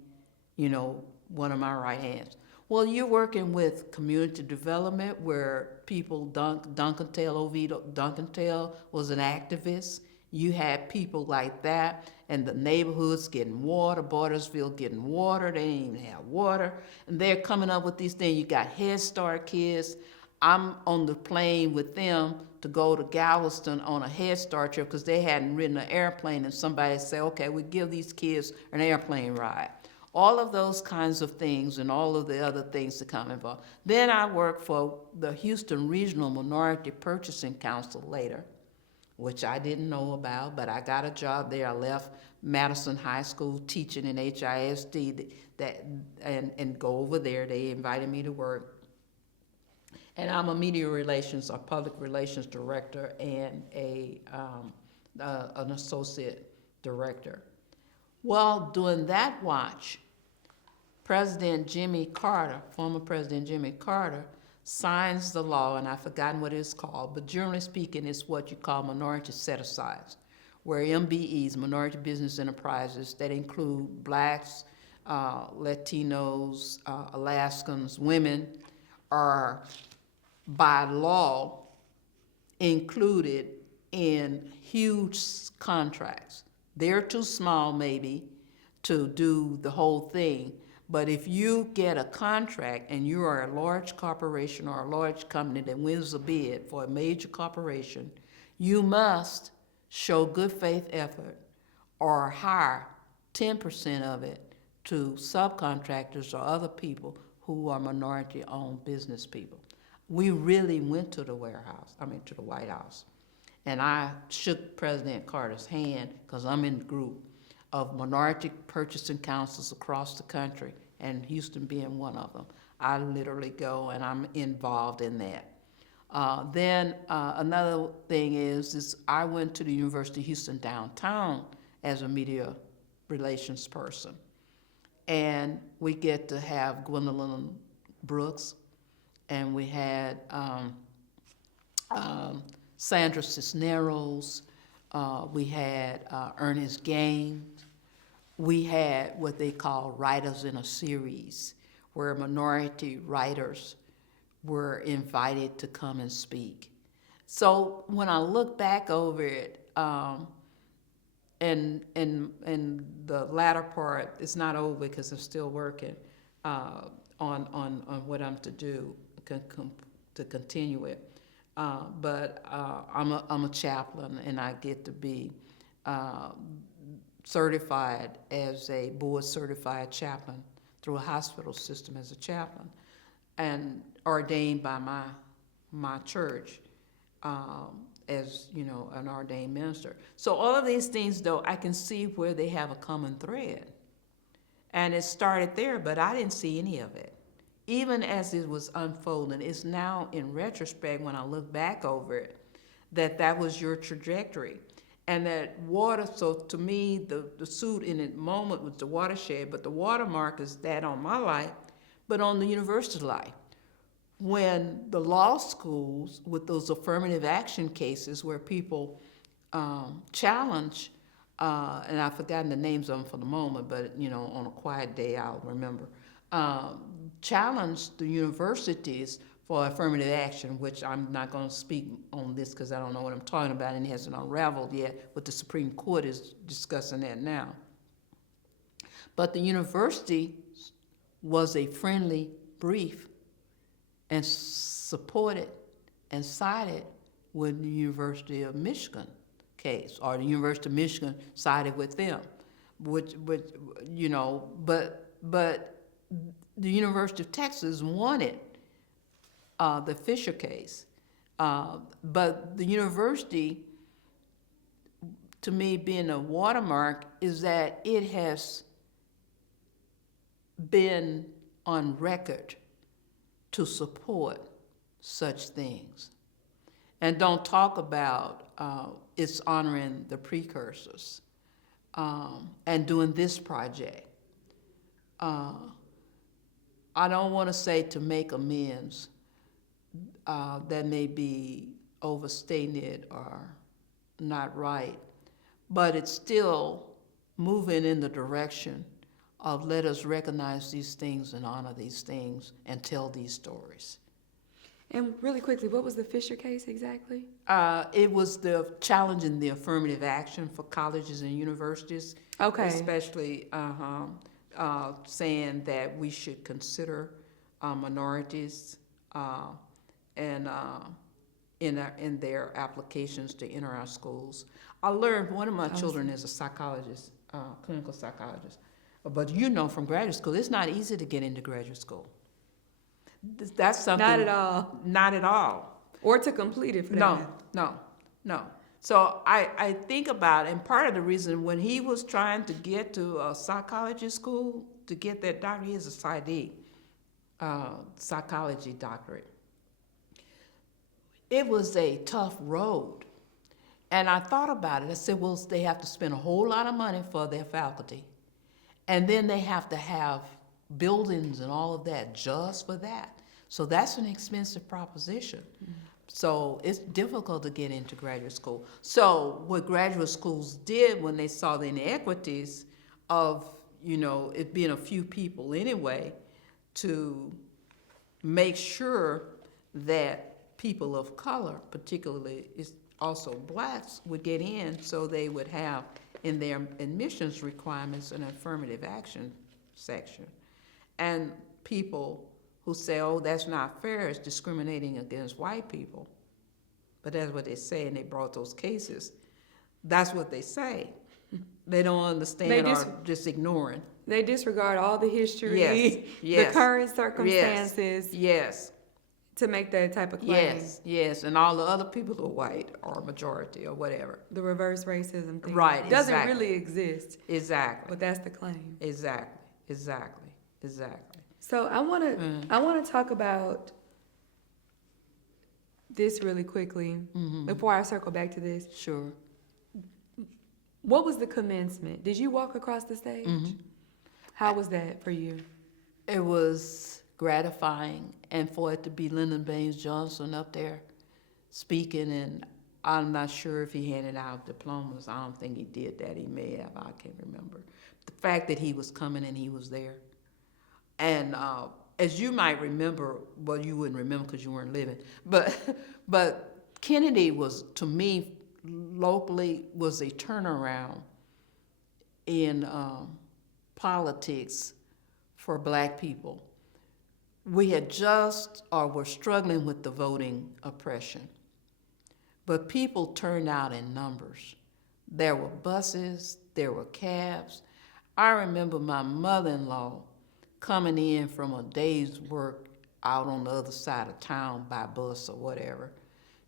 one of my right hands? Well, you're working with community development where people, Oviedo Duncantail was an activist. You had people like that, and the neighborhoods getting water, Bordersville getting water, they didn't even have water, and they're coming up with these things. You got Head Start kids. I'm on the plane with them to go to Galveston on a Head Start trip because they hadn't ridden an airplane, and somebody said, okay, we give these kids an airplane ride. All of those kinds of things and all of the other things that come involved. Then I worked for the Houston Regional Minority Purchasing Council later, which I didn't know about, but I got a job there. I left Madison High School teaching in HISD and go over there. They invited me to work. And I'm a media relations or public relations director and an associate director. Well, during that watch, President Jimmy Carter, former President Jimmy Carter, signs the law, and I've forgotten what it's called, but generally speaking, it's what you call minority set-asides, where MBEs, minority business enterprises, that include blacks, Latinos, Alaskans, women, are by law included in huge contracts. They're too small, maybe, to do the whole thing. But if you get a contract and you are a large corporation or a large company that wins a bid for a major corporation, you must show good faith effort or hire 10% of it to subcontractors or other people who are minority-owned business people. We really went to the to the White House. And I shook President Carter's hand because I'm in the group of minority purchasing councils across the country, and Houston being one of them. I literally go and I'm involved in that. Then another thing is I went to the University of Houston downtown as a media relations person. And we get to have Gwendolyn Brooks, and we had Sandra Cisneros, we had Ernest Gaines. We had what they call Writers in a Series, where minority writers were invited to come and speak. So when I look back over it, and the latter part, it's not over because I'm still working on what I'm to do to continue it. But I'm a chaplain, and I get to be certified as a board-certified chaplain through a hospital system as a chaplain, and ordained by my church as an ordained minister. So all of these things, though, I can see where they have a common thread, and it started there, but I didn't see any of it. Even as it was unfolding, it's now in retrospect when I look back over it that was your trajectory. And that water, so to me, the suit in that moment was the watershed, but the watermark is that on my life, but on the university life. When the law schools, with those affirmative action cases where people challenge, and I've forgotten the names of them for the moment, but on a quiet day I'll remember, challenge the universities for affirmative action, which I'm not going to speak on this because I don't know what I'm talking about and it hasn't unraveled yet, but the Supreme Court is discussing that now. But the university was a friendly brief and supported and cited with the University of Michigan case, or the University of Michigan sided with them, which you know, but the University of Texas wanted the Fisher case, but the university, to me, being a watermark, is that it has been on record to support such things, and don't talk about it's honoring the precursors and doing this project. I don't want to say to make amends. That may be overstating it or not right, but it's still moving in the direction of let us recognize these things and honor these things and tell these stories. And really quickly, what was the Fisher case exactly? It was the challenging the affirmative action for colleges and universities. Okay. Especially saying that we should consider minorities and in their applications to enter our schools. I learned one of my children is a psychologist, clinical psychologist. But you know from graduate school, it's not easy to get into graduate school. That's something. Not at all. Not at all. Or to complete it for that. No. So I think about, and part of the reason when he was trying to get to a psychology school to get that doctorate, he has a PsyD, psychology doctorate. It was a tough road. And I thought about it. I said, well, they have to spend a whole lot of money for their faculty. And then they have to have buildings and all of that just for that. So that's an expensive proposition. Mm-hmm. So it's difficult to get into graduate school. So what graduate schools did when they saw the inequities of, you know, it being a few people anyway, to make sure that people of color, particularly is also blacks, would get in, so they would have in their admissions requirements an affirmative action section. And people who say, oh, that's not fair, it's discriminating against white people. But that's what they say, and they brought those cases. That's what they say. They don't understand or just ignoring. They disregard all the history, yes, the current circumstances, yes, to make that type of claim. Yes, and all the other people are white or majority or whatever. The reverse racism thing, right, doesn't really exist. Exactly. But that's the claim. Exactly. So I want to talk about this really quickly before I circle back to this. Sure. What was the commencement? Did you walk across the stage? Mm-hmm. How was that for you? It was gratifying, and for it to be Lyndon Baines Johnson up there speaking, and I'm not sure if he handed out diplomas. I don't think he did that. He may have. I can't remember. The fact that he was coming and he was there. And as you might remember, well, you wouldn't remember because you weren't living, but Kennedy was, to me, locally, was a turnaround in politics for black people. We had just, or were struggling with the voting oppression, but people turned out in numbers. There were buses, there were cabs. I remember my mother-in-law coming in from a day's work out on the other side of town by bus or whatever,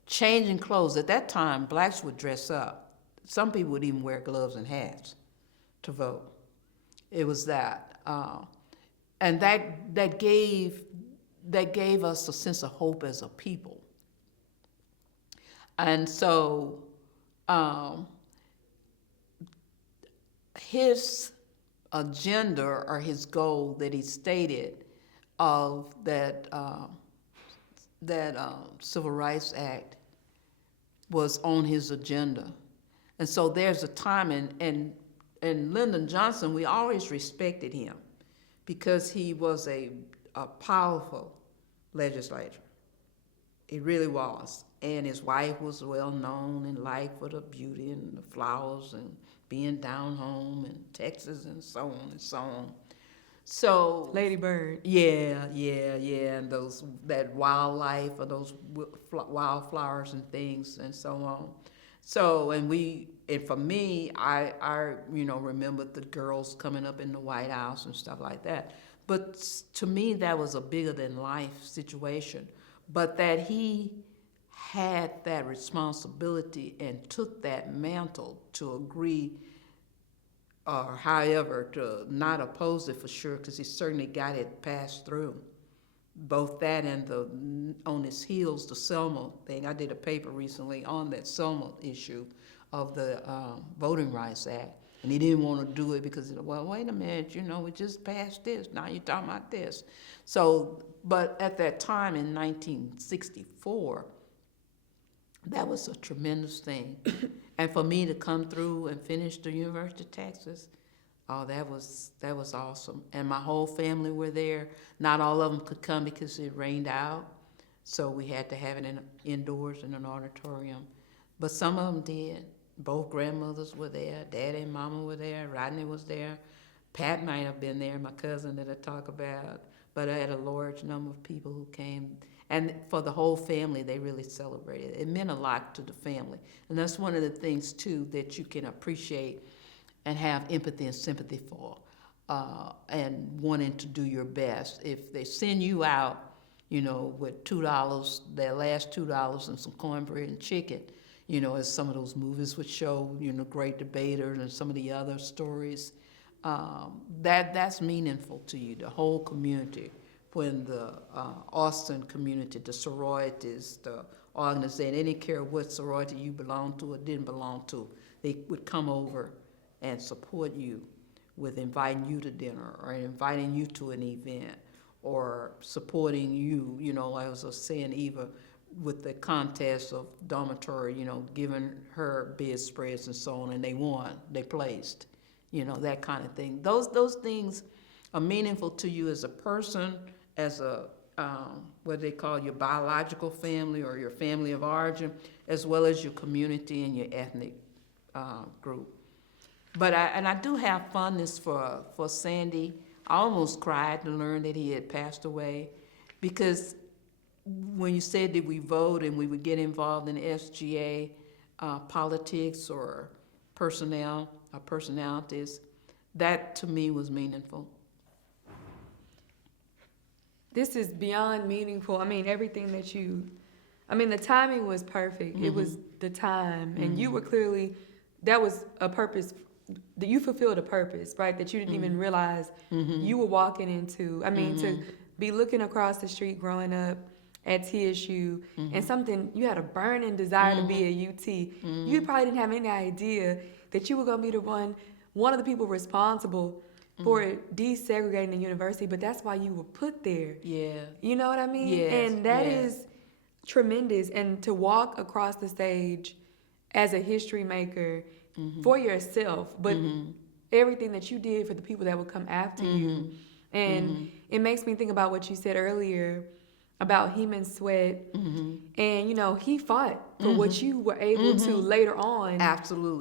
changing clothes. At that time, blacks would dress up. Some people would even wear gloves and hats to vote. It was that. And that gave us a sense of hope as a people. And so his agenda or his goal that he stated of that Civil Rights Act was on his agenda. And so there's a time, and Lyndon Johnson, we always respected him because he was a powerful legislator. He really was. And his wife was well known and liked for the beauty and the flowers and being down home in Texas and so on and so on. So Lady Bird. yeah, and that wildlife or those wildflowers and things and so on. So and for me, I remember the girls coming up in the White House and stuff like that. But to me, that was a bigger than life situation. But that he had that responsibility and took that mantle to agree or however to not oppose it for sure, because he certainly got it passed through. Both that and on his heels, the Selma thing. I did a paper recently on that Selma issue of the Voting Rights Act. And he didn't want to do it because, well, wait a minute, we just passed this. Now you're talking about this. So, but at that time in 1964, that was a tremendous thing. And for me to come through and finish the University of Texas, oh, that was awesome. And my whole family were there. Not all of them could come because it rained out, so we had to have it indoors in an auditorium. But some of them did. Both grandmothers were there. Daddy and Mama were there. Rodney was there. Pat might have been there, my cousin that I talk about. But I had a large number of people who came. And for the whole family, they really celebrated. It meant a lot to the family. And that's one of the things, too, that you can appreciate and have empathy and sympathy for, and wanting to do your best. If they send you out, with $2, their last $2 and some cornbread and chicken, as some of those movies would show, Great Debaters and some of the other stories, that's meaningful to you, the whole community. When the Austin community, the sororities, the organization, they didn't care what sorority you belonged to or didn't belong to, they would come over and support you with inviting you to dinner or inviting you to an event or supporting you, I was saying, Eva, with the contest of dormitory, giving her bid spreads and so on, and they won, they placed, that kind of thing. Those things are meaningful to you as a person, as a what they call your biological family or your family of origin, as well as your community and your ethnic group. But I do have fondness for Sandy. I almost cried to learn that he had passed away, because when you said that we vote and we would get involved in SGA politics or personnel or personalities, that to me was meaningful. This is beyond meaningful. Everything that the timing was perfect. Mm-hmm. It was the time, and you were clearly, that was a purpose, that you fulfilled a purpose, right? That you didn't even realize you were walking into. To be looking across the street growing up at TSU, and something, you had a burning desire to be at UT. You probably didn't have any idea that you were going to be one of the people responsible for desegregating the university, but that's why you were put there. Yeah. You know what I mean? Yes. And that is tremendous. And to walk across the stage as a history maker for yourself, but everything that you did for the people that would come after you. And it makes me think about what you said earlier about Heman Sweat. And, he fought for what you were able to later on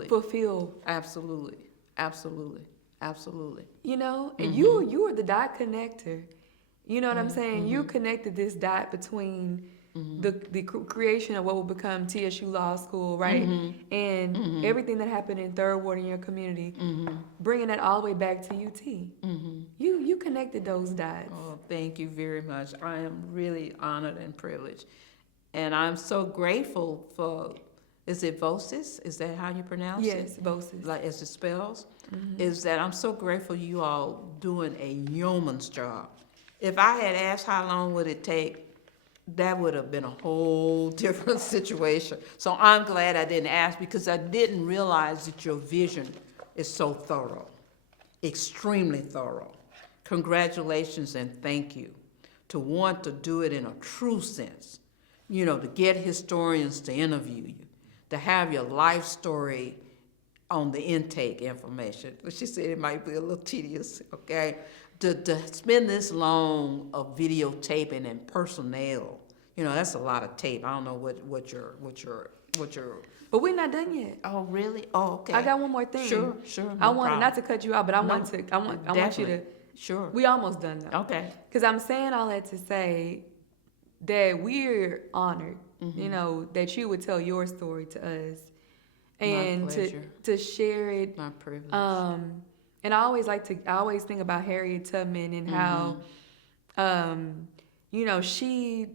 fulfill. Absolutely. And you were the dot connector. You know what I'm saying? You connected this dot between the creation of what will become TSU Law School, right? And everything that happened in Third Ward in your community, bringing that all the way back to UT. You connected those dots. Oh, thank you very much. I am really honored and privileged. And I'm so grateful for, is it Vosis? Is that how you pronounce it? Yes, Vosis. Like as it spells? Is that I'm so grateful you all doing a yeoman's job. If I had asked how long would it take, that would have been a whole different situation. So I'm glad I didn't ask, because I didn't realize that your vision is so thorough, extremely thorough. Congratulations and thank you. To want to do it in a true sense, to get historians to interview you, to have your life story on the intake information. She said it might be a little tedious, okay? To spend this long of videotaping and personnel, that's a lot of tape. I don't know what your. But we're not done yet. Oh, really? Oh, okay. I got one more thing. Sure. I want not to cut you out, but I want you to. Sure. We almost done though. Okay. Because I'm saying all that to say that we're honored, Mm-hmm. you know, that you would tell your story to us My and pleasure. to share it. My privilege. And I always think about Harriet Tubman and how, you know, she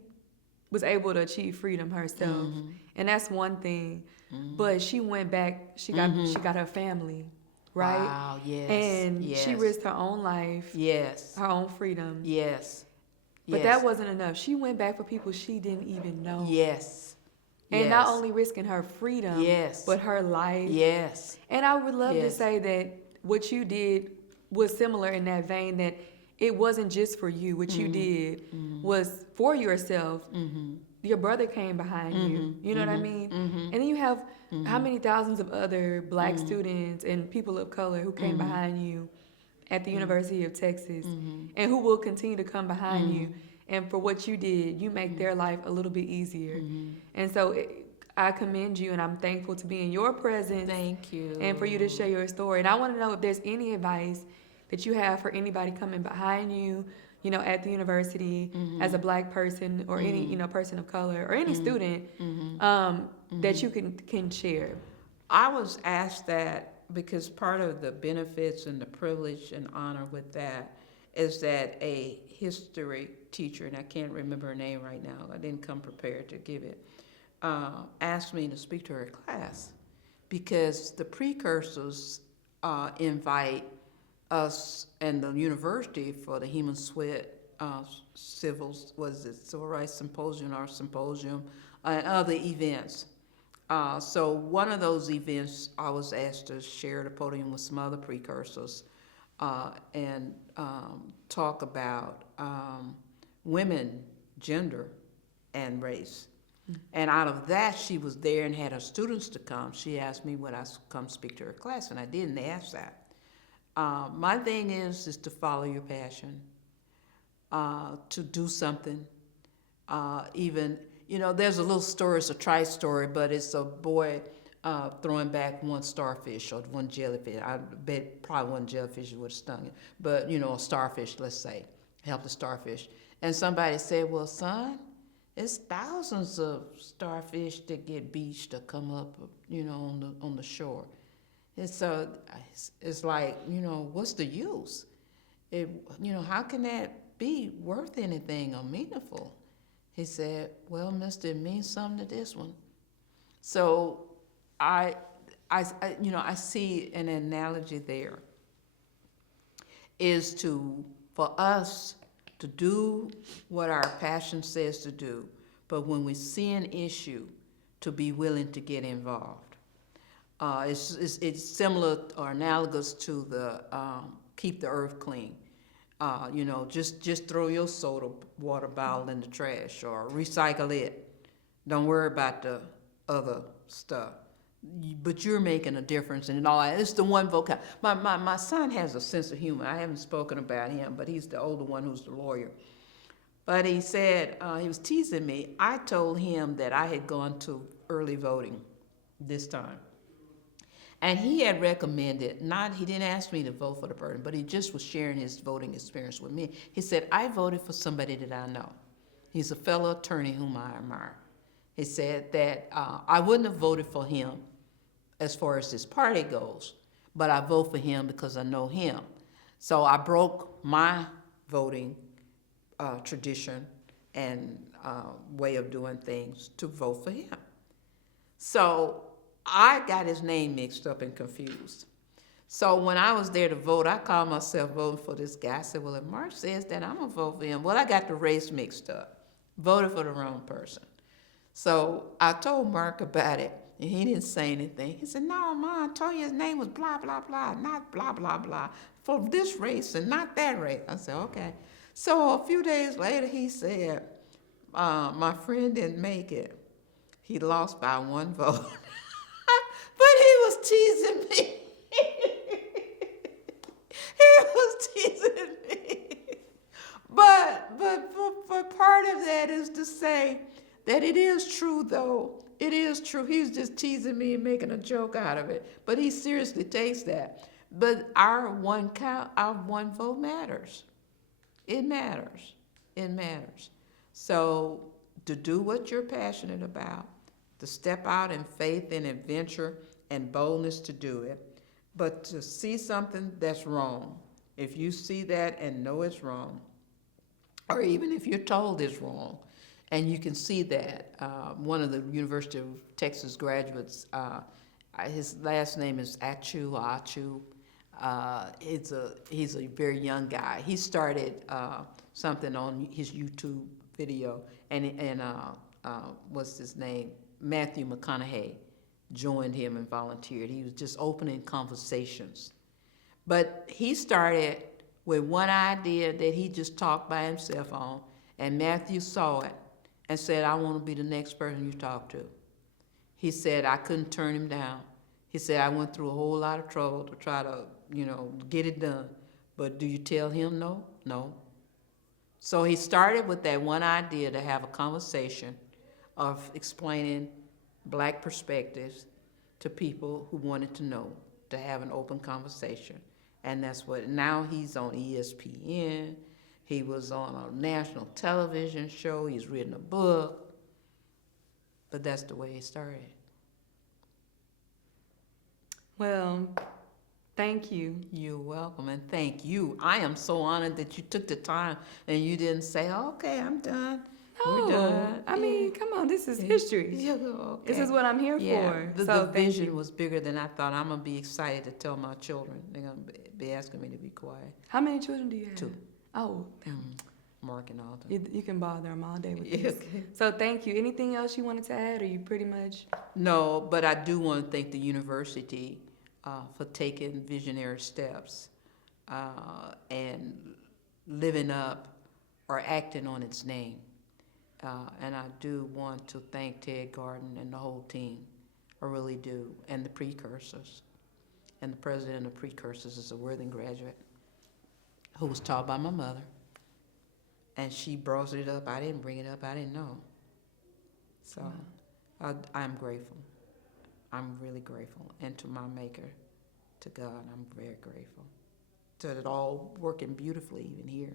was able to achieve freedom herself, and that's one thing. But she went back. She got her family, right? Wow. Yes. And yes. she risked her own life, Yes. her own freedom. Yes. But yes. that wasn't enough. She went back for people she didn't even know. Yes. And yes. not only risking her freedom, Yes. but her life. Yes. And I would love to Yes. say that what you did was similar in that vein, that it wasn't just for you. What you did was for yourself. Your brother came behind you. You know what I mean? And then you have how many thousands of other black students and people of color who came behind you at the University of Texas and who will continue to come behind you. And for what you did, you make their life a little bit easier. And so I commend you, and I'm thankful to be in your presence. Thank you. And for you to share your story. And I want to know if there's any advice that you have for anybody coming behind you, you know, at the university as a black person or any, you know, person of color or any student that you can share. I was asked that because part of the benefits and the privilege and honor with that is that a history teacher, and I can't remember her name right now, I didn't come prepared to give it, asked me to speak to her class because the precursors invite us and the university for the Human Sweat Civil Rights Symposium or Symposium and other events. So one of those events, I was asked to share the podium with some other precursors and talk about women, gender, and race. And out of that, she was there and had her students to come. She asked me would I come speak to her class, and I did, and they asked that. My thing is to follow your passion, to do something. Even, you know, there's a little story, it's a trite story, but it's a boy throwing back one starfish or one jellyfish. I bet probably one jellyfish would have stung it, but, you know, a starfish, let's say, help the starfish. And somebody said, well, son, it's thousands of starfish that get beached or come up, you know, on the shore. And so it's like, you know, what's the use? You know, how can that be worth anything or meaningful? He said, well, mister, it means something to this one. So I you know, I see an analogy there is for us to do what our passion says to do, but when we see an issue, to be willing to get involved. It's similar or analogous to the keep the earth clean. You know, just throw your soda water bottle in the trash or recycle it. Don't worry about the other stuff. But you're making a difference in all that. It's the one vocab. My son has a sense of humor. I haven't spoken about him, but he's the older one who's the lawyer. But he said, he was teasing me. I told him that I had gone to early voting this time. And he had recommended, he didn't ask me to vote for the person, but he just was sharing his voting experience with me. He said, I voted for somebody that I know. He's a fellow attorney whom I admire. He said that I wouldn't have voted for him as far as his party goes, but I vote for him because I know him. So I broke my voting tradition and way of doing things to vote for him. So I got his name mixed up and confused. So when I was there to vote, I called myself voting for this guy. I said, well, if Mark says that, I'm going to vote for him. Well, I got the race mixed up. Voted for the wrong person. So I told Mark about it, and he didn't say anything. He said, no, Ma, I told you his name was blah, blah, blah, not blah, blah, blah, for this race and not that race. I said, okay. So a few days later, he said, my friend didn't make it. He lost by one vote. But he was teasing me. He was teasing me. But part of that is to say that it is true, though. It is true. He was just teasing me and making a joke out of it. But he seriously takes that. But our one count, our one vote matters. It matters. It matters. So to do what you're passionate about, to step out in faith and adventure and boldness to do it, but to see something that's wrong, if you see that and know it's wrong, or even if you're told it's wrong, and you can see that, one of the University of Texas graduates, his last name is Achu. He's a very young guy. He started something on his YouTube video, and what's his name? Matthew McConaughey joined him and volunteered. He was just opening conversations, but he started with one idea that he just talked by himself on, and Matthew saw it and said, "I want to be the next person you talk to." He said, "I couldn't turn him down." He said, "I went through a whole lot of trouble to try to, get it done. But do you tell him no? No." So he started with that one idea to have a conversation of explaining black perspectives to people who wanted to know, to have an open conversation. And that's what, now he's on ESPN. He was on a national television show. He's written a book. But that's the way he started. Well, thank you. You're welcome, and thank you. I am so honored that you took the time and you didn't say, "Okay, I'm done. We're done." I mean, come on, this is history. Yeah, okay. This is what I'm here Yeah, for. the So thank vision you. was bigger than I thought. I'm gonna be excited to tell my children. They're gonna be asking me to be quiet. How many children do you have? 2. Oh, Mark and Alden. you can bother them all day with Yeah, this. okay. So thank you. Anything else you wanted to add, or you pretty much? No, but I do want to thank the university for taking visionary steps and living up or acting on its name. And I do want to thank Ted Garden and the whole team. I really do. And the Precursors. And the president of Precursors is a Worthing graduate who was taught by my mother. And she brought it up. I didn't bring it up. I didn't know. So I'm grateful. I'm really grateful. And to my maker, to God, I'm very grateful. To it all working beautifully even here.